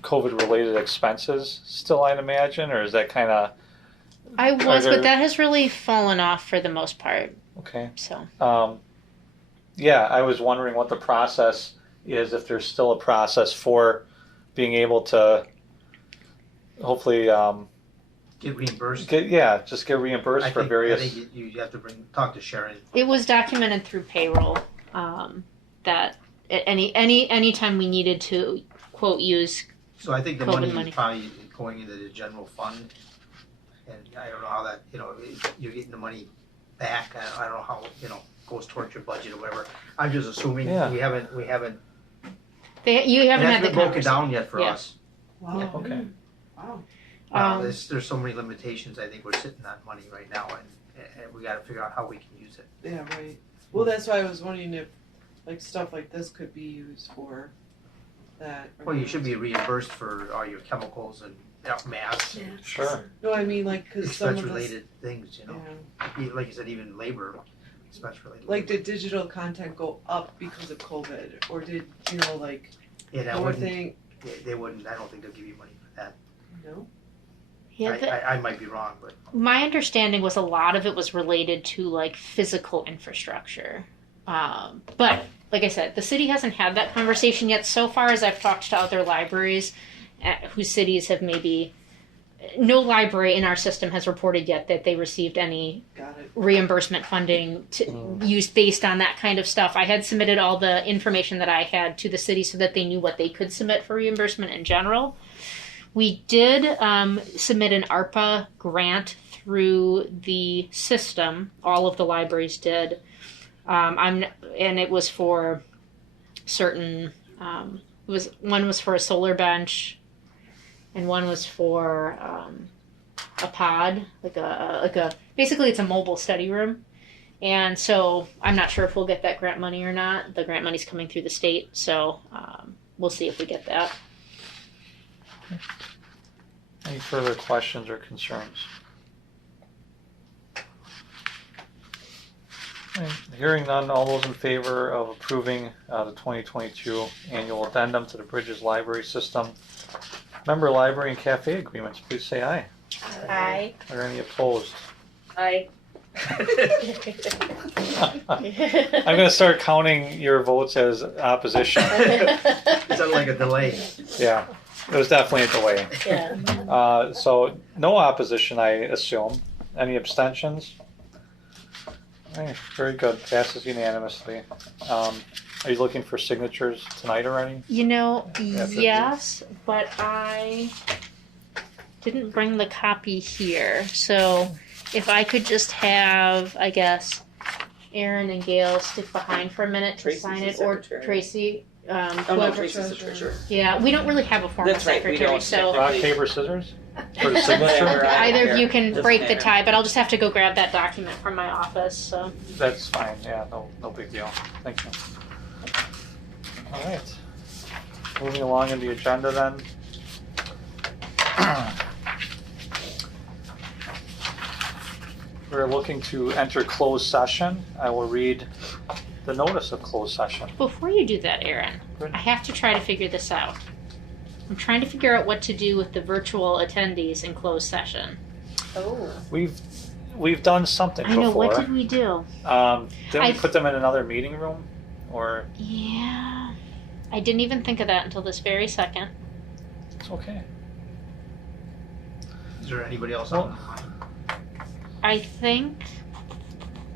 COVID-related expenses still, I'd imagine, or is that kind of... I was, but that has really fallen off for the most part. Okay. So. Yeah, I was wondering what the process is, if there's still a process for being able to hopefully Get reimbursed. get reimbursed for various. I think you have to talk to Sharon. It was documented through payroll that any time we needed to quote use. So I think the COVID money money. is probably going into the general fund, and I don't know how that, you're getting the money back. I don't know how, goes towards your budget or whatever. I'm just assuming Yeah. we haven't. You It haven't hasn't had the been broken conversation. down yet for Yeah. us. Wow. Okay. Wow. There's so many limitations. I think we're sitting on money right now, and we got to figure out how we can use it. Yeah, right. Well, that's why I was wondering if like stuff like this could be used for that. or Well, you not. should be reimbursed for all your chemicals and masks and Sure. No, I mean like because some of this, expense-related things. yeah. Like you said, even labor expense-related. Like did digital content go up because of COVID, or did like Yeah, that more wouldn't. thing? They wouldn't. I don't think they'll give you money for that. No. Yeah, I might be wrong, but my understanding was a lot of it was related to like physical infrastructure. But like I said, the city hasn't had that conversation yet. So far as I've talked to other libraries whose cities have maybe, no library in our system has reported yet that they received any Got it. reimbursement funding used based on that kind of stuff. I had submitted all the information that I had to the city so that they knew what they could submit for reimbursement in general. We did submit an ARPA grant through the system. All of the libraries did. And it was for certain. One was for a solar bench, and one was for a pod, like a basically it's a mobile study room. And so I'm not sure if we'll get that grant money or not. The grant money's coming through the state, so we'll see if we get that. Any further questions or concerns? Okay, hearing none, all those in favor of approving the 2022 annual addendum to the Bridges Library System member library and cafe agreements, please say aye. Aye. Are there any opposed? I I'm going to start counting your votes as opposition. It sounded like a delay. Yeah, it was definitely a delay. Yeah. So no opposition, I assume. Any abstentions? All right, very good. Passes unanimously. Are you looking for signatures tonight already? You know, Yeah, yes, but I didn't bring the copy here. So if I could just have, I guess, Aaron and Gail stick behind for a minute to Tracy's sign the it, or secretary. Tracy. Oh no, whoever- Tracy's the treasurer. Yeah, we don't really have a formal That's right, we secretary, don't. so Rock, paper, scissors? For the signature? Whatever, I don't either of care. you can Doesn't break the matter. tie, but I'll just have to go grab that document from my office. So That's fine, yeah, no big deal. Thank you. All right. Moving along in the agenda then. We're looking to enter closed session. I will read the notice of closed session. before you do that, Aaron, Good. I have to try to figure this out. I'm trying to figure out what to do with the virtual attendees in closed session. Oh. We've done something I know, before. what did we do? Didn't we I- put them in another meeting room? Or Yeah. I didn't even think of that until this very second. it's okay. Is there anybody else on the line? I think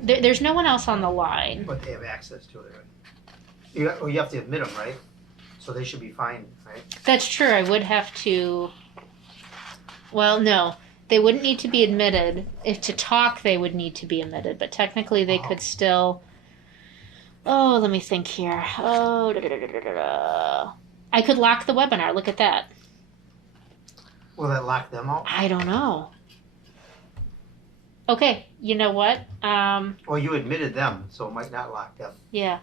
there's no one else on the line. But they have access to it. You have to admit them, right? So they should be fine, right? That's true. I would have to. Well, no. They wouldn't need to be admitted. If to talk, they would need to be admitted. But technically, they could still. Oh, let me think here. Oh, I could lock the webinar. Look at that. Will that lock them out? I don't know. Okay, you know what? Well, you admitted them, so it might not lock them. Yeah.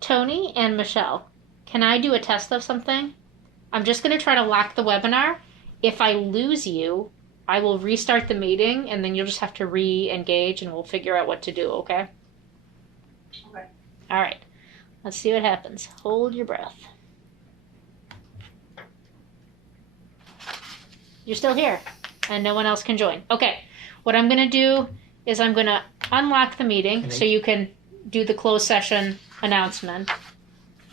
Tony and Michelle, can I do a test of something? I'm just going to try to lock the webinar. If I lose you, I will restart the meeting, and then you'll just have to re-engage, and we'll figure out what to do, okay? Okay. All right. Let's see what happens. Hold your breath. You're still here, and no one else can join. Okay. What I'm going to do is I'm going to unlock the meeting so you can do the closed session announcement.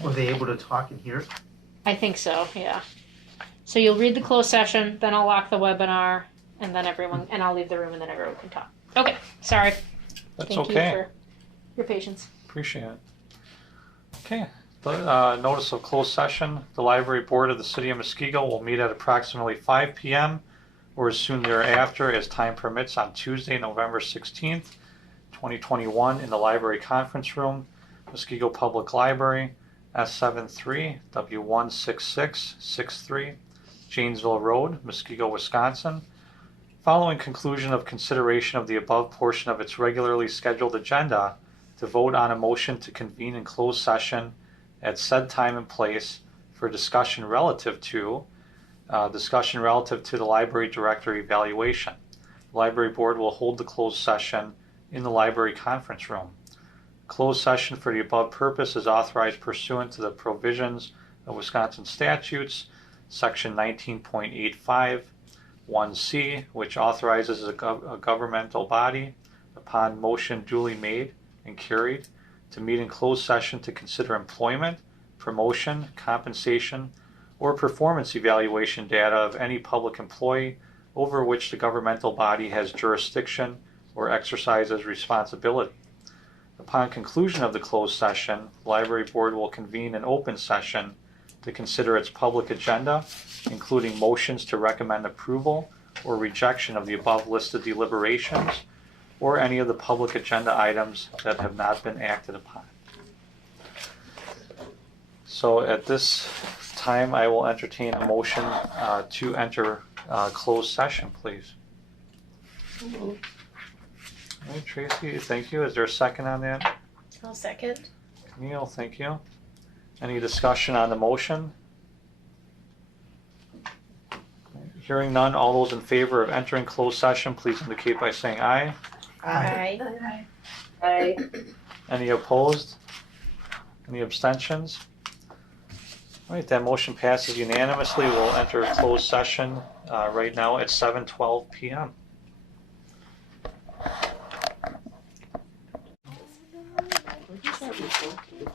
Were they able to talk in here? I think so, yeah. So you'll read the closed session, then I'll lock the webinar, and then and I'll leave the room, and then everyone can talk. Okay, sorry. That's Thank okay. you for your patience. Appreciate it. Okay. The notice of closed session. The library board of the city of Muskego will meet at approximately 5 p.m. or as soon thereafter as time permits on Tuesday, November 16th, 2021 in the library conference room, Muskego Public Library, S73 W16663, Janesville Road, Muskego, Wisconsin. Following conclusion of consideration of the above portion of its regularly scheduled agenda, to vote on a motion to convene in closed session at said time and place for discussion relative to the library director evaluation. The library board will hold the closed session in the library conference room. Closed session for the above purpose is authorized pursuant to the provisions of Wisconsin statutes, section 19.85, 1C, which authorizes a governmental body, upon motion duly made and carried, to meet in closed session to consider employment, promotion, compensation, or performance evaluation data of any public employee over which the governmental body has jurisdiction or exercises responsibility. Upon conclusion of the closed session, the library board will convene an open session to consider its public agenda, including motions to recommend approval or rejection of the above listed deliberations or any of the public agenda items that have not been acted upon. So at this time, I will entertain a motion to enter closed session, please. All right, Tracy, thank you. Is there a second on that? I'll second. Neil, thank you. Any discussion on the motion? Hearing none, all those in favor of entering closed session, please indicate by saying aye. Aye. I Any opposed? Any abstentions? All right, that motion passes unanimously. We'll enter closed session right now at 7:12 p.m.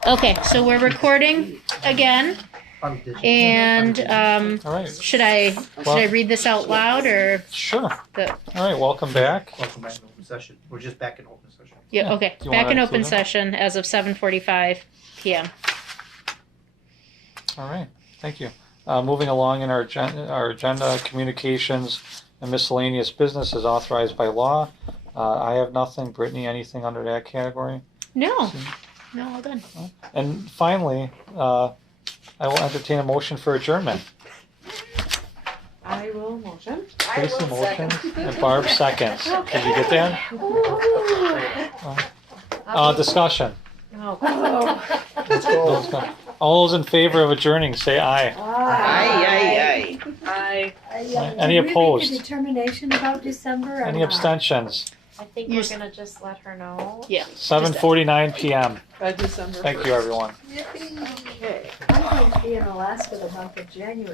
Okay, so we're recording again, On digital. and All right, should I read this out loud or sure. the? All right, welcome back. Welcome back to open session. We're just back in open session. Yeah. Yeah. Okay. Do you Back wanna in open include them? session as of 7:45 p.m. All right, thank you. Moving along in our agenda, communications and miscellaneous business is authorized by law. I have nothing. Brittany, anything under that category? No. No, all done. And finally, I will entertain a motion for adjournment. I will motion. Tracy motions and Barb seconds. Did you get that? Discussion. Let's go. All those in favor of adjourning, say aye. Aye. Any opposed? Make a determination about December or Any not? abstentions? I think You're we're s- gonna just let her know. Yeah. 7:49 p.m. By December 1st. Thank you, everyone. Okay. I'm going to be in Alaska the month of January.